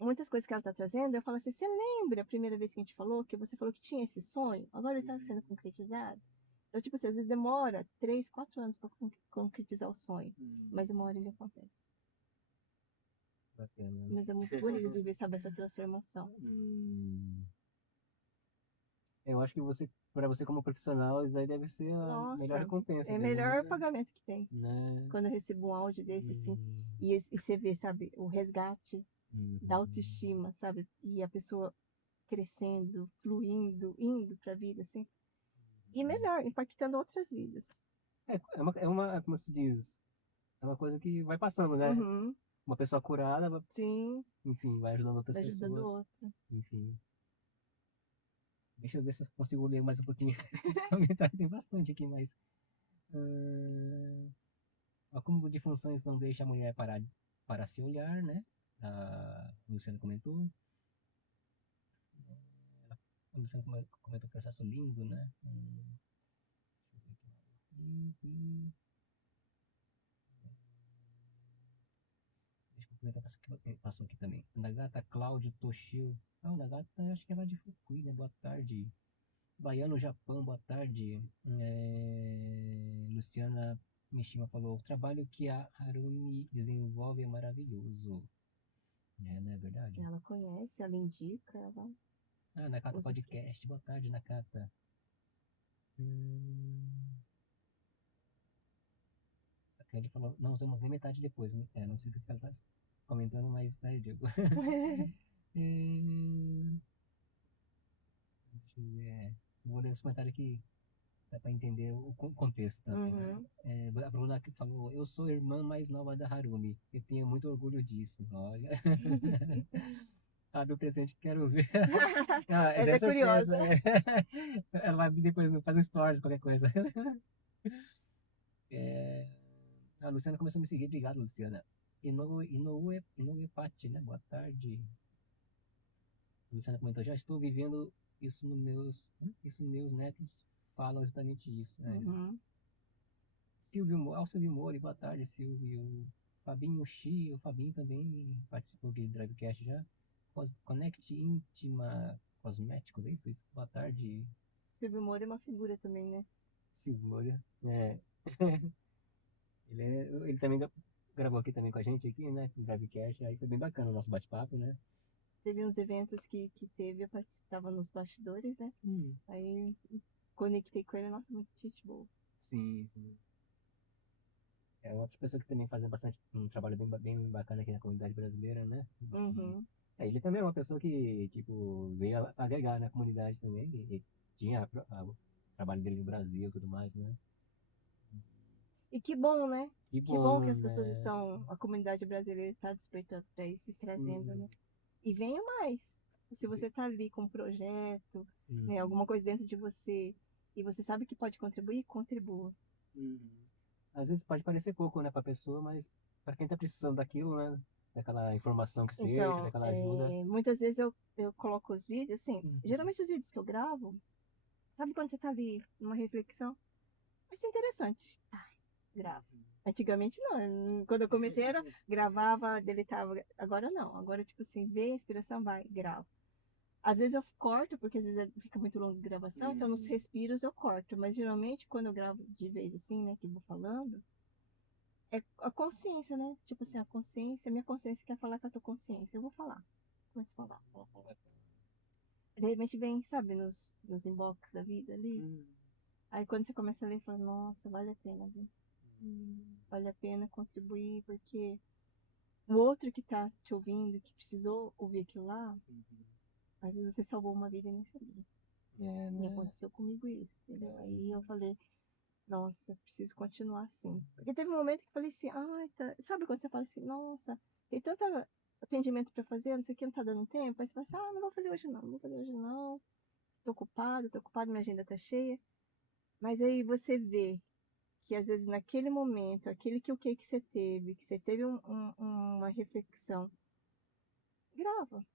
muitas coisas que ela tá trazendo, eu falo assim, você lembra a primeira vez que a gente falou, que você falou que tinha esse sonho? Agora ele tá sendo concretizado? Então, tipo assim, às vezes demora 3, 4 anos para concretizar o sonho, mas uma hora ele acontece. Bacana. Mas é muito bonito de ver, sabe, essa transformação. Eu acho que para você como profissional, isso aí deve ser a melhor Nossa, recompensa é o mesmo, melhor né? pagamento que tem. Né? Quando eu recebo um áudio desse, assim, Hum, e você vê, sabe, o resgate da uhum. autoestima, sabe? E a pessoa crescendo, fluindo, indo pra vida, assim. E melhor, impactando outras vidas. Como se diz, é uma coisa que vai passando, né? Uhum, Uma pessoa curada, sim, enfim, vai ajudando outras vai ajudando o pessoas, outro. enfim. Deixa eu ver se eu consigo ler mais um pouquinho esse comentário, tem bastante aqui, mas... O acúmulo de funções não deixa a mulher parar para se olhar, né? O Luciano comentou. O Luciano comentou processo lindo, né? Deixa eu ver aqui. Deixa eu comentar passou aqui também. Nagata Cláudio Toshio. Ah, o Nagata acho que é lá de Fukui, né? Boa tarde. Baiano Japão, boa tarde. Luciana Mishima falou: o trabalho que a Harumi desenvolve é maravilhoso. Não é verdade? Ela conhece, ela indica, ela Nakata usufrui. Podcast. Boa tarde, Nakata. Hum... A Kelly falou, não usamos nem metade depois, né? Não sei o que ela tá comentando, mas tá, Diego. Hum, Deixa eu ver. Vou ler os comentários aqui, dá pra entender o contexto também, né? Uhum. A Bruna que falou, eu sou a irmã mais nova da Harumi. Eu tenho muito orgulho disso. Olha. Abre o presente que quero ver. Já Ela é é surpresa. curiosa. Ela vai depois fazer um stories, qualquer coisa. É, A Luciana começou a me seguir. Obrigado, Luciana. Inoue Pati, né? Boa tarde. A Luciana comentou, já estou vivendo isso meus netos falam exatamente isso. Uhum. Silvio Mori, boa tarde, Silvio. Fabinho Xi, o Fabinho também participou aqui do Drivecast já. Connect Íntima Cosméticos, é isso? Boa tarde, Silvio Moro é uma figura também, né? Silvio Mori. Ele também gravou aqui também com a gente aqui, né? No Drivecast, aí foi bem bacana o nosso bate-papo, né? Teve uns eventos que teve, eu participava nos bastidores, né? Hum, Aí conectei com ele, nossa, muito gente boa. sim, sim. É outra pessoa que também faz bastante um trabalho bem bacana aqui na comunidade brasileira, né? E, Uhum. ele também é uma pessoa que, tipo, veio agregar na comunidade também, e tinha o trabalho dele no Brasil e tudo mais, né? E que bom, né? Que Que bom que bom, as pessoas né? estão, a comunidade brasileira está despertando para isso e trazendo, Sim. né? E venha mais. Se você está ali com um projeto, né, Uhum. alguma coisa dentro de você, e você sabe que pode contribuir, contribua. Uhum. Às vezes pode parecer pouco, né, pra pessoa, mas pra quem tá precisando daquilo, né, daquela informação que seja, Então, daquela ajuda. muitas vezes eu coloco os vídeos, assim, Uhum. geralmente os vídeos que eu gravo, sabe quando você está ali numa reflexão? Vai ser interessante. Ah, gravo. Uhum. Antigamente não, quando eu comecei era gravava, deletava, agora não, agora tipo assim, vê a inspiração, vai, gravo. Às vezes eu corto, porque às vezes fica muito longa a gravação, então nos Uhum. respiros eu corto, mas geralmente quando eu gravo de vez assim, né, que eu vou falando, é a consciência, né? Tipo assim, a consciência, minha consciência quer falar com a tua consciência, eu vou falar. Começo a falar. De repente vem, sabe, nos inbox da vida ali. Uhum. Aí quando você começa a ler, fala, nossa, vale a pena, viu? Vale a pena contribuir, porque o outro que tá te ouvindo, que precisou ouvir aquilo lá, Uhum. às vezes você salvou uma vida e nem sabia. É, E né? aconteceu comigo isso, entendeu? Aí eu Caramba. falei, nossa, preciso continuar assim. Porque teve um momento que eu falei assim, ai, tá... sabe quando você fala assim, nossa, tem tanto atendimento pra fazer, não sei o que, não tá dando tempo. Aí você fala assim, ah, não vou fazer hoje não, não vou fazer hoje não. Tô ocupado, minha agenda tá cheia. Mas aí você vê que às vezes naquele momento, aquele que o que que você teve uma reflexão, grava.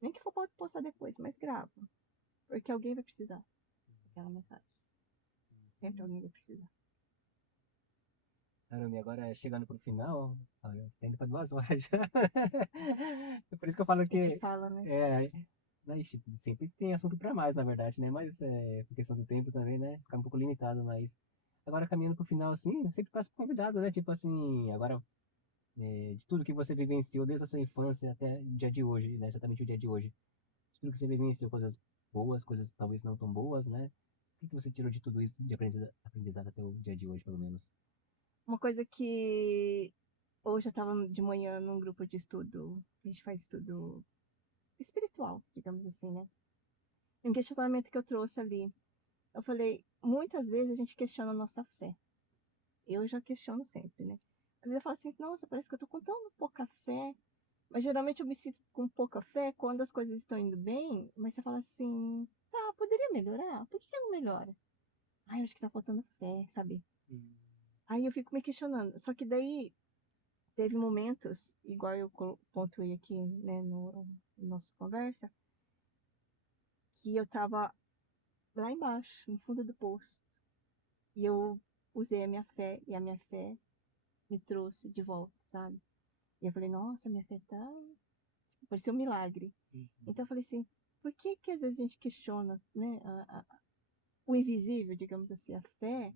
Nem que for pode postar depois, mas grava. Porque alguém vai precisar daquela mensagem. Sempre alguém vai precisar. Caramba, e agora chegando pro final, olha, tá indo pra 2 horas já. É por isso que eu falo A gente que fala, né? é, né, ixi, sempre tem assunto pra mais, na verdade, né? Mas por questão do tempo também, né? Fica um pouco limitado, mas agora caminhando pro final, assim, eu sempre passo convidado, né? Tipo assim, agora de tudo que você vivenciou desde a sua infância até o dia de hoje, né? Exatamente o dia de hoje. De tudo que você vivenciou, coisas boas, coisas talvez não tão boas, né? O que que você tirou de tudo isso de aprendizado até o dia de hoje, pelo menos? Uma coisa que hoje eu estava de manhã num grupo de estudo, a gente faz estudo espiritual, digamos assim, né? E um questionamento que eu trouxe ali, eu falei, muitas vezes a gente questiona a nossa fé. Eu já questiono sempre, né? Às vezes eu falo assim, nossa, parece que eu tô com tão pouca fé. Mas geralmente eu me sinto com pouca fé quando as coisas estão indo bem, mas você fala assim, tá, poderia melhorar? Por que que não melhora? Ai, eu acho que tá faltando fé, sabe? Hum. Aí eu fico me questionando. Só que daí teve momentos, igual eu pontuei aqui, né, no nossa conversa, que eu tava lá embaixo, no fundo do poço. E eu usei a minha fé, e a minha fé me trouxe de volta, sabe? E eu falei, nossa, minha fé tá. Parecia um milagre. Uhum. Então eu falei assim, por que que às vezes a gente questiona, né, o invisível, digamos assim, a fé?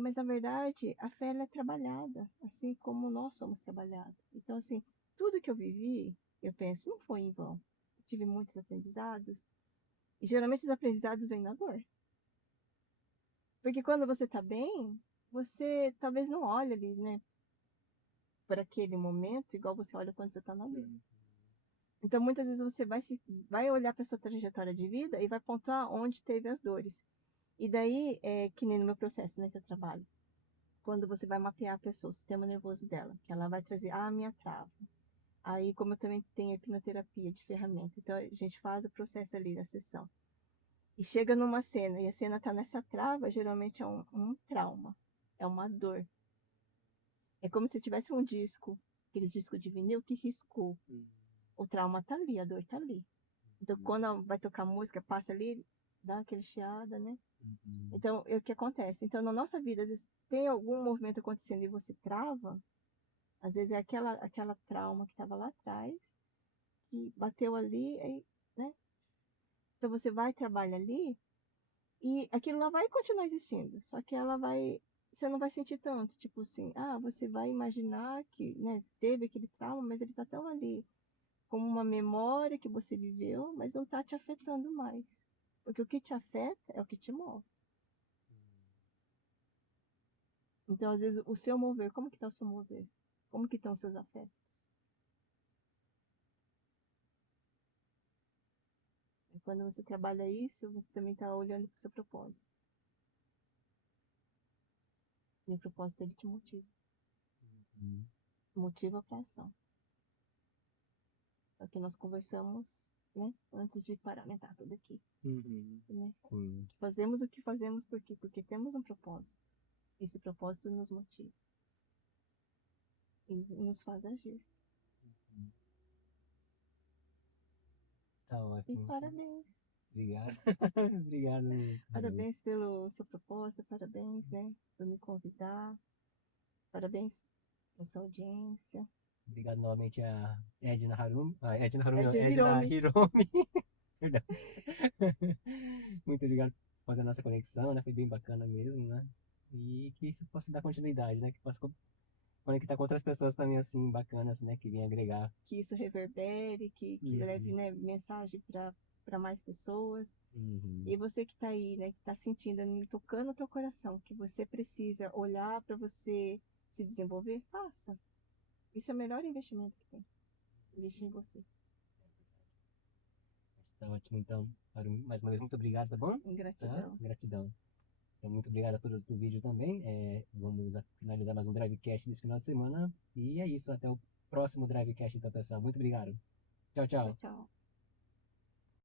Mas na verdade, a fé ela é trabalhada, assim como nós somos trabalhados. Então, assim, tudo que eu vivi, eu penso, não foi em vão. Eu tive muitos aprendizados, e geralmente os aprendizados vêm na dor. Porque quando você tá bem, você talvez não olha ali, né, por aquele momento, igual você olha quando você tá na dor. Uhum. Então, muitas vezes você vai olhar para sua trajetória de vida e vai pontuar onde teve as dores. E daí, que nem no meu processo, né, que eu trabalho. Quando você vai mapear a pessoa, o sistema nervoso dela, que ela vai trazer, ah, minha trava. Aí, como eu também tenho hipnoterapia de ferramenta, então a gente faz o processo ali na sessão. E chega numa cena, e a cena tá nessa trava, geralmente é um trauma, é uma dor. É como se tivesse um disco, aquele disco de vinil que riscou. Uhum. O trauma tá ali, a dor tá ali. Então, quando vai tocar música, passa ali, dá aquele chiada, né? Uhum. Então, o que acontece? Então, na nossa vida, às vezes tem algum movimento acontecendo e você trava, às vezes é aquela trauma que estava lá atrás, que bateu ali, aí, né? Então, você vai, trabalha ali, e aquilo lá vai continuar existindo, só que ela vai, você não vai sentir tanto, tipo assim, ah, você vai imaginar que, né, teve aquele trauma, mas ele tá tão ali, como uma memória que você viveu, mas não tá te afetando mais. Porque o que te afeta é o que te move. Então, às vezes, o seu mover, como que tá o seu mover? Como que estão os seus afetos? E quando você trabalha isso, você também está olhando para o seu propósito. E o propósito ele te motiva. Uhum. Motiva para ação. É o que nós conversamos, né? Antes de paramentar tudo aqui. Uhum. Né? Sim. Fazemos o que fazemos por quê? Porque temos um propósito. Esse propósito nos motiva. E nos faz agir. Tá E ótimo. parabéns. Obrigado. Obrigado, Harumi. Parabéns pelo seu propósito, parabéns, né, por me convidar. Parabéns pela sua audiência. Obrigado novamente a Edna Harumi. Ah, Edna Harumi, É não, de Edna Hiromi. Hiromi. Perdão. Muito obrigado por fazer a nossa conexão, né? Foi bem bacana mesmo, né? E que isso possa dar continuidade, né? Que possa conectar com outras pessoas também, assim, bacanas, né? Que venham agregar. Que isso reverbere, que leve, Uhum. né, mensagem para mais pessoas. Uhum. E você que está aí, né, que está sentindo, tocando o teu coração, que você precisa olhar para você se desenvolver, faça. Isso é o melhor investimento que tem. Investir em você. Tá ótimo, então. Harumi, mais uma vez, muito obrigado, tá bom? Tá? Gratidão. Gratidão. Então, muito obrigado a todos do vídeo também. Vamos finalizar mais um Drivecast desse final de semana. E é isso. Até o próximo Drivecast, então, pessoal. Muito obrigado. Tchau, Tchau, tchau. tchau.